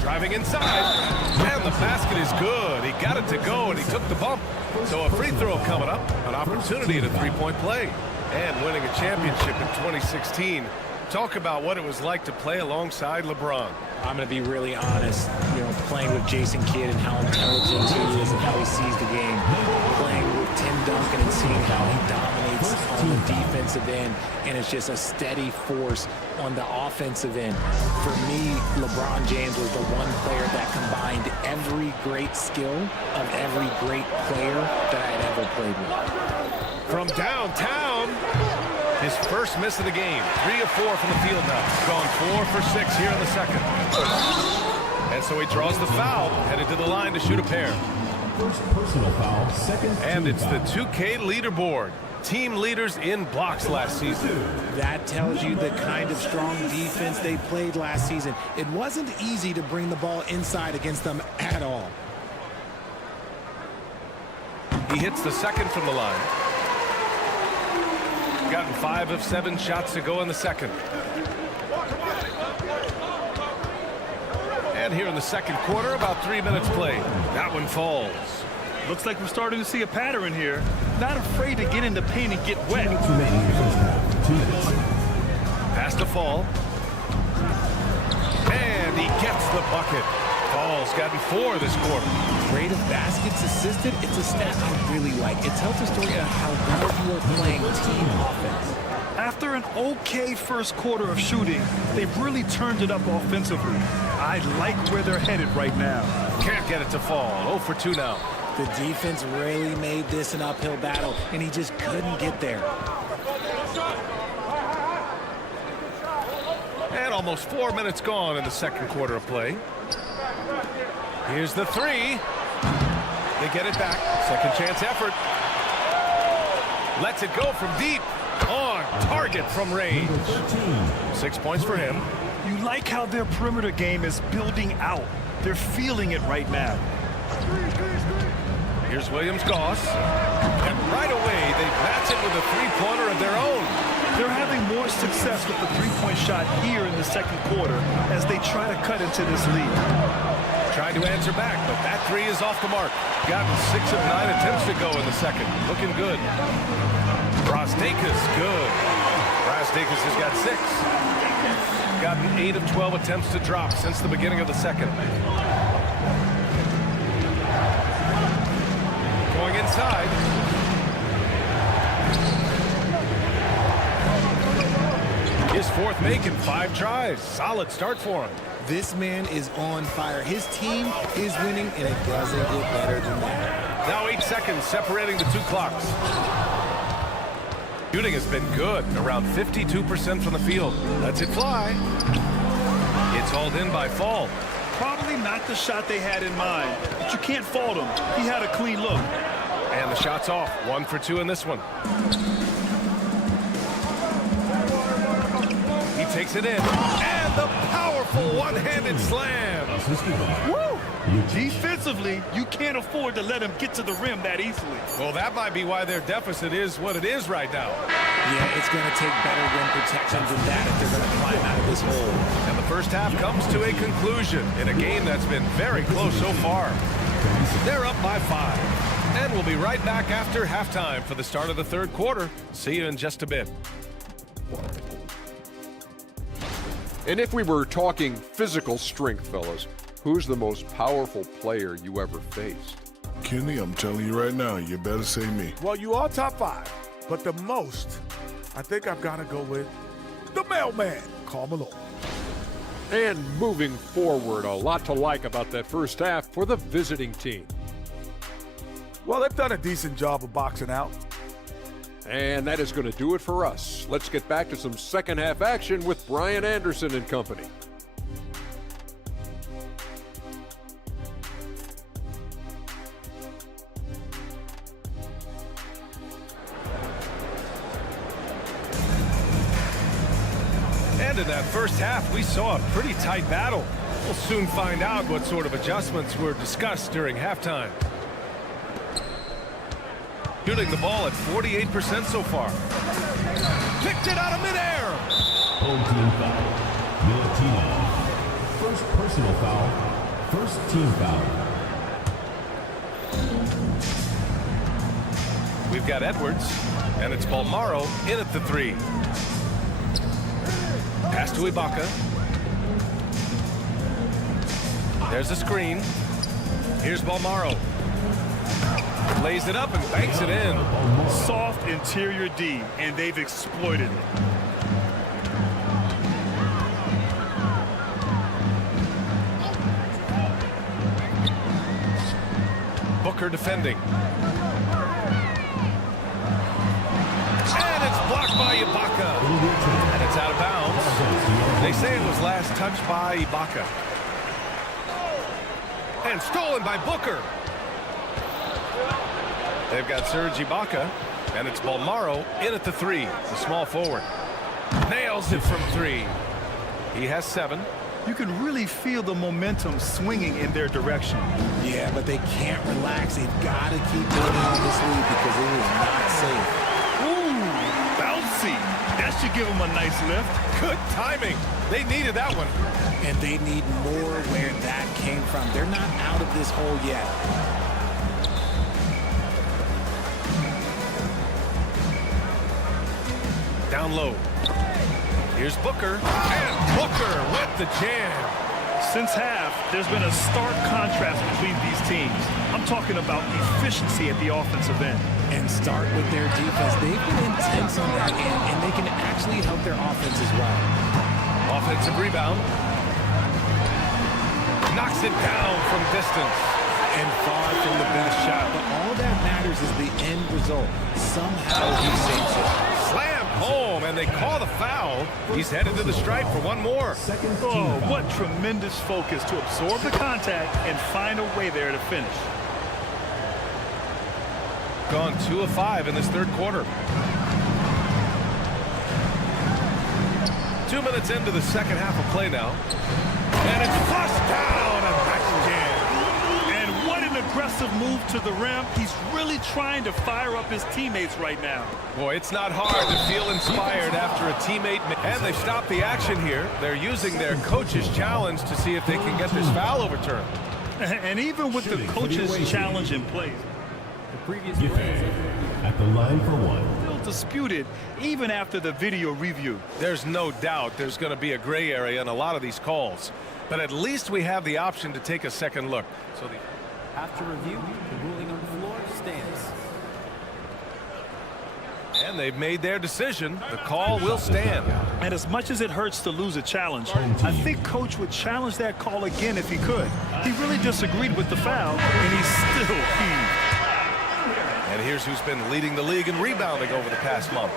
Driving inside. And the basket is good. He got it to go, and he took the bump. So a free throw coming up. An opportunity at a 3-point play. And winning a championship in 2016. Talk about what it was like to play alongside LeBron. I'm going to be really honest, playing with Jason Kidd and how intelligent he is and how he sees the game. Playing with Tim Duncan and seeing how he dominates on the defensive end, and it's just a steady force on the offensive end. For me, LeBron James was the one player that combined every great skill of every great player that I had ever played with. From downtown, his first miss of the game. 3 of 4 from the field now. Gone 4 for 6 here in the second. And so he draws the foul, headed to the line to shoot a pair. First personal foul, second. And it's the 2K leaderboard. team leaders in blocks last season. That tells you the kind of strong defense they played last season. It wasn't easy to bring the ball inside against them at all. He hits the second from the line. Gotten 5 of 7 shots to go in the second. And here in the second quarter, about 3 minutes played. That one falls. Looks like we're starting to see a pattern here. Not afraid to get in the paint and get wet. Pass to Fall. And he gets the bucket. Fall's gotten 4 this quarter. Rate of baskets assisted, it's a stat I really like. It tells a story of how well you are playing team offense. After an okay first quarter of shooting, they've really turned it up offensively. I like where they're headed right now. Can't get it to Fall. 0 for 2 now. The defense really made this an uphill battle, and he just couldn't get there. And almost 4 minutes gone in the second quarter of play. Here's the 3. They get it back. Second chance effort. Lets it go from deep. On target from range. 6 points for him. You like how their perimeter game is building out. They're feeling it right now. Here's Williams-Goss. And right away, they match it with a three-pointer of their own. They're having more success with the three-point shot here in the second quarter as they try to cut into this lead. Trying to answer back, but that 3 is off the mark. Gotten 6 of 9 attempts to go in the second. Looking good. Brasdeikis, good. Brasdeikis has got 6. Gotten 8 of 12 attempts to drop since the beginning of the second. Going inside. His 4th make in 5 tries. Solid start for him. This man is on fire. His team is winning, and it doesn't get better than that. Now 8 seconds separating the 2 clocks. Shooting has been good, around 52% from the field. Lets it fly. It's hauled in by Fall. Probably not the shot they had in mind, but you can't fault him. He had a clean look. And the shot's off. 1 for 2 in this one. He takes it in. And the powerful one-handed slam. Woo! Defensively, you can't afford to let him get to the rim that easily. Well, that might be why their deficit is what it is right now. Yeah, it's going to take better rim protection than that if they're going to climb out of this hole. And the first half comes to a conclusion in a game that's been very close so far. They're up by 5. And we'll be right back after halftime for the start of the third quarter. See you in just a bit. And if we were talking physical strength, fellas, who's the most powerful player you ever faced? Kenny, I'm telling you right now, you better say me. Well, you are top 5, but the most, I think I've got to go with the mailman, Karl Malone. And moving forward, a lot to like about that first half for the visiting team. Well, they've done a decent job of boxing out. And that is going to do it for us. Let's get back to some second half action with Brian Anderson and company. And in that first half, we saw a pretty tight battle. We'll soon find out what sort of adjustments were discussed during halftime. Shooting the ball at 48% so far. Picked it out of midair. Home team foul. Milutino. First personal foul. First team foul. We've got Edwards, and it's Bolmaro in at the 3. Pass to Ibaka. There's a screen. Here's Bolmaro. Lays it up and banks it in. Soft interior D, and they've exploited it. Booker defending. And it's blocked by Ibaka. And it's out of bounds. They say it was last touched by Ibaka. And stolen by Booker. They've got Serge Ibaka. And it's Balmaro in at the 3, the small forward. Nails it from 3. He has 7. You can really feel the momentum swinging in their direction. Yeah, but they can't relax. They've got to keep building on this lead because it is not safe. Ooh, bouncy. That should give them a nice lift. Good timing. They needed that one. And they need more where that came from. They're not out of this hole yet. Down low. Here's Booker. And Booker with the jam. Since half, there's been a stark contrast between these teams. I'm talking about efficiency at the offensive end. And start with their defense. They've been intense on that end, and they can actually help their offense as well. Offensive rebound. Knocks it down from distance. And far from the best shot. But all that matters is the end result. Somehow he sinks it. Slam home, and they call the foul. He's headed to the stripe for one more. Oh, what tremendous focus to absorb the contact and find a way there to finish. Gone 2 of 5 in this third quarter. 2 minutes into the second half of play now. And it's flushed down, and back jam. And what an aggressive move to the rim. He's really trying to fire up his teammates right now. Boy, it's not hard to feel inspired after a teammate. And they stop the action here. They're using their coach's challenge to see if they can get this foul overturned. And even with the coach's challenge in place, the previous at the line for 1. Still disputed even after the video review. There's no doubt there's going to be a gray area in a lot of these calls. But at least we have the option to take a second look. So after review, the ruling on the floor stands. And they've made their decision. The call will stand. And as much as it hurts to lose a challenge, I think Coach would challenge that call again if he could. He really disagreed with the foul, and he's still heaved. And here's who's been leading the league in rebounding over the past month.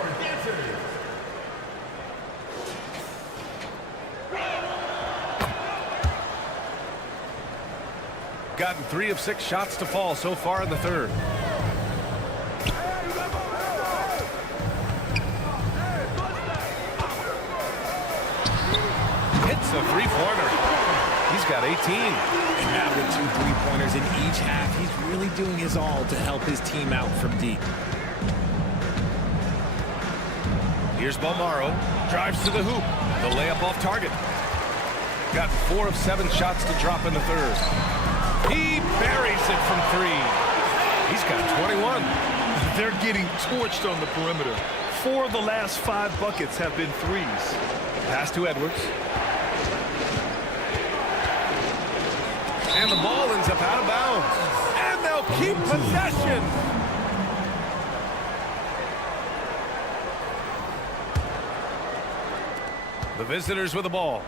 Gotten 3 of 6 shots to fall so far in the third. Hits a 3-pointer. He's got 18. And now with 2 3-pointers in each half, he's really doing his all to help his team out from deep. Here's Balmaro. Drives to the hoop. The layup off target. Got 4 of 7 shots to drop in the third. He buries it from 3. He's got 21. They're getting torched on the perimeter. 4 of the last 5 buckets have been threes. Pass to Edwards. And the ball ends up out of bounds. And they'll keep possession. The visitors with the ball.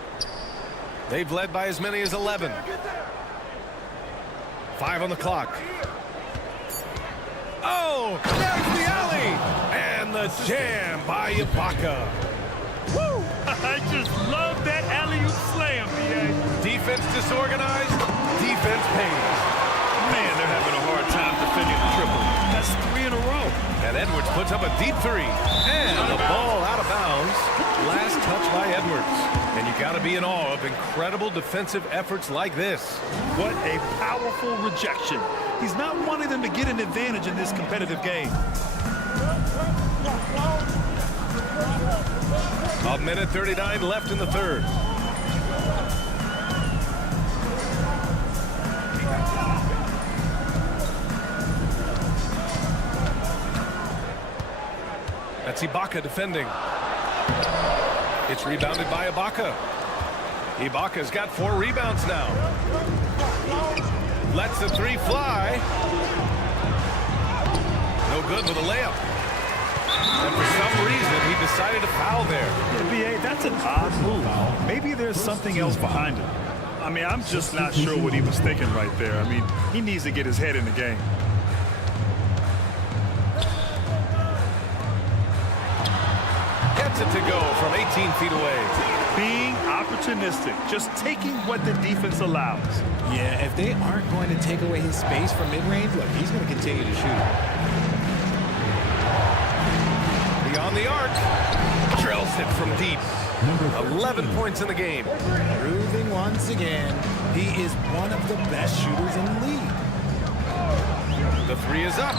They've led by as many as 11. 5 on the clock. Oh, there's the alley. And the jam by Ibaka. Woo! I just love that alley-oop slam, BA. Defense disorganized, defense pays. Man, they're having a hard time defending the triple. That's 3 in a row. And Edwards puts up a deep 3. And the ball out of bounds. Last touch by Edwards. And you got to be in awe of incredible defensive efforts like this. What a powerful rejection. He's not wanting them to get an advantage in this competitive game. A minute 39 left in the third. That's Ibaka defending. It's rebounded by Ibaka. Ibaka's got 4 rebounds now. Lets the 3 fly. No good with a layup. And for some reason, he decided to foul there. BA, that's an odd move. Maybe there's something else behind it. I mean, I'm just not sure what he was thinking right there. I mean, he needs to get his head in the game. Gets it to go from 18 feet away. Being opportunistic, just taking what the defense allows. Yeah, if they aren't going to take away his space from mid-range, look, he's going to continue to shoot. Beyond the arc. Drills it from deep. 11 points in the game. Proving once again, he is one of the best shooters in the league. The three is up.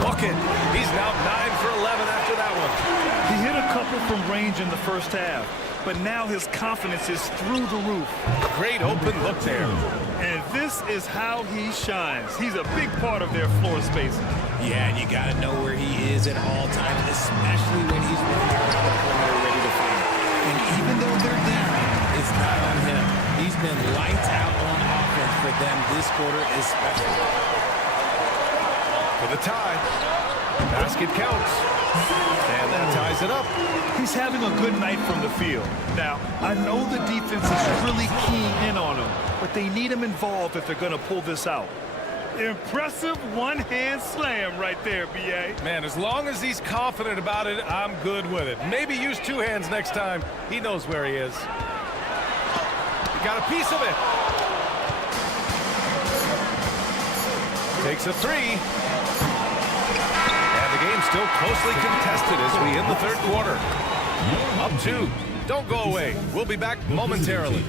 Look it. He's now 9 for 11 after that one. He hit a couple from range in the first half, but now his confidence is through the roof. Great open look there. And this is how he shines. He's a big part of their floor spacing. Yeah, and you got to know where he is at all times, especially when he's running around the perimeter ready to fire. And even though they're down, it's not on him. He's been lights out on offense for them this quarter especially. For the tie. Basket counts. And that ties it up. He's having a good night from the field. Now, I know the defense is really keying in on him, but they need him involved if they're going to pull this out. Impressive one-hand slam right there, B.A. Man, as long as he's confident about it, I'm good with it. Maybe use two hands next time. He knows where he is. He got a piece of it. Takes a three. And the game's still closely contested as we end the third quarter. Up 2. Don't go away. We'll be back momentarily.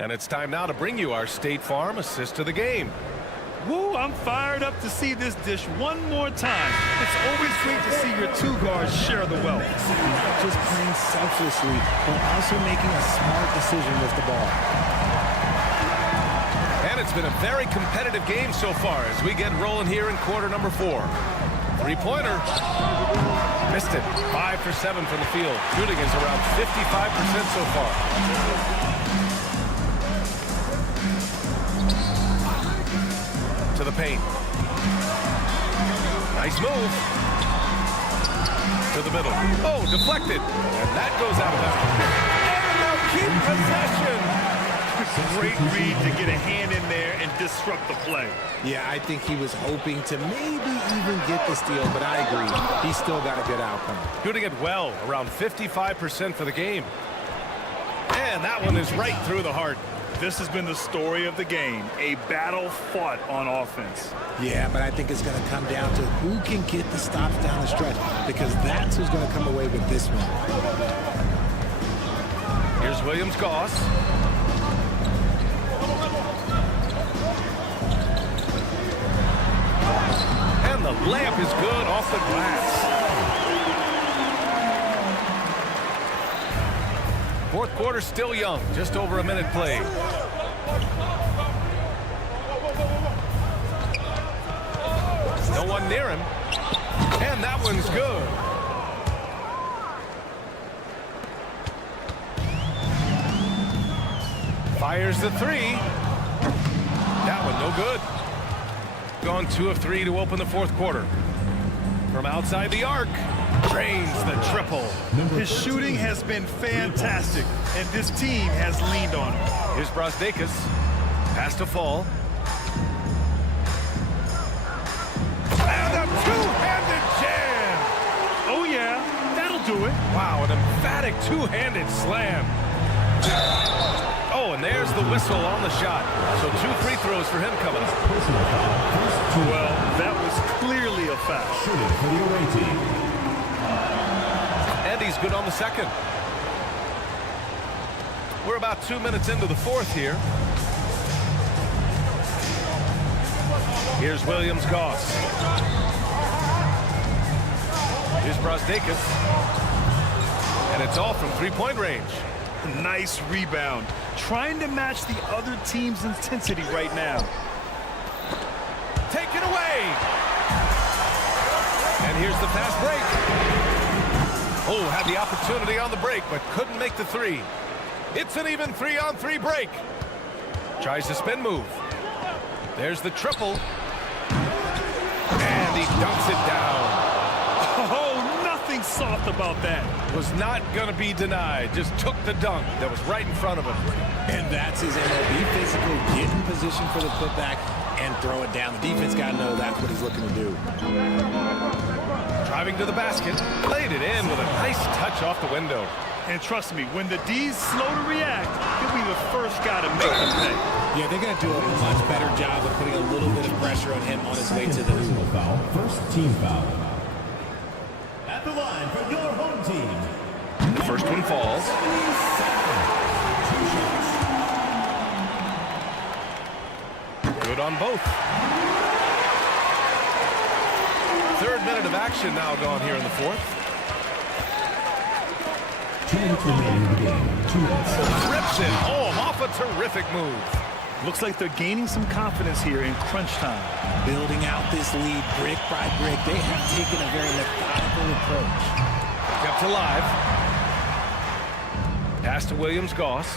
And it's time now to bring you our State Farm assist of the game. Woo, I'm fired up to see this dish one more time. It's always great to see your two guards share the wealth. Not just playing selflessly, but also making a smart decision with the ball. And it's been a very competitive game so far as we get rolling here in quarter number 4. Three-pointer. Missed it. 5 for 7 from the field. Shooting is around 55% so far. To the paint. Nice move. To the middle. Oh, deflected. And that goes out of bounds. And they'll keep possession. Great read to get a hand in there and disrupt the play. Yeah, I think he was hoping to maybe even get the steal, but I agree. He still got a good outcome. Shooting it well, around 55% for the game. And that one is right through the heart. This has been the story of the game, a battle fought on offense. Yeah, but I think it's going to come down to who can get the stops down the stretch, because that's who's going to come away with this one. Here's Williams-Goss. And the layup is good off the glass. Fourth quarter still young, just over a minute played. No one near him. And that one's good. Fires the three. That one no good. Gone 2 of 3 to open the fourth quarter. From outside the arc. Drains the triple. His shooting has been fantastic, and this team has leaned on him. Here's Brasdeikis. Has to fall. And a two-handed jam. Oh, yeah, that'll do it. Wow, an emphatic two-handed slam. Oh, and there's the whistle on the shot. So 2 free throws for him coming up. Well, that was clearly a foul. Shooting for the away team. And he's good on the second. We're about 2 minutes into the fourth here. Here's Williams-Goss. Here's Brasdeikis. And it's all from three-point range. Nice rebound. Trying to match the other team's intensity right now. Take it away. And here's the fast break. Oh, had the opportunity on the break, but couldn't make the three. It's an even 3-on-3 break. Tries the spin move. There's the triple. And he dunks it down. Oh, nothing soft about that. Was not going to be denied. Just took the dunk that was right in front of him. And that's his MLB physical. Get in position for the putback and throw it down. The defense got to know that's what he's looking to do. Driving to the basket. Played it in with a nice touch off the window. And trust me, when the D's slow to react, he'll be the first guy to make the pay. Yeah, they're going to do a much better job of putting a little bit of pressure on him on his way to the hoop. Foul. First team foul. team. The first one falls. Good on both. Third minute of action now gone here in the fourth. 2 minutes remaining in the game. 2 minutes. Rips it home off a terrific move. Looks like they're gaining some confidence here in crunch time. Building out this lead brick by brick. They have taken a very methodical approach. Kept alive. Pass to Williams-Goss.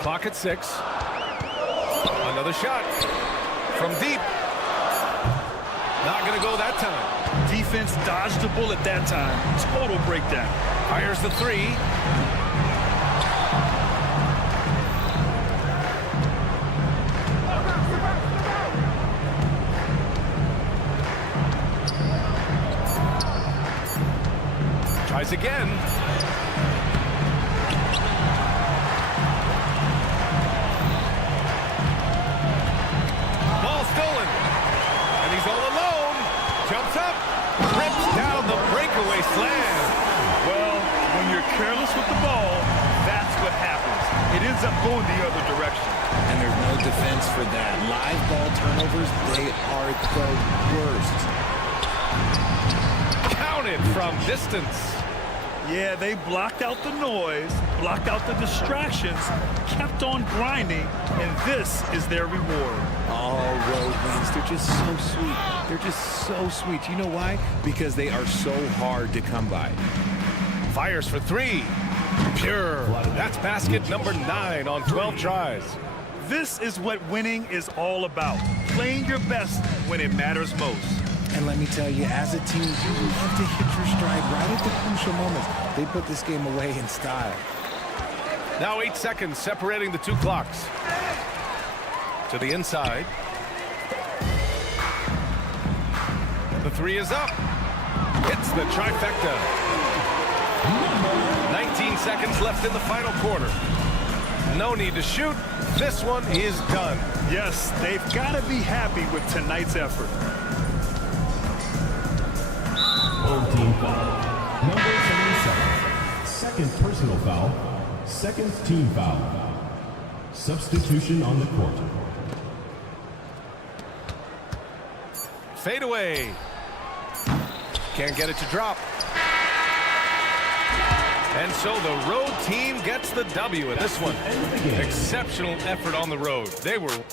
Clock at 6. Another shot from deep. Not going to go that time. Defense dodged the bullet that time. Total breakdown. Fires the 3. Tries again. Ball stolen. And he's all alone. Jumps up. Rips down the breakaway slam. Well, when you're careless with the ball, that's what happens. It ends up going the other direction. And there's no defense for that. Live ball turnovers, they are the worst. Counted from distance. Yeah, they blocked out the noise, blocked out the distractions, kept on grinding, and this is their reward. All road wins. They're just so sweet. They're just so sweet. You know why? Because they are so hard to come by. Fires for 3. Pure. That's basket number 9 on 12 tries. This is what winning is all about. Playing your best when it matters most. And let me tell you, as a team, you have to hit your stride right at the crucial moments. They put this game away in style. Now 8 seconds separating the 2 clocks. To the inside. The 3 is up. Hits the trifecta. 19 seconds left in the final quarter. No need to shoot. This one is done. Yes, they've got to be happy with tonight's effort. Home team foul. Number 77. Second personal foul. Second team foul. Substitution on the court. Fade away. Can't get it to drop. And so the road team gets the W in this one. Exceptional effort on the road. They were...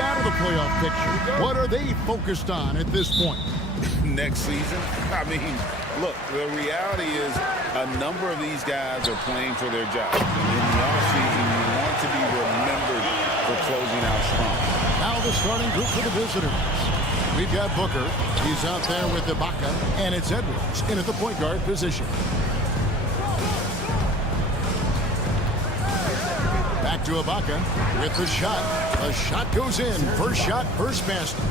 Out of the playoff picture. What are they focused on at this point? Next season? I mean, look, the reality is a number of these guys are playing for their jobs. And in the offseason, you want to be remembered for closing out strong. Now the starting group for the visitors. We've got Booker. He's out there with Ibaka. And it's Edwards in at the point guard position. Back to Ibaka with the shot. The shot goes in. First shot, first basket.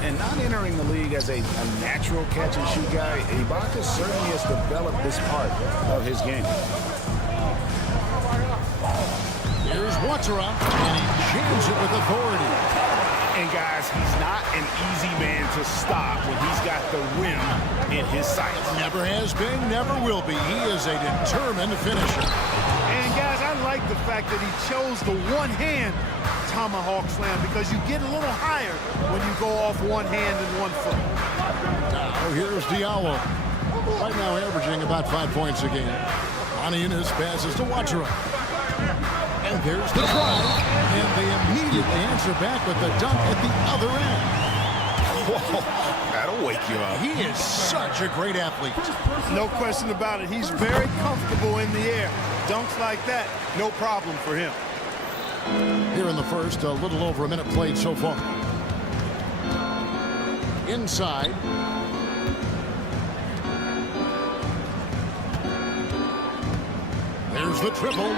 And not entering the league as a natural catch-and-shoot guy, Ibaka certainly has developed this part of his game. Here's Watera, and he jams it with authority. And guys, he's not an easy man to stop when he's got the rim in his sights. Never has been, never will be. He is a determined finisher. And guys, I like the fact that he chose the one-hand tomahawk slam because you get a little higher when you go off one hand and 1 foot. Now here's Diallo. Right now averaging about 5 points a game. Aniunas passes to Watera. And there's the try. And they immediately answer back with the dunk at the other end. Whoa, that'll wake you up. He is such a great athlete. No question about it. He's very comfortable in the air. Dunks like that, no problem for him. Here in the first, a little over a minute played so far. Inside. There's the triple.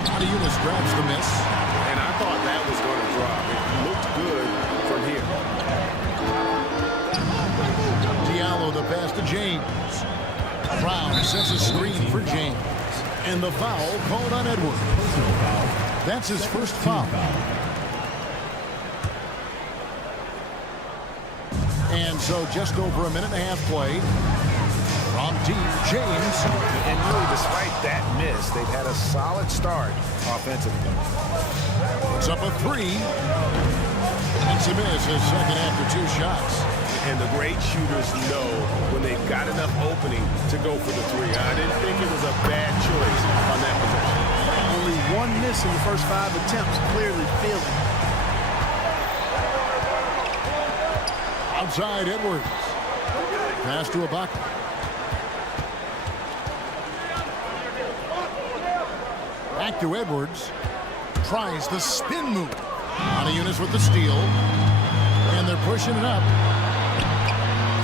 Aniunas grabs the miss. And I thought that was going to drop. It looked good from here. Diallo the pass to James. Brown sets a screen for James. And the foul called on Edwards. That's his first foul. And so just over a minute and a half played. From deep, James. And really, despite that miss, they've had a solid start offensively. Puts up a three. That's a miss, his second after 2 shots. And the great shooters know when they've got enough opening to go for the three. I didn't think it was a bad choice on that possession. Only 1 miss in the first 5 attempts, clearly feeling. Outside Edwards. Pass to Ibaka. Back to Edwards. Tries the spin move. Aniunas with the steal. And they're pushing it up.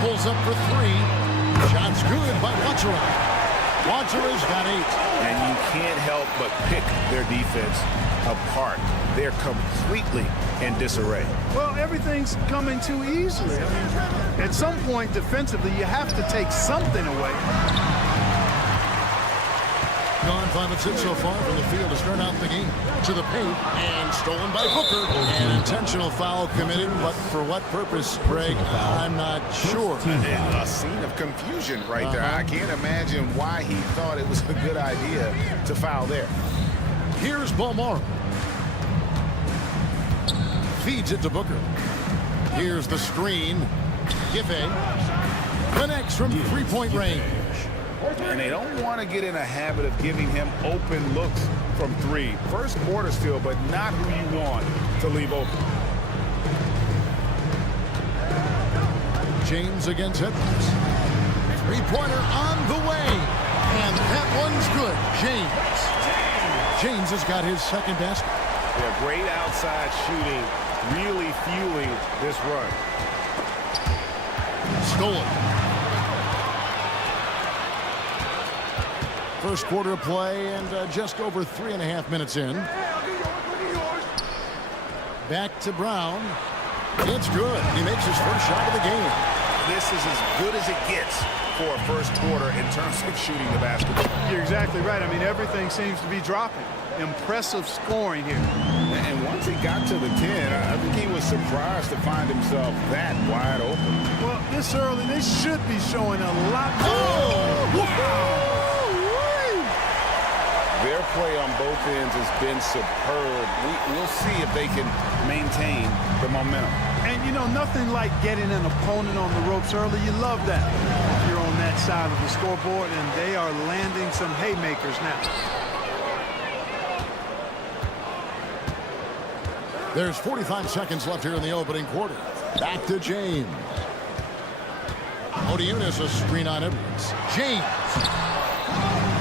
Pulls up for 3. Shot's good by Watera. Watera's got 8. And you can't help but pick their defense apart. They're completely in disarray. Well, everything's coming too easily. I mean, at some point defensively, you have to take something away. Gone 5 of 6 so far from the field to start out the game. To the paint, and stolen by Booker. An intentional foul committed, but for what purpose, Greg? I'm not sure. A scene of confusion right there. I can't imagine why he thought it was a good idea to foul there. Here's Balmore. Feeds it to Booker. Here's the screen. Giffey connects from 3-point range. And they don't want to get in a habit of giving him open looks from 3. First quarter still, but not who you want to leave open. James against Edwards. 3-pointer on the way. And that one's good. James has got his second basket. Yeah, great outside shooting, really fueling this run. Stolen. First quarter of play and just over 3.5 minutes in. Back to Brown. It's good. He makes his first shot of the game. this is as good as it gets for a first quarter in terms of shooting the basketball. You're exactly right. I mean, everything seems to be dropping. Impressive scoring here. And once he got to the 10, I think he was surprised to find himself that wide open. Well, this early, they should be showing a lot more. Wow! Their play on both ends has been superb. We'll see if they can maintain the momentum. And, you know, nothing like getting an opponent on the ropes early. You love that. You're on that side of the scoreboard, and they are landing some haymakers now. There's 45 seconds left here in the opening quarter. Back to James. Odiunas, a screen on Edwards. James.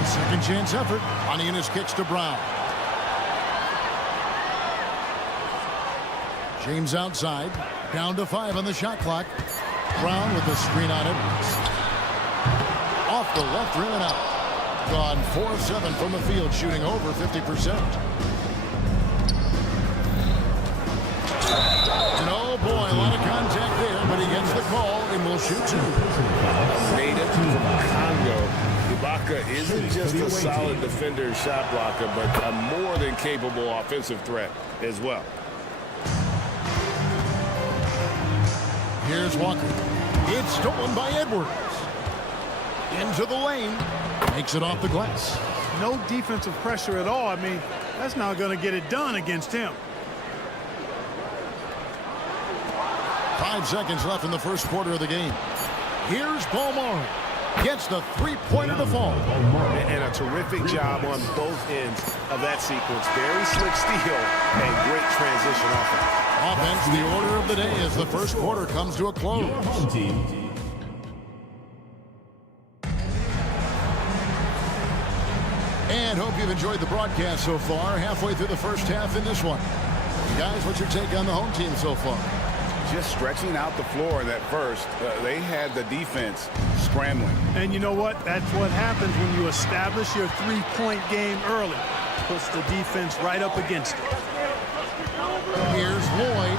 Second chance effort. Odiunas kicks to Brown. James outside. Down to 5 on the shot clock. Brown with the screen on Edwards. Off the left rim and out. Gone 4 of 7 from the field, shooting over 50%. And oh boy, a lot of contact there, but he gets the call and will shoot 2. Native from Congo, Ibaka isn't just a solid defender and shot blocker, but a more than capable offensive threat as well. Here's Walker. It's stolen by Edwards. Into the lane. Makes it off the glass. No defensive pressure at all. I mean, that's not going to get it done against him. 5 seconds left in the first quarter of the game. Here's Paul Morrow. Gets the three-pointer to fall. And a terrific job on both ends of that sequence. Very slick steal and great transition offense. Offense, the order of the day as the first quarter comes to a close. And hope you've enjoyed the broadcast so far. Halfway through the first half in this one. Guys, what's your take on the home team so far? Just stretching out the floor in that first. They had the defense scrambling. And you know what? That's what happens when you establish your three-point game early. Puts the defense right up against it. Here's Lloyd.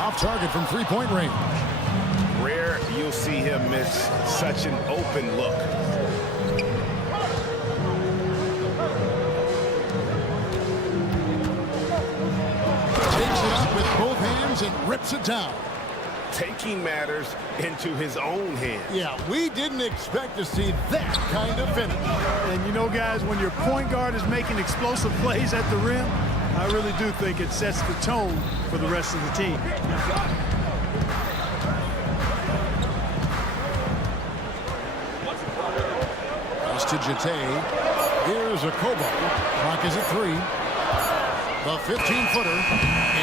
Off target from three-point range. Rare you'll see him miss such an open look. Takes it up with both hands and rips it down. Taking matters into his own hands. Yeah, we didn't expect to see that kind of finish. And you know, guys, when your point guard is making explosive plays at the rim, I really do think it sets the tone for the rest of the team. Pass to Jete. Here's a Kobo. Clock is at 3. The 15-footer,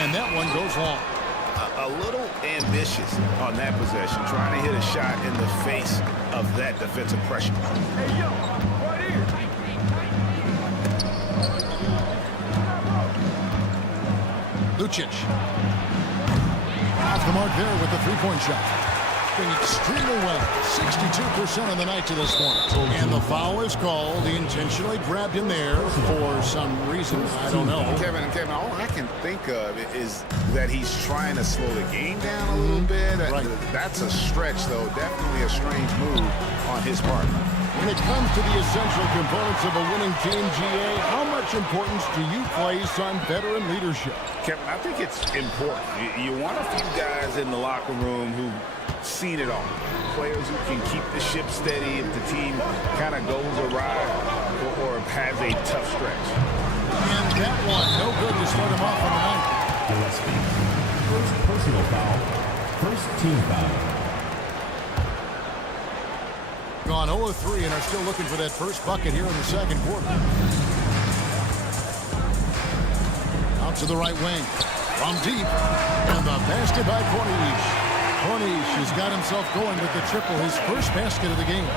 and that one goes long. A little ambitious on that possession, trying to hit a shot in the face of that defensive pressure. Hey, yo, right here. Lucic. Off the mark there with the three-point shot. Doing extremely well. 62% on the night to this point. And the foul is called. He intentionally grabbed him there for some reason. I don't know. Kevin, all I can think of is that he's trying to slow the game down a little bit. Right. That's a stretch, though. Definitely a strange move on his part. When it comes to the essential components of a winning team, GA, how much importance do you place on veteran leadership? Kevin, I think it's important. You want a few guys in the locker room who've seen it all. Players who can keep the ship steady if the team kind of goes awry or has a tough stretch. And that one, no good to start him off on the night. First personal foul. First team foul. Gone 0-3 and are still looking for that first bucket here in the second quarter. Out to the right wing. From deep. And the basket by Cornish. Cornish has got himself going with the triple, his first basket of the game.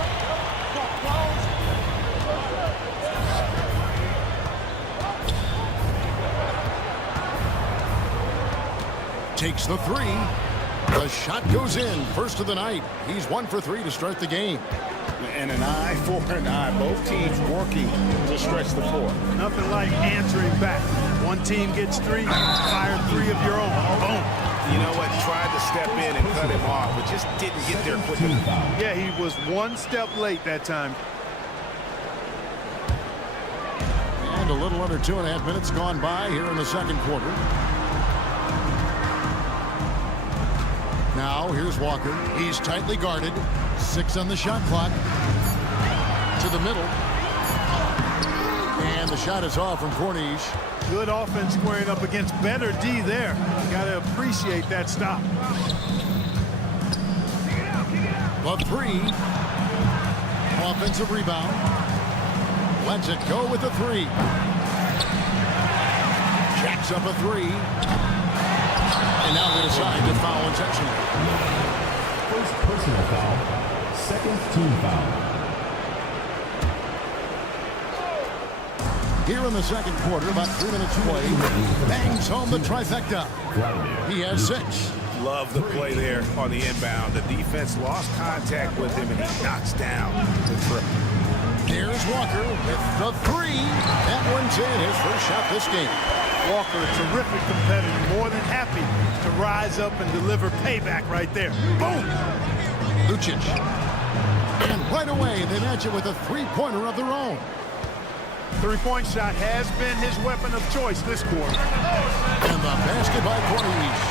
Takes the 3. The shot goes in. First of the night. He's 1 for 3 to start the game. And an eye for an eye. Both teams working to stretch the floor. Nothing like answering back. One team gets 3, fire 3 of your own. Boom. You know what? Tried to step in and cut him off, but just didn't get there quick enough. Yeah, he was one step late that time. And a little under 2.5 minutes gone by here in the second quarter. Now, here's Walker. He's tightly guarded. 6 on the shot clock. To the middle. And the shot is off from Corniche. Good offense squaring up against better D there. Got to appreciate that stop. The 3. Offensive rebound. Lets it go with the 3. Jacks up a 3. And now they decide to foul intentionally. First personal foul. Second team foul. Here in the second quarter, about 3 minutes play, bangs home the trifecta. He has 6. Love the play there on the inbound. The defense lost contact with him, and he knocks down the triple. Here's Walker with the 3. That one's in, his first shot this game. Walker, a terrific competitor, more than happy to rise up and deliver payback right there. Boom! Lucic. And right away, they match it with a 3-pointer of their own. Three-point shot has been his weapon of choice this quarter. And the basket by Corniche.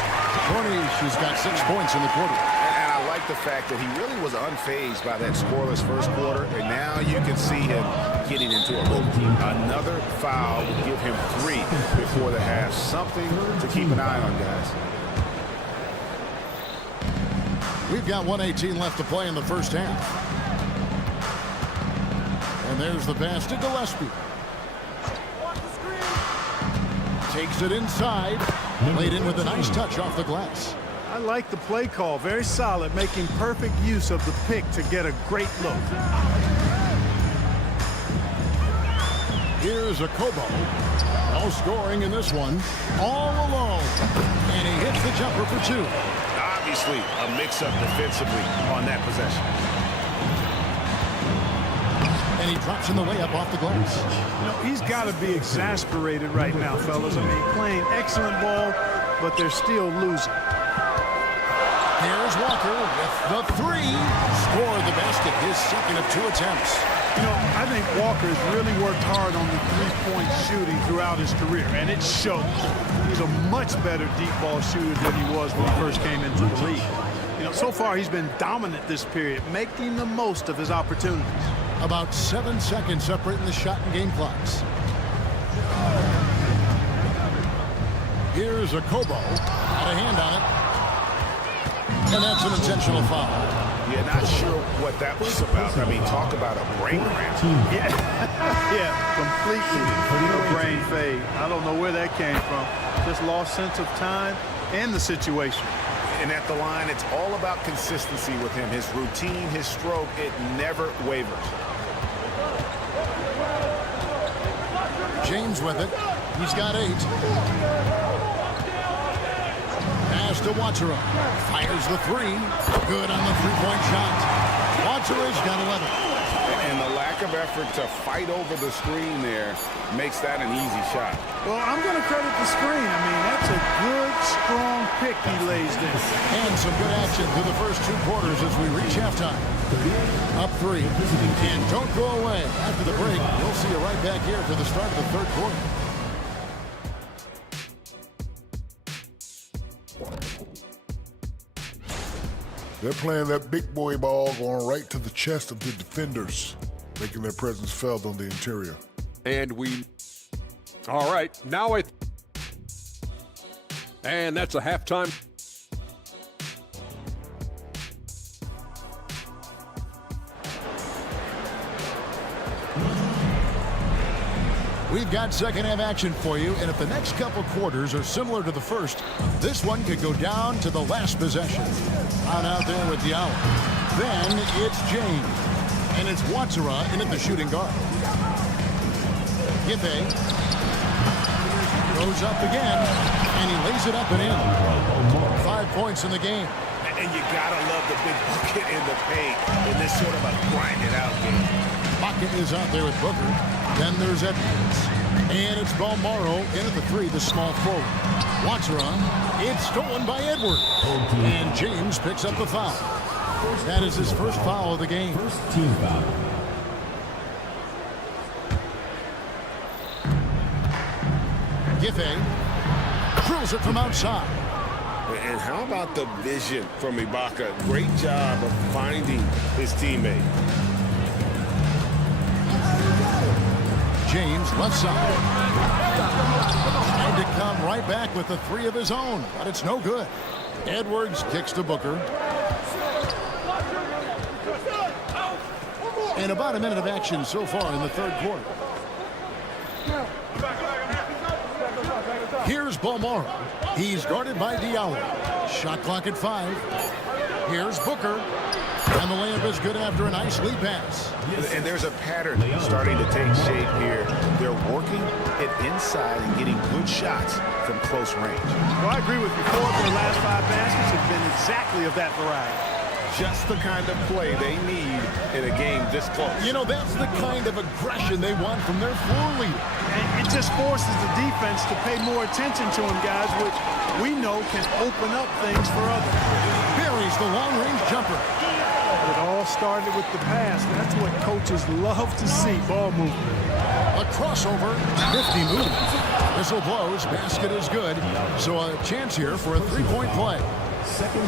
Corniche has got 6 points in the quarter. And I like the fact that he really was unfazed by that scoreless first quarter, and now you can see him getting into a rhythm. Another foul would give him 3 before the half. Something to keep an eye on, guys. We've got 1:18 left to play in the first half. And there's the pass to Gillespie. Takes it inside. Laid in with a nice touch off the glass. I like the play call. Very solid, making perfect use of the pick to get a great look. Here's a Kobo. No scoring in this one. All alone. And he hits the jumper for 2. Obviously, a mix-up defensively on that possession. And he drops in the layup off the glass. You know, he's got to be exasperated right now, fellas. I mean, playing excellent ball, but they're still losing. Here's Walker with the 3. Scored the basket, his second of 2 attempts. You know, I think Walker has really worked hard on the three-point shooting throughout his career, and it shows. He's a much better deep ball shooter than he was when he first came into the league. You know, so far he's been dominant this period, making the most of his opportunities. About 7 seconds separating the shot and game clocks. Here's a Kobo. Got a hand on it. And that's an intentional foul. Yeah, not sure what that was about. I mean, talk about a brain cramp. Yeah, yeah, completely brain fade. I don't know where that came from. Just lost sense of time and the situation. And at the line, it's all about consistency with him. His routine, his stroke, it never wavers. James with it. He's got 8. Pass to Watsura. Fires the 3. Good on the 3-point shot. Watsura's got 11. And the lack of effort to fight over the screen there makes that an easy shot. Well, I'm going to credit the screen. I mean, that's a good, strong pick he lays there. And some good action through the first 2 quarters as we reach halftime. Up 3. And don't go away. After the break, we'll see you right back here for the start of the third quarter. They're playing that big boy ball going right to the chest of the defenders, making their presence felt on the interior. And all right, now and that's a halftime. We've got second half action for you, and if the next couple quarters are similar to the first, this one could go down to the last possession. Out there with the hour. Then it's James, and it's Watsura in at the shooting guard. Gippe goes up again, and he lays it up and in. 5 points in the game. And you gotta love the big bucket in the paint in this sort of a grind-it-out game. Pocket is out there with Booker. Then there's Edwards. And it's Balmaro in at the 3, the small forward. Watson, it's stolen by Edward. And James picks up the foul. That is his first foul of the game. First team foul. Giffey drills it from outside. And how about the vision from Ibaka? Great job of finding his teammate. James left side. Trying to come right back with the 3 of his own, but it's no good. Edwards kicks to Booker. And about a minute of action so far in the third quarter. Here's Balmaro. He's guarded by Diallo. Shot clock at 5. Here's Booker. And the layup is good after a nice lead pass. And there's a pattern starting to take shape here. They're working it inside and getting good shots from close range. Well, I agree with you. 4 of their last 5 baskets have been exactly of that variety. Just the kind of play they need in a game this close. You know, that's the kind of aggression they want from their floor leader. And it just forces the defense to pay more attention to him, guys, which we know can open up things for others. Buries the long-range jumper. It all started with the pass. That's what coaches love to see, ball movement. A crossover, nifty move. Whistle blows, basket is good. So a chance here for a 3-point play.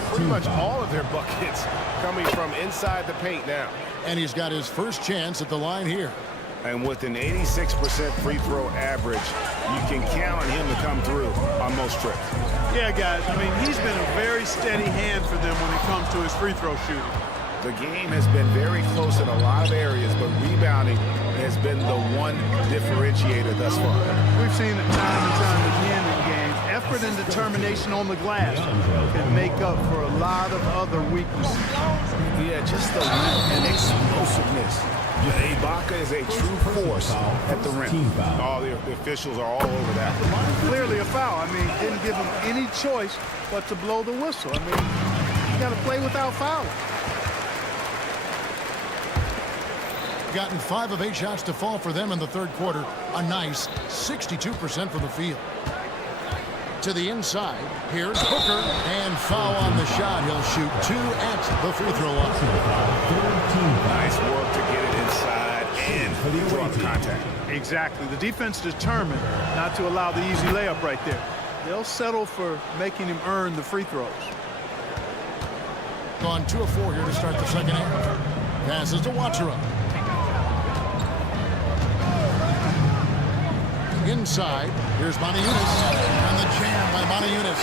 Pretty much all of their buckets coming from inside the paint now. And he's got his first chance at the line here. And with an 86% free throw average, you can count on him to come through on most trips. Yeah, guys, I mean, he's been a very steady hand for them when it comes to his free throw shooting. The game has been very close in a lot of areas, but rebounding has been the one differentiator thus far. We've seen it time and time again in games. Effort and determination on the glass can make up for a lot of other weaknesses. Yeah, just the length and explosiveness. Ibaka is a true force at the rim. All the officials are all over that. Clearly a foul. I mean, didn't give him any choice but to blow the whistle. I mean, you got to play without fouling. Gotten 5 of 8 shots to fall for them in the third quarter. A nice 62% from the field. To the inside, here's Booker, and foul on the shot. He'll shoot 2 at the free throw line. Nice work to get it inside and draw the contact. Exactly. The defense determined not to allow the easy layup right there. They'll settle for making him earn the free throws. Gone 2 of 4 here to start the second half. Passes to Watchera. Inside, here's Manajunas, and the jam by Manajunas.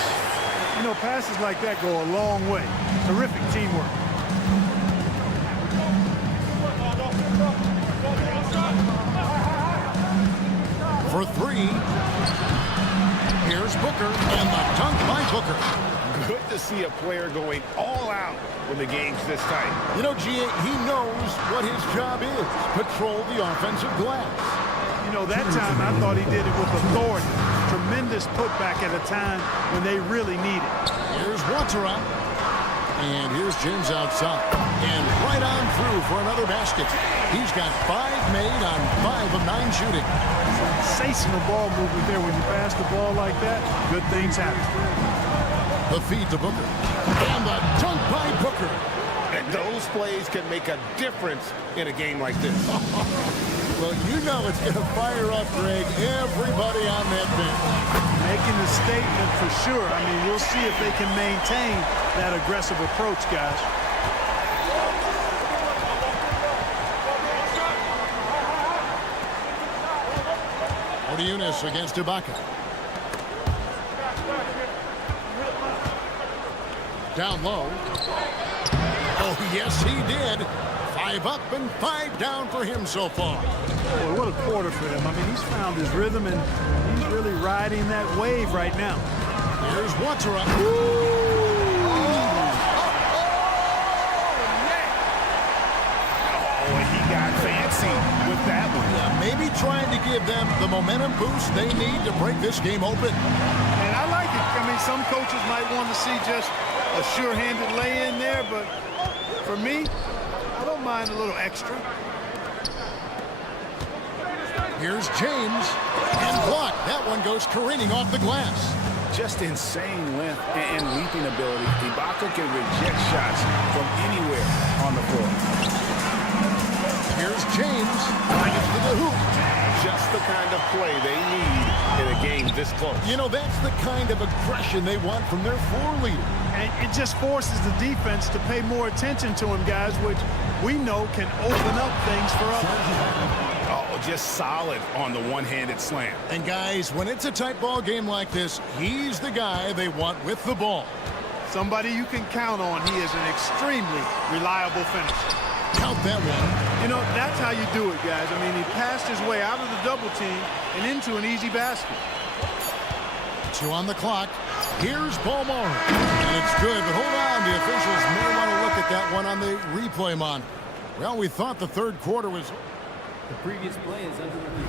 You know, passes like that go a long way. Terrific teamwork. For 3, here's Booker, and the dunk by Booker. Good to see a player going all out when the game's this tight. You know, G.A., he knows what his job is. Patrol the offensive glass. You know, that time I thought he did it with authority. Tremendous putback at a time when they really need it. Here's Watson. And here's James outside. And right on through for another basket. He's got 5 made on 5 of 9 shooting. Sensational ball movement there. When you pass the ball like that, good things happen. The feed to Booker. And the dunk by Booker. And those plays can make a difference in a game like this. Well, you know it's going to fire up, Greg, everybody on that bench. Making a statement for sure. I mean, we'll see if they can maintain that aggressive approach, guys. Manajunas against Ibaka. Down low. Oh, yes, he did. 5 up and 5 down for him so far. Boy, what a quarter for him. I mean, he's found his rhythm, and he's really riding that wave right now. Here's Watson. He got fancy with that one. Yeah, maybe trying to give them the momentum boost they need to break this game open. And I like it. I mean, some coaches might want to see just a sure-handed lay-in there, but for me, I don't mind a little extra. Here's James. And blocked. That one goes careening off the glass. Just insane length and leaping ability. Ibaka can reject shots from anywhere on the floor. Here's James. Right into the hoop. Just the kind of play they need in a game this close. You know, that's the kind of aggression they want from their floor leader. And it just forces the defense to pay more attention to him, guys, which we know can open up things for others. Oh, just solid on the one-handed slam. And guys, when it's a tight ball game like this, he's the guy they want with the ball. Somebody you can count on. He is an extremely reliable finisher. Count that one. You know, that's how you do it, guys. I mean, he passed his way out of the double team and into an easy basket. 2 on the clock. Here's Ballmore. And it's good, but hold on. The officials may want to look at that one on the replay monitor. Well, we thought the third quarter was... The previous play is under review.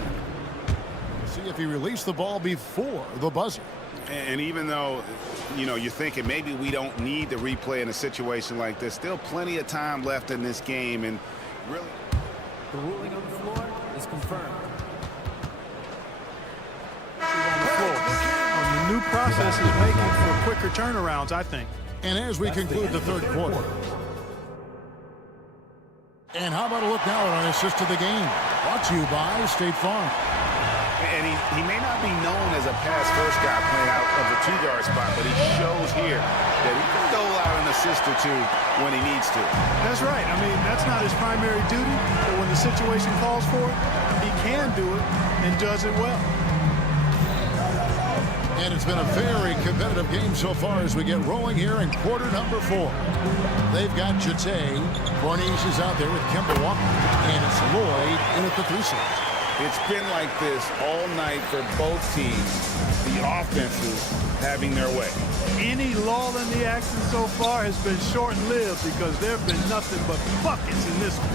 See if he released the ball before the buzzer. And even though, you know, you're thinking maybe we don't need the replay in a situation like this, still plenty of time left in this game. And really... The ruling on the floor is confirmed. The new process is making for quicker turnarounds, I think. And as we conclude the third quarter. And how about a look now at our assist to the game? Brought to you by State Farm. And he may not be known as a pass-first guy playing out of the two-guard spot, but he shows here that he can dole out an assist or two when he needs to. That's right. I mean, that's not his primary duty, but when the situation calls for it, he can do it and does it well. And it's been a very competitive game so far as we get rolling here in quarter number 4. They've got Jate. Corniche is out there with Kemba Walker. And it's Lloyd in at the 3 slot. It's been like this all night for both teams. The offenses having their way. Any lull in the action so far has been short-lived because there have been nothing but buckets in this one.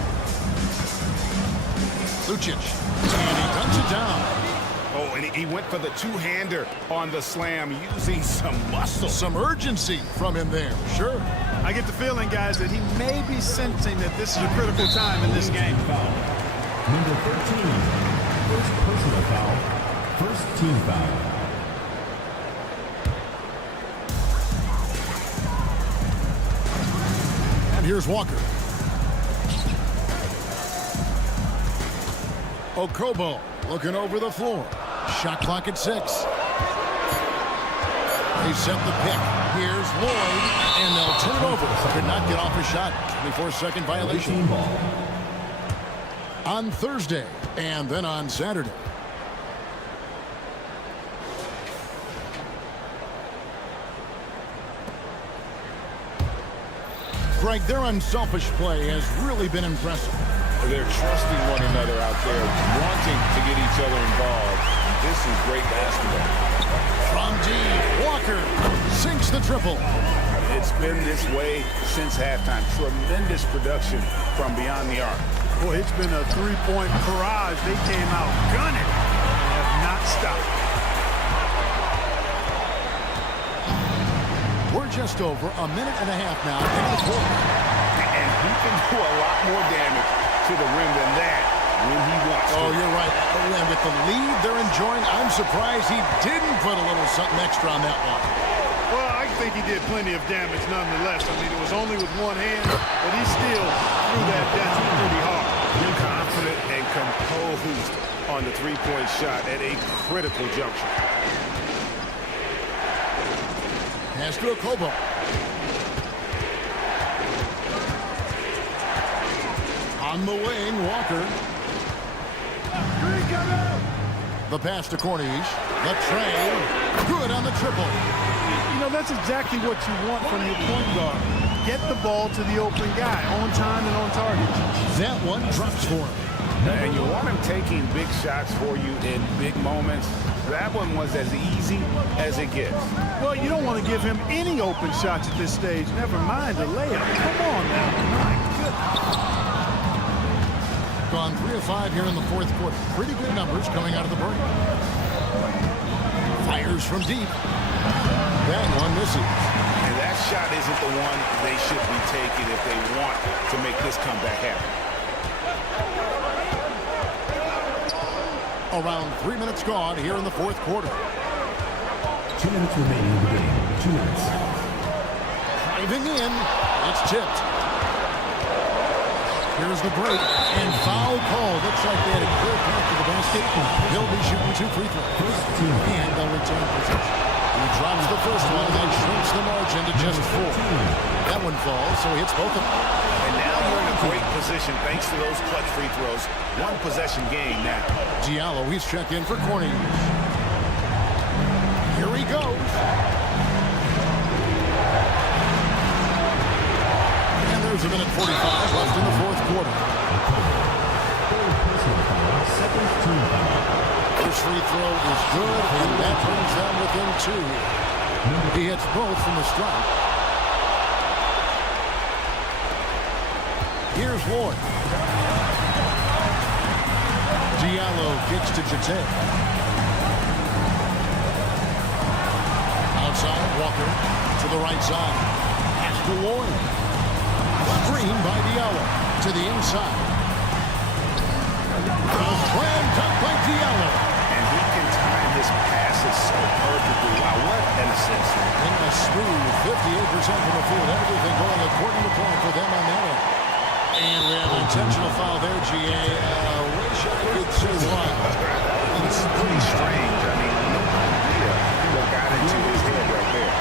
Lucic. And he dunks it down. Oh, and he went for the two-hander on the slam, using some muscle. Some urgency from him there. Sure. I get the feeling, guys, that he may be sensing that this is a critical time in this game. Number 13, first personal foul, first team foul. And here's Walker. Okobo looking over the floor. Shot clock at 6. They set the pick. Here's Lloyd, and they'll turn it over. Could not get off a shot. 24-second violation. On Thursday, and then on Saturday. Greg, their unselfish play has really been impressive. They're trusting one another out there, wanting to get each other involved. This is great basketball. From deep, Walker sinks the triple. It's been this way since halftime. Tremendous production from beyond the arc. Boy, it's been a three-point barrage. They came out gunning and have not stopped. We're just over a minute and a half now in the quarter. And he can do a lot more damage to the rim than that when he wants to. Oh, you're right. And with the lead they're enjoying, I'm surprised he didn't put a little something extra on that one. Well, I think he did plenty of damage nonetheless. I mean, it was only with one hand, but he still threw that down pretty hard. Confident and composed on the three-point shot at a critical juncture. Pass to Okobo. On the wing, Walker. The pass to Corniche. The tray. Good on the triple. You know, that's exactly what you want from your point guard. Get the ball to the open guy on time and on target. That one drops for him. And you want him taking big shots for you in big moments. That one was as easy as it gets. Well, you don't want to give him any open shots at this stage. Never mind a layup. Come on now. My goodness. Gone 3 of 5 here in the fourth quarter. Pretty good numbers coming out of the break. Fires from deep. That one misses. And that shot isn't the one they should be taking if they want to make this comeback happen. Around 3 minutes gone here in the fourth quarter. 2 minutes remaining in the game. 2 minutes. Driving in. It's tipped. Here's the break. And foul call. Looks like they had a clear path to the basket. He'll be shooting 2 free throws. And they'll retain possession. He drops the first one and then shrinks the margin to just 4. That one falls, so he hits both of them. And now you're in a great position thanks to those clutch free throws. One possession game now. Diallo, he's checked in for Corning. Here he goes. And there's a minute 45 left in the fourth quarter. First free throw is good, and that brings them within 2. He hits both from the stripe. Here's Ward. Diallo kicks to Jete. Outside, Walker to the right side. Pass to Ward. Screen by Diallo to the inside. Slam dunk by Diallo. And he can time his passes so perfectly. Wow, what an assist. In a smooth 58% from the field. Everything going according to plan for them on that end. And we have an intentional foul there, GA. Wish I could say why. It's pretty strange. I mean, no idea what got into his head right there.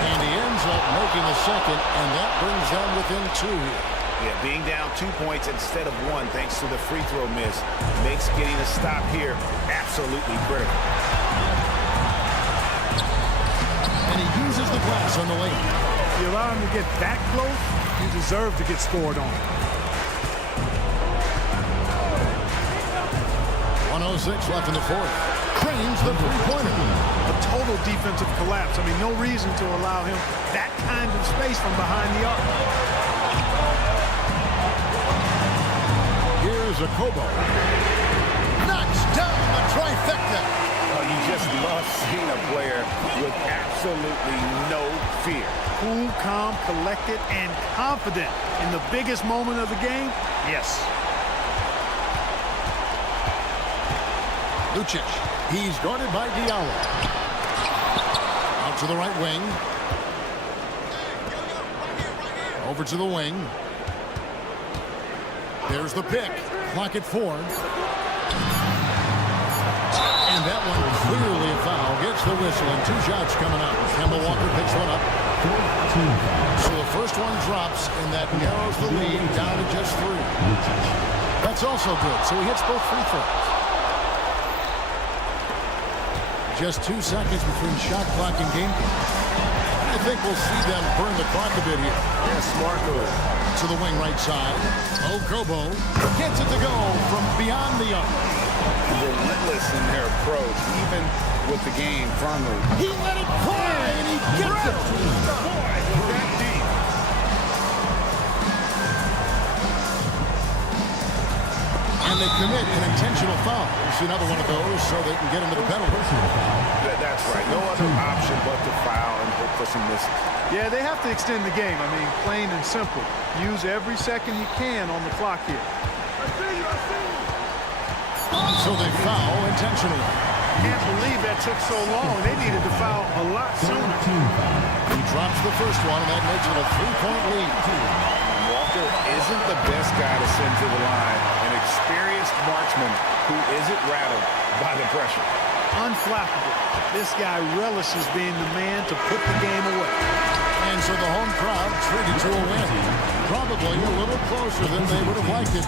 And he ends up making the second, and that brings them within 2 here. Yeah, being down 2 points instead of 1 thanks to the free throw miss makes getting a stop here absolutely critical. And he uses the glass on the lane. If you allow him to get that close, you deserve to get scored on. 1:06 left in the fourth. Cranes the three-pointer. A total defensive collapse. I mean, no reason to allow him that kind of space from behind the arc. Here's a Kobo. Knocks down the trifecta. Oh, you just love seeing a player with absolutely no fear. Cool, calm, collected, and confident in the biggest moment of the game? Yes. Lucic. He's guarded by Diallo. Out to the right wing. Over to the wing. There's the pick. Clock at 4. And that one clearly a foul. Gets the whistle and 2 shots coming up. Kemba Walker picks one up. So the first one drops, and that narrows the lead down to just 3. That's also good. So he hits both free throws. Just 2 seconds between shot clock and game clock. I think we'll see them burn the clock a bit here. Yeah, smart move. To the wing right side. Okobo gets it to go from beyond the arc. Relentless in their approach, even with the game firmly. He let it fly, and he gets it. Boy, was that deep. And they commit an intentional foul. We'll see another one of those so they can get into the penalty. That's right. No other option but to foul and hope for some misses. Yeah, they have to extend the game. I mean, plain and simple. Use every second you can on the clock here. So they foul intentionally. Can't believe that took so long. They needed to foul a lot sooner. He drops the first one, and that makes it a 3-point lead. Walker isn't the best guy to send to the line. An experienced marksman who isn't rattled by the pressure. Unflappable. This guy relishes being the man to put the game away. And so the home crowd treated to a win. Probably a little closer than they would have liked it.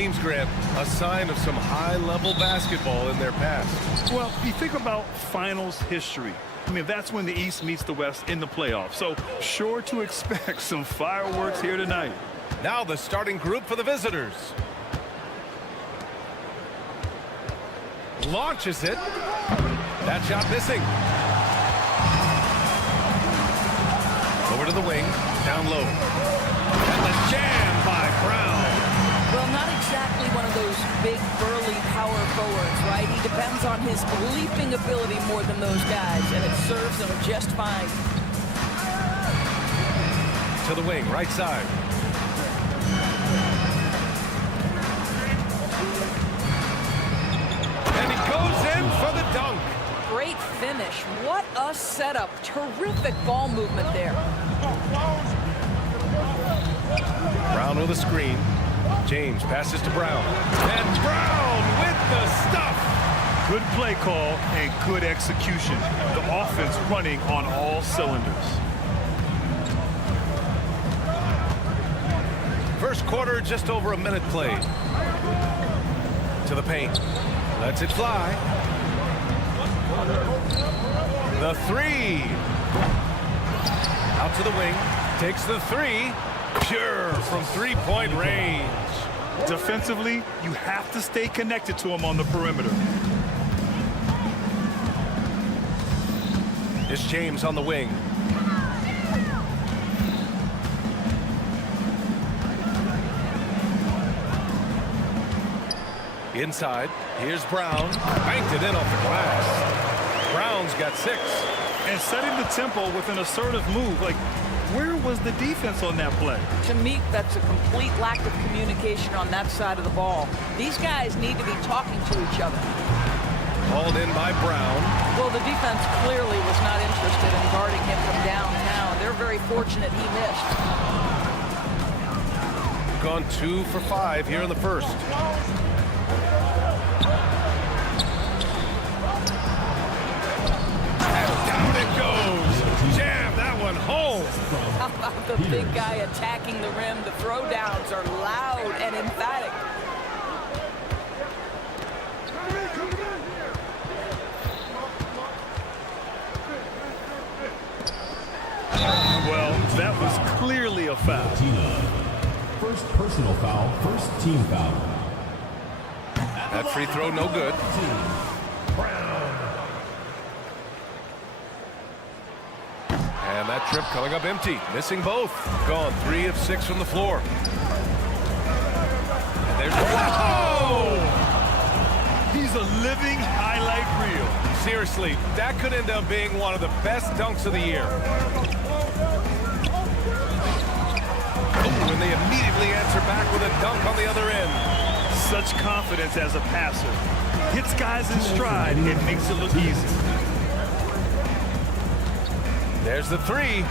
teams, Grant, a sign of some high-level basketball in their past. Well, you think about finals history. I mean, that's when the East meets the West in the playoffs. So sure to expect some fireworks here tonight. Now the starting group for the visitors. Launches it. That shot missing. Over to the wing. Down low. And the jam by Brown. Well, not exactly one of those big, burly power forwards, right? He depends on his leaping ability more than those guys, and it serves him just fine. To the wing, right side. And he goes in for the dunk. Great finish. What a setup. Terrific ball movement there. Brown with a screen. James passes to Brown. And Brown with the stuff. Good play call and good execution. The offense running on all cylinders. First quarter, just over a minute played. To the paint. Lets it fly. The three. Out to the wing. Takes the three. Pure from three-point range. Defensively, you have to stay connected to him on the perimeter. It's James on the wing. Inside, here's Brown. Banked it in off the glass. Brown's got 6. And setting the tempo with an assertive move. Like, where was the defense on that play? To me, that's a complete lack of communication on that side of the ball. These guys need to be talking to each other. Hauled in by Brown. Well, the defense clearly was not interested in guarding him from downtown. They're very fortunate he missed. Gone 2 for 5 here in the first. And down it goes. Jam that one home. How about the big guy attacking the rim? The throwdowns are loud and emphatic. Well, that was clearly a foul. First personal foul, first team foul. That free throw no good. And that trip coming up empty. Missing both. Gone 3 of 6 from the floor. And there's wow! He's a living highlight reel. Seriously, that could end up being one of the best dunks of the year. When they immediately answer back with a dunk on the other end. Such confidence as a passer. Hits guys in stride and makes it look easy. There's the three.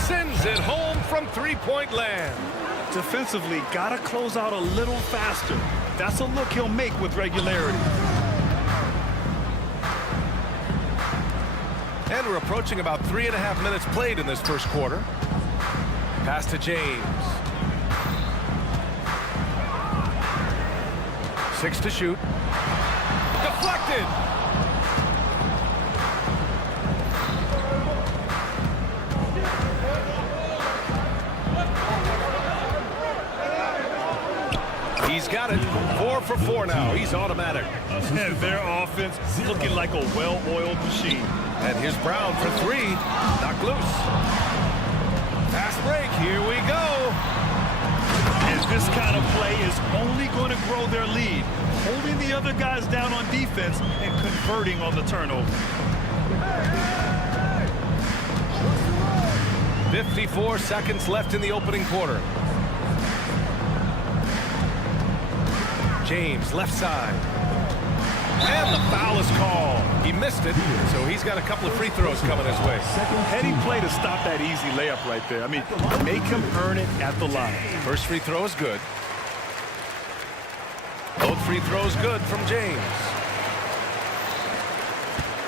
Sends it home from three-point land. Defensively, gotta close out a little faster. That's a look he'll make with regularity. And we're approaching about 3.5 minutes played in this first quarter. Pass to James. 6 to shoot. Deflected. He's got it. 4 for 4 now. He's automatic. And their offense looking like a well-oiled machine. And here's Brown for 3. Knocked loose. Fast break. Here we go. And this kind of play is only going to grow their lead. Holding the other guys down on defense and converting on the turnover. 54 seconds left in the opening quarter. James, left side. And the foul is called. He missed it, so he's got a couple of free throws coming his way. Heady play to stop that easy layup right there. I mean, make him earn it at the line. First free throw is good. Both free throws good from James.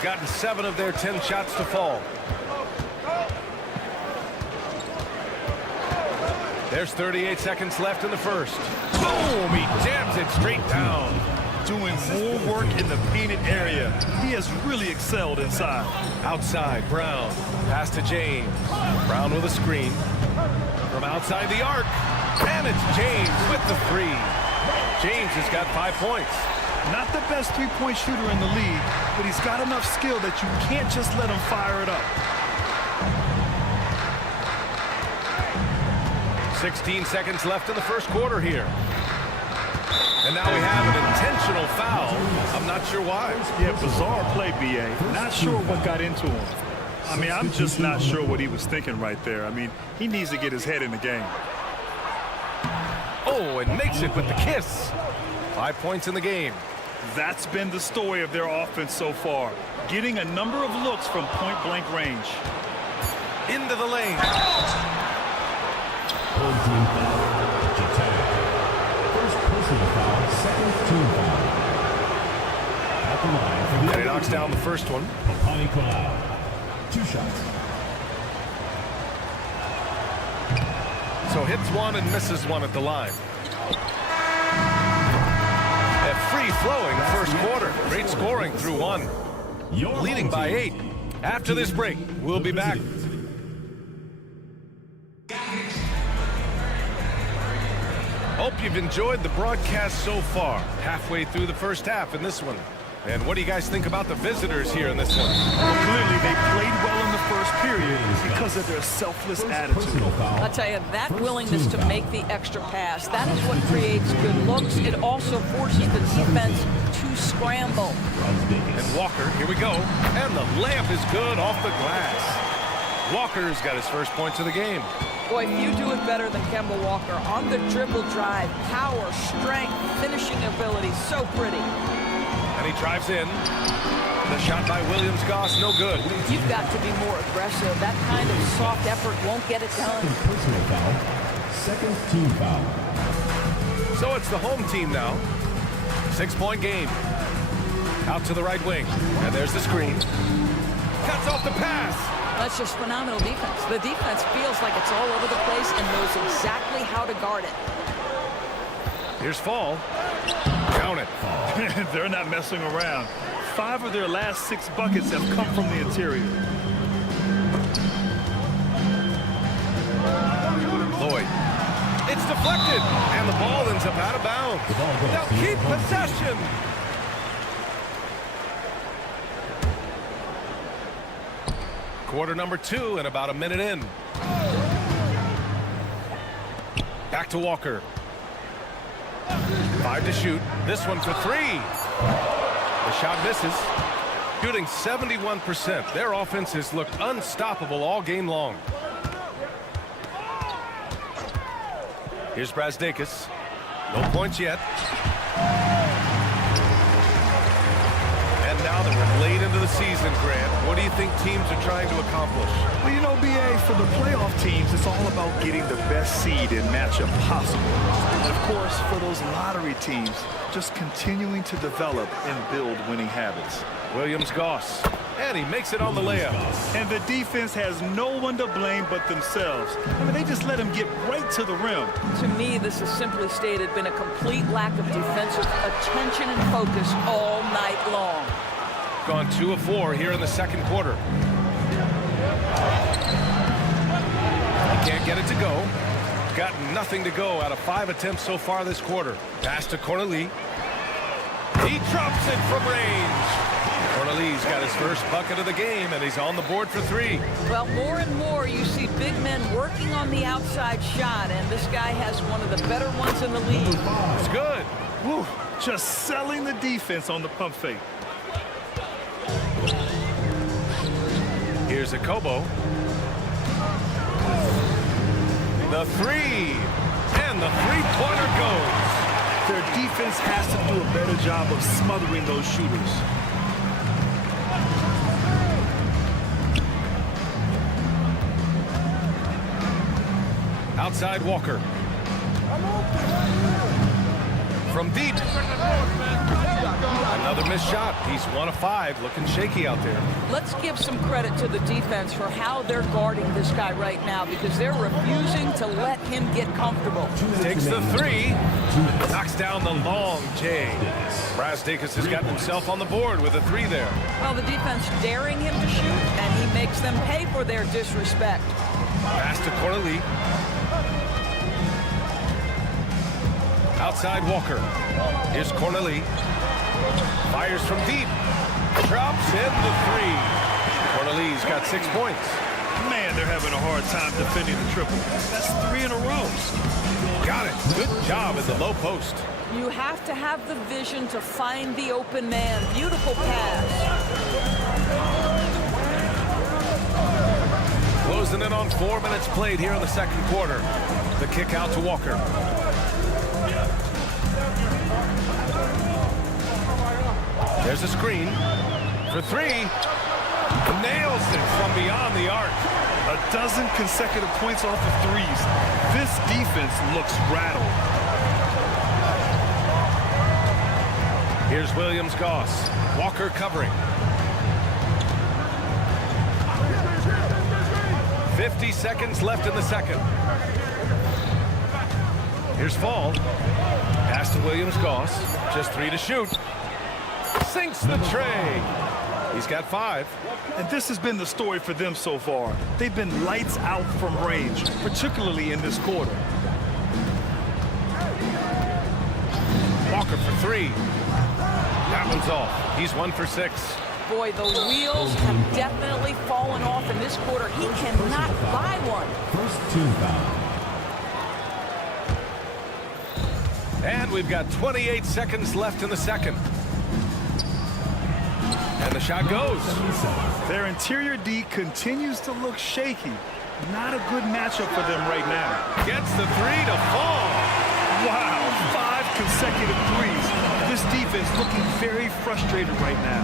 Gotten 7 of their 10 shots to fall. There's 38 seconds left in the first. Boom! He jams it straight down. Doing more work in the painted area. He has really excelled inside. Outside, Brown. Pass to James. Brown with a screen. From outside the arc. And it's James with the 3. James has got 5 points. Not the best three-point shooter in the league, but he's got enough skill that you can't just let him fire it up. 16 seconds left in the first quarter here. And now we have an intentional foul. I'm not sure why. Yeah, bizarre play, B.A. Not sure what got into him. I mean, I'm just not sure what he was thinking right there. I mean, he needs to get his head in the game. Oh, and makes it with the kiss. 5 points in the game. That's been the story of their offense so far. Getting a number of looks from point-blank range. Into the lane. First personal foul, second team foul. At the line for the and he knocks down the first one. 2 shots. so hits one and misses one at the line. A free-flowing first quarter. Great scoring through one. Leading by 8. After this break, we'll be back. Hope you've enjoyed the broadcast so far. Halfway through the first half in this one. And what do you guys think about the visitors here in this one? Well, clearly they played well in the first period because of their selfless attitude. I'll tell you, that willingness to make the extra pass, that is what creates good looks. It also forces the defense to scramble. And Walker, here we go. And the layup is good off the glass. Walker's got his first points of the game. Boy, if you do it better than Kemba Walker on the dribble drive, power, strength, finishing ability, so pretty. And he drives in. The shot by Williams-Goss, no good. You've got to be more aggressive. That kind of soft effort won't get it done. Personal foul. Second team foul. So it's the home team now. 6-point game. Out to the right wing. And there's the screen. Cuts off the pass. That's just phenomenal defense. The defense feels like it's all over the place and knows exactly how to guard it. Here's Fall. Count it. They're not messing around. 5 of their last 6 buckets have come from the interior. Lloyd. It's deflected. And the ball ends up out of bounds. They'll keep possession. Quarter number 2 and about a minute in. Back to Walker. 5 to shoot. This one for 3. The shot misses. Shooting 71%. Their offense has looked unstoppable all game long. Here's Brazdakis. No points yet. And now that we're late into the season, Grant, what do you think teams are trying to accomplish? Well, you know, BA, for the playoff teams, it's all about getting the best seed and matchup possible. And of course, for those lottery teams, just continuing to develop and build winning habits. Williams-Goss. And he makes it on the layup. And the defense has no one to blame but themselves. I mean, they just let him get right to the rim. To me, this has simply stated been a complete lack of defensive attention and focus all night long. Gone 2 of 4 here in the second quarter. He can't get it to go. Got nothing to go out of 5 attempts so far this quarter. Pass to Cornelie. He drops it from range. Cornelie's got his first bucket of the game, and he's on the board for 3. Well, more and more you see big men working on the outside shot, and this guy has one of the better ones in the league. It's good. Whew, just selling the defense on the pump fake. Here's Akobo. The 3. And the three-pointer goes. Their defense has to do a better job of smothering those shooters. Outside Walker. From deep. Another missed shot. He's 1 of 5. Looking shaky out there. Let's give some credit to the defense for how they're guarding this guy right now because they're refusing to let him get comfortable. Takes the 3. Knocks down the long J. Brazdakis has gotten himself on the board with a 3 there. Well, the defense daring him to shoot, and he makes them pay for their disrespect. Pass to Cornelie. Outside Walker. Here's Cornelie. Fires from deep. Drops in the 3. Cornelie's got 6 points. Man, they're having a hard time defending the triple. That's 3 in a row. Got it. Good job at the low post. You have to have the vision to find the open man. Beautiful pass. Closing in on 4 minutes played here in the second quarter. The kick out to Walker. There's a screen for 3. Nails it from beyond the arc. A dozen consecutive points off of 3s. This defense looks rattled. Here's Williams-Goss. Walker covering. 50 seconds left in the second. Here's Fall. Pass to Williams-Goss. Just 3 to shoot. Sinks the tray. He's got 5. And this has been the story for them so far. They've been lights out from range, particularly in this quarter. Walker for 3. That one's off. He's 1 for 6. Boy, the wheels have definitely fallen off in this quarter. He cannot buy one. First team foul. And we've got 28 seconds left in the second. And the shot goes. Their interior D continues to look shaky. Not a good matchup for them right now. Gets the 3 to fall. Wow, 5 consecutive threes. This defense looking very frustrated right now.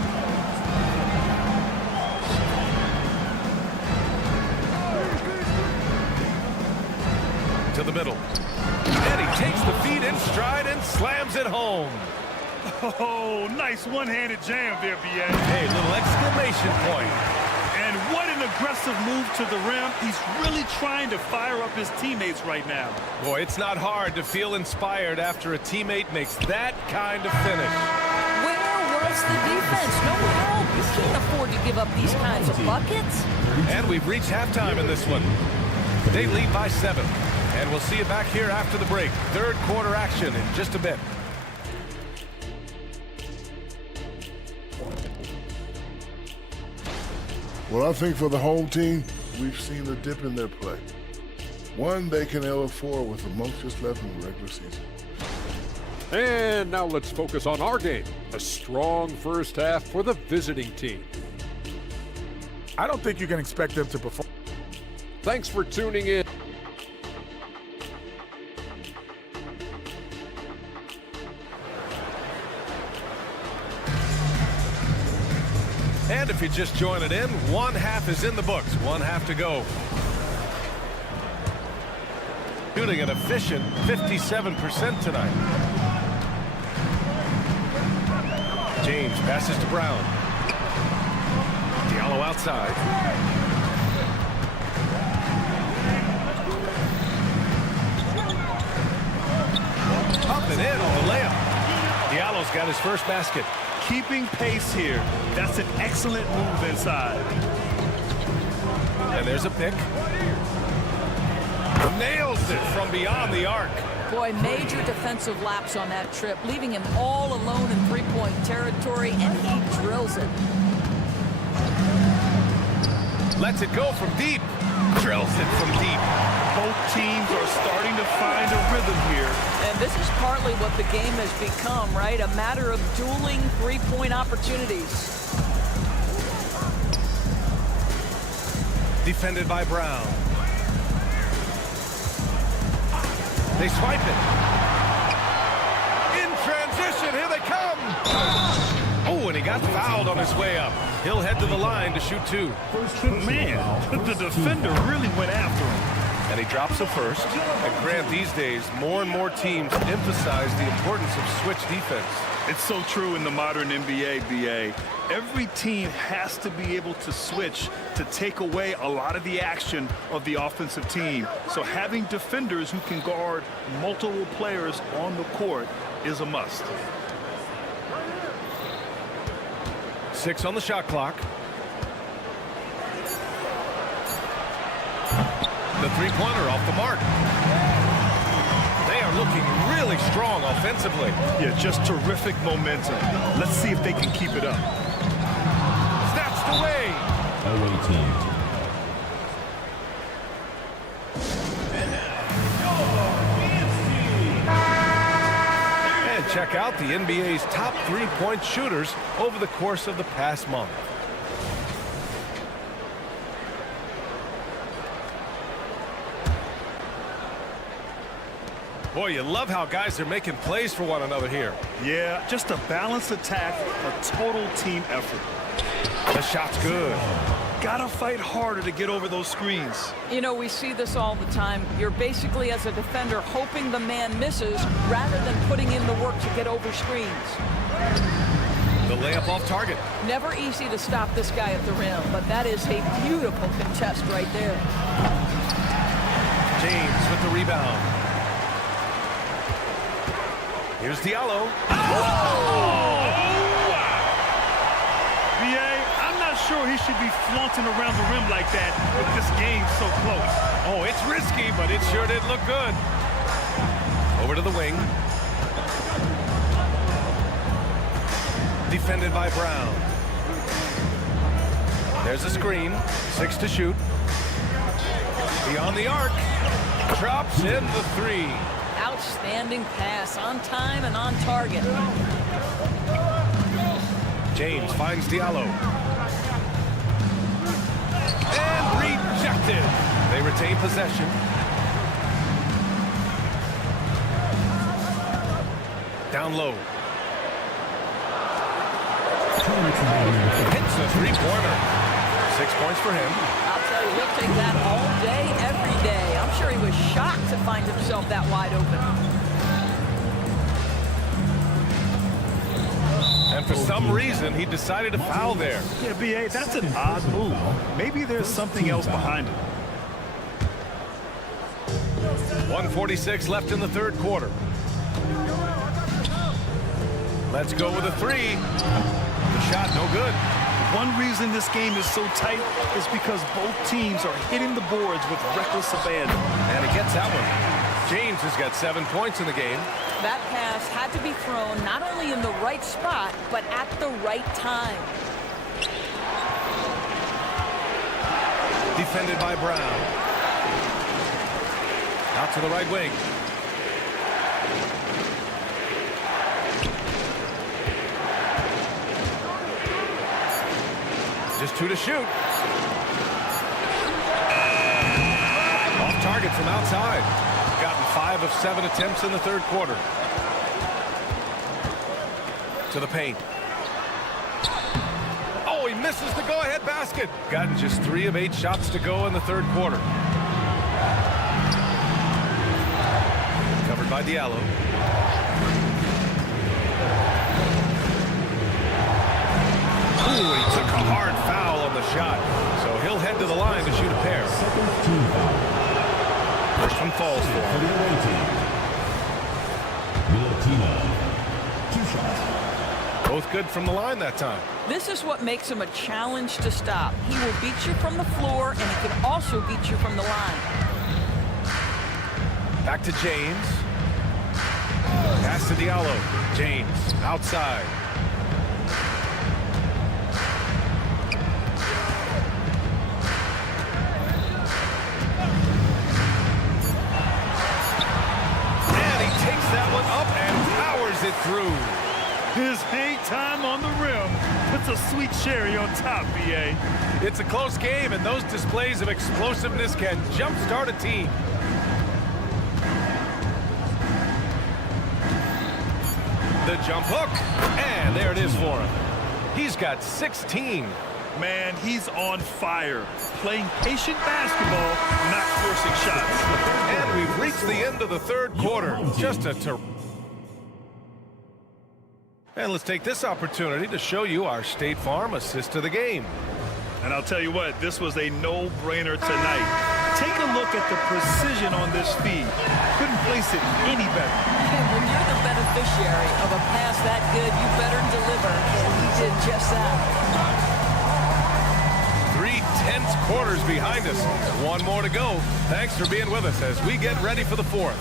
To the middle. And he takes the feed in stride and slams it home. Oh, nice one-handed jam there, B.A. Hey, little exclamation point. And what an aggressive move to the rim. He's really trying to fire up his teammates right now. Boy, it's not hard to feel inspired after a teammate makes that kind of finish. Where was the defense? No help. You can't afford to give up these kinds of buckets. And we've reached halftime in this one. They lead by 7. And we'll see you back here after the break. Third quarter action in just a bit. Well, I think for the home team, we've seen a dip in their play. One they can ill afford with a month just left in the regular season. And now let's focus on our game. A strong first half for the visiting team. I don't think you can expect them to perform. Thanks for tuning in. And if you just join it in, 1 half is in the books. 1 half to go. Shooting an efficient 57% tonight. James passes to Brown. Diallo outside. Up and in on the layup. Diallo's got his first basket. Keeping pace here. That's an excellent move inside. And there's a pick. Nails it from beyond the arc. Boy, major defensive lapse on that trip, leaving him all alone in three-point territory, and he drills it. Lets it go from deep. Drills it from deep. Both teams are starting to find a rhythm here. And this is partly what the game has become, right? A matter of dueling three-point opportunities. Defended by Brown. They swipe it. In transition, here they come. Oh, and he got fouled on his way up. He'll head to the line to shoot 2. Man, the defender really went after him. And he drops a first. And Grant, these days, more and more teams emphasize the importance of switch defense. It's so true in the modern NBA, BA. Every team has to be able to switch to take away a lot of the action of the offensive team. So having defenders who can guard multiple players on the court is a must. 6 on the shot clock. The three-pointer off the mark. They are looking really strong offensively. Yeah, just terrific momentum. Let's see if they can keep it up. Snatched away. Away team. And check out the NBA's top three-point shooters over the course of the past month. Boy, you love how guys are making plays for one another here. Yeah, just a balanced attack, a total team effort. The shot's good. Gotta fight harder to get over those screens. You know, we see this all the time. You're basically, as a defender, hoping the man misses rather than putting in the work to get over screens. The layup off target. Never easy to stop this guy at the rim, but that is a beautiful contest right there. James with the rebound. Here's Diallo. BA, I'm not sure he should be flaunting around the rim like that with this game so close. Oh, it's risky, but it sure did look good. Over to the wing. Defended by Brown. There's a screen. 6 to shoot. Beyond the arc. Drops in the 3. Outstanding pass, on time and on target. James finds Diallo. And rejected. They retain possession. Down low. Hits a three-pointer. 6 points for him. I'll tell you, he'll take that all day, every day. I'm sure he was shocked to find himself that wide open. And for some reason, he decided to foul there. Yeah, BA, that's an odd move. Maybe there's something else behind it. 1:46 left in the third quarter. Let's go with a 3. The shot, no good. One reason this game is so tight is because both teams are hitting the boards with reckless abandon. And he gets that one. James has got 7 points in the game. That pass had to be thrown not only in the right spot, but at the right time. Defended by Brown. Out to the right wing. Just 2 to shoot. Off target from outside. Gotten 5 of 7 attempts in the third quarter. To the paint. Oh, he misses the go-ahead basket. Gotten just 3 of 8 shots to go in the third quarter. Covered by Diallo. Ooh, he took a hard foul on the shot. So he'll head to the line to shoot a pair. First one falls for him. Both good from the line that time. This is what makes him a challenge to stop. He will beat you from the floor, and he can also beat you from the line. Back to James. Pass to Diallo. James outside. It through. His hang time on the rim puts a sweet cherry on top, BA. It's a close game, and those displays of explosiveness can jumpstart a team. The jump hook, and there it is for him. He's got 16. Man, he's on fire. Playing patient basketball, not forcing shots. And we've reached the end of the third quarter. Just a terrific. And let's take this opportunity to show you our State Farm assist to the game. And I'll tell you what, this was a no-brainer tonight. Take a look at the precision on this feed. Couldn't place it any better. And when you're the beneficiary of a pass that good, you better deliver. And he did just that. 3 tense quarters behind us. One more to go. Thanks for being with us as we get ready for the fourth.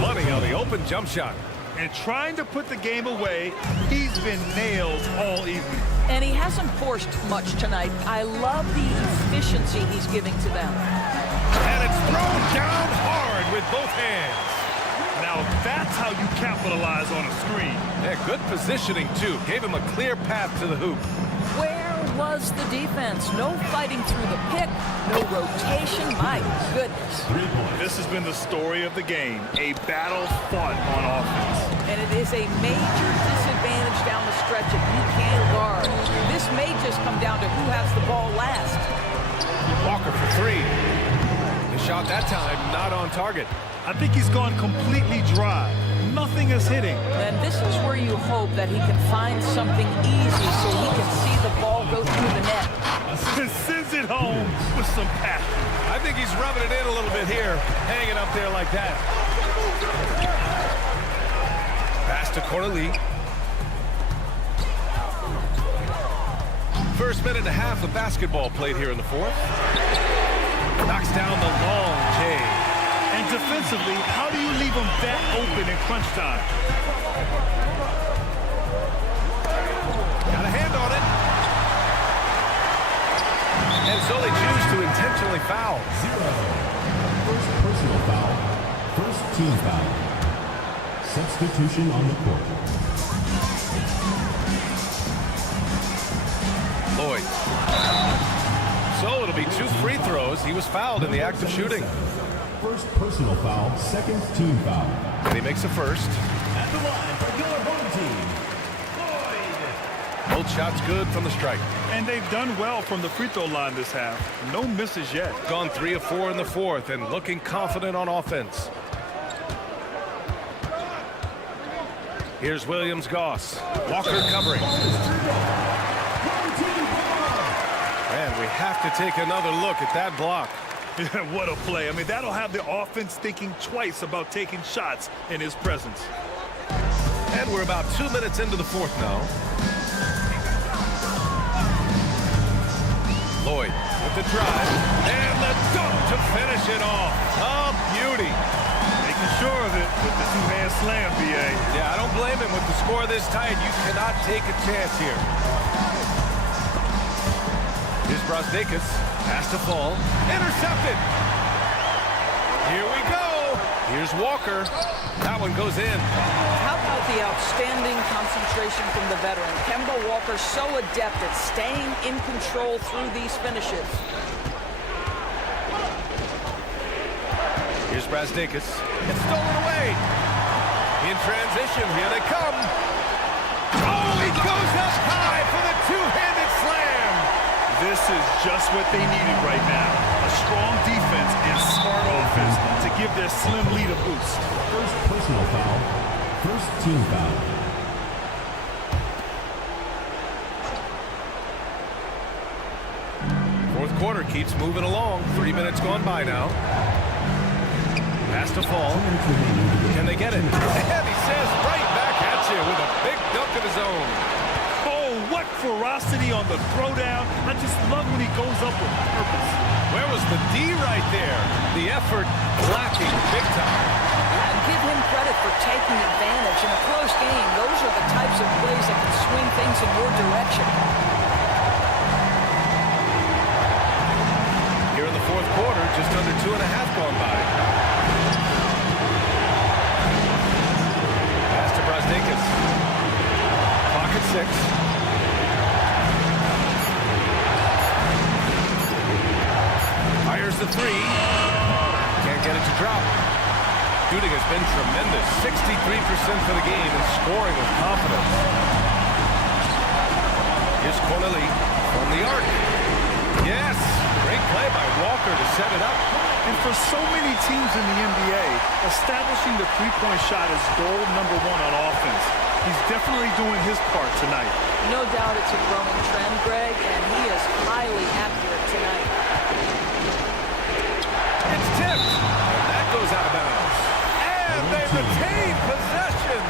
Money on the open jump shot. And trying to put the game away, he's been nailed all evening. And he hasn't forced much tonight. I love the efficiency he's giving to them. And it's thrown down hard with both hands. Now that's how you capitalize on a screen. Yeah, good positioning, too. Gave him a clear path to the hoop. Where was the defense? No fighting through the pick, no rotation. My goodness. This has been the story of the game, a battle fought on offense. And it is a major disadvantage down the stretch if you can't guard. This may just come down to who has the ball last. Walker for 3. The shot that time not on target. I think he's gone completely dry. Nothing is hitting. And this is where you hope that he can find something easy so he can see the ball go through the net. And sends it home with some passion. I I think he's rubbing it in a little bit here, hanging up there like that. Pass to Corley. First minute and a half of basketball played here in the fourth. Knocks down the long J. And defensively, how do you leave them that open in crunch time? Got a hand on it. And so they choose to intentionally foul. 0. First personal foul. First team foul. Substitution on the court. Lloyd. So it'll be 2 free throws. He was fouled in the act of shooting. First personal foul, second team foul. And he makes a first. At the line for your home team, Lloyd. Both shots good from the stripe. And they've done well from the free throw line this half. No misses yet. Gone 3 of 4 in the fourth and looking confident on offense. Here's Williams-Goss. Walker covering. And we have to take another look at that block. What a play. I mean, that'll have the offense thinking twice about taking shots in his presence. And we're about 2 minutes into the fourth now. Lloyd with the drive. And the dunk to finish it off. A beauty. Making sure of it with the two-hand slam, B.A. Yeah, I don't blame him. With the score this tight, you cannot take a chance here. Here's Brosdakis. Has to fall. Intercepted. Here we go. Here's Walker. That one goes in. How about the outstanding concentration from the veteran? Kemba Walker so adept at staying in control through these finishes. Here's Brosdakis. It's stolen away. In transition, here they come. Oh, he goes up high for the two-handed slam. This is just what they needed right now. A strong defense and smart offense to give their slim lead a boost. First personal foul. First team foul. Fourth quarter keeps moving along. 3 minutes gone by now. Has to fall. Can they get it? And he says right back at you with a big dunk of his own. Oh, what ferocity on the throwdown. I just love when he goes up with purpose. Where was the D right there? The effort lacking big time. Yeah, give him credit for taking advantage. In a close game, those are the types of plays that can swing things in your direction. Here in the fourth quarter, just under 2.5 gone by. Pass to Brosdakis. Clock at 6. Fires the 3. Can't get it to drop. Shooting has been tremendous. 63% for the game and scoring with confidence. Here's Corley from the arc. Yes! Great play by Walker to set it up. And for so many teams in the NBA, establishing the three-point shot is goal number 1 on offense. He's definitely doing his part tonight. No doubt it's a growing trend, Greg, and he is highly accurate tonight. It's tipped. And that goes out of bounds. And they retain possession.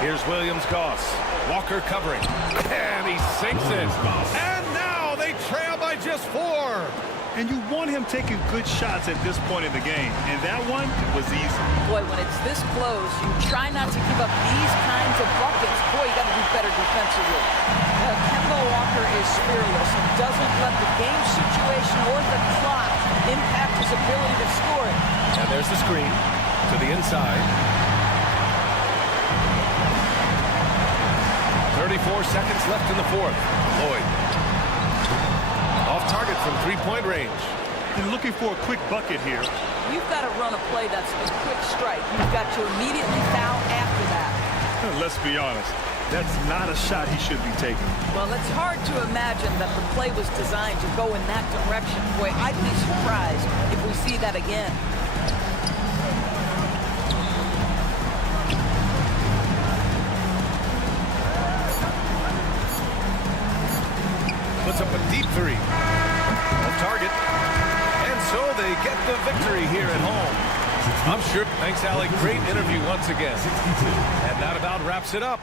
Here's Williams-Goss. Walker covering. And he sinks it. And now they trail by just 4. And you want him taking good shots at this point in the game. And that one was easy. Boy, when it's this close, you try not to give up these kinds of buckets. Boy, you got to do better defensively. Kemba Walker is fearless and doesn't let the game situation or the clock impact his ability to score it. And there's the screen to the inside. 34 seconds left in the fourth. Lloyd. Off target from three-point range. And looking for a quick bucket here. You've got to run a play that's a quick strike. You've got to immediately foul after that. Let's be honest. That's not a shot he should be taking. Well, it's hard to imagine that the play was designed to go in that direction. Boy, I'd be surprised if we see that again. puts up a deep three. Off target. And so they get the victory here at home. I'm sure. Thanks, Alec. Great interview once again. And that about wraps it up.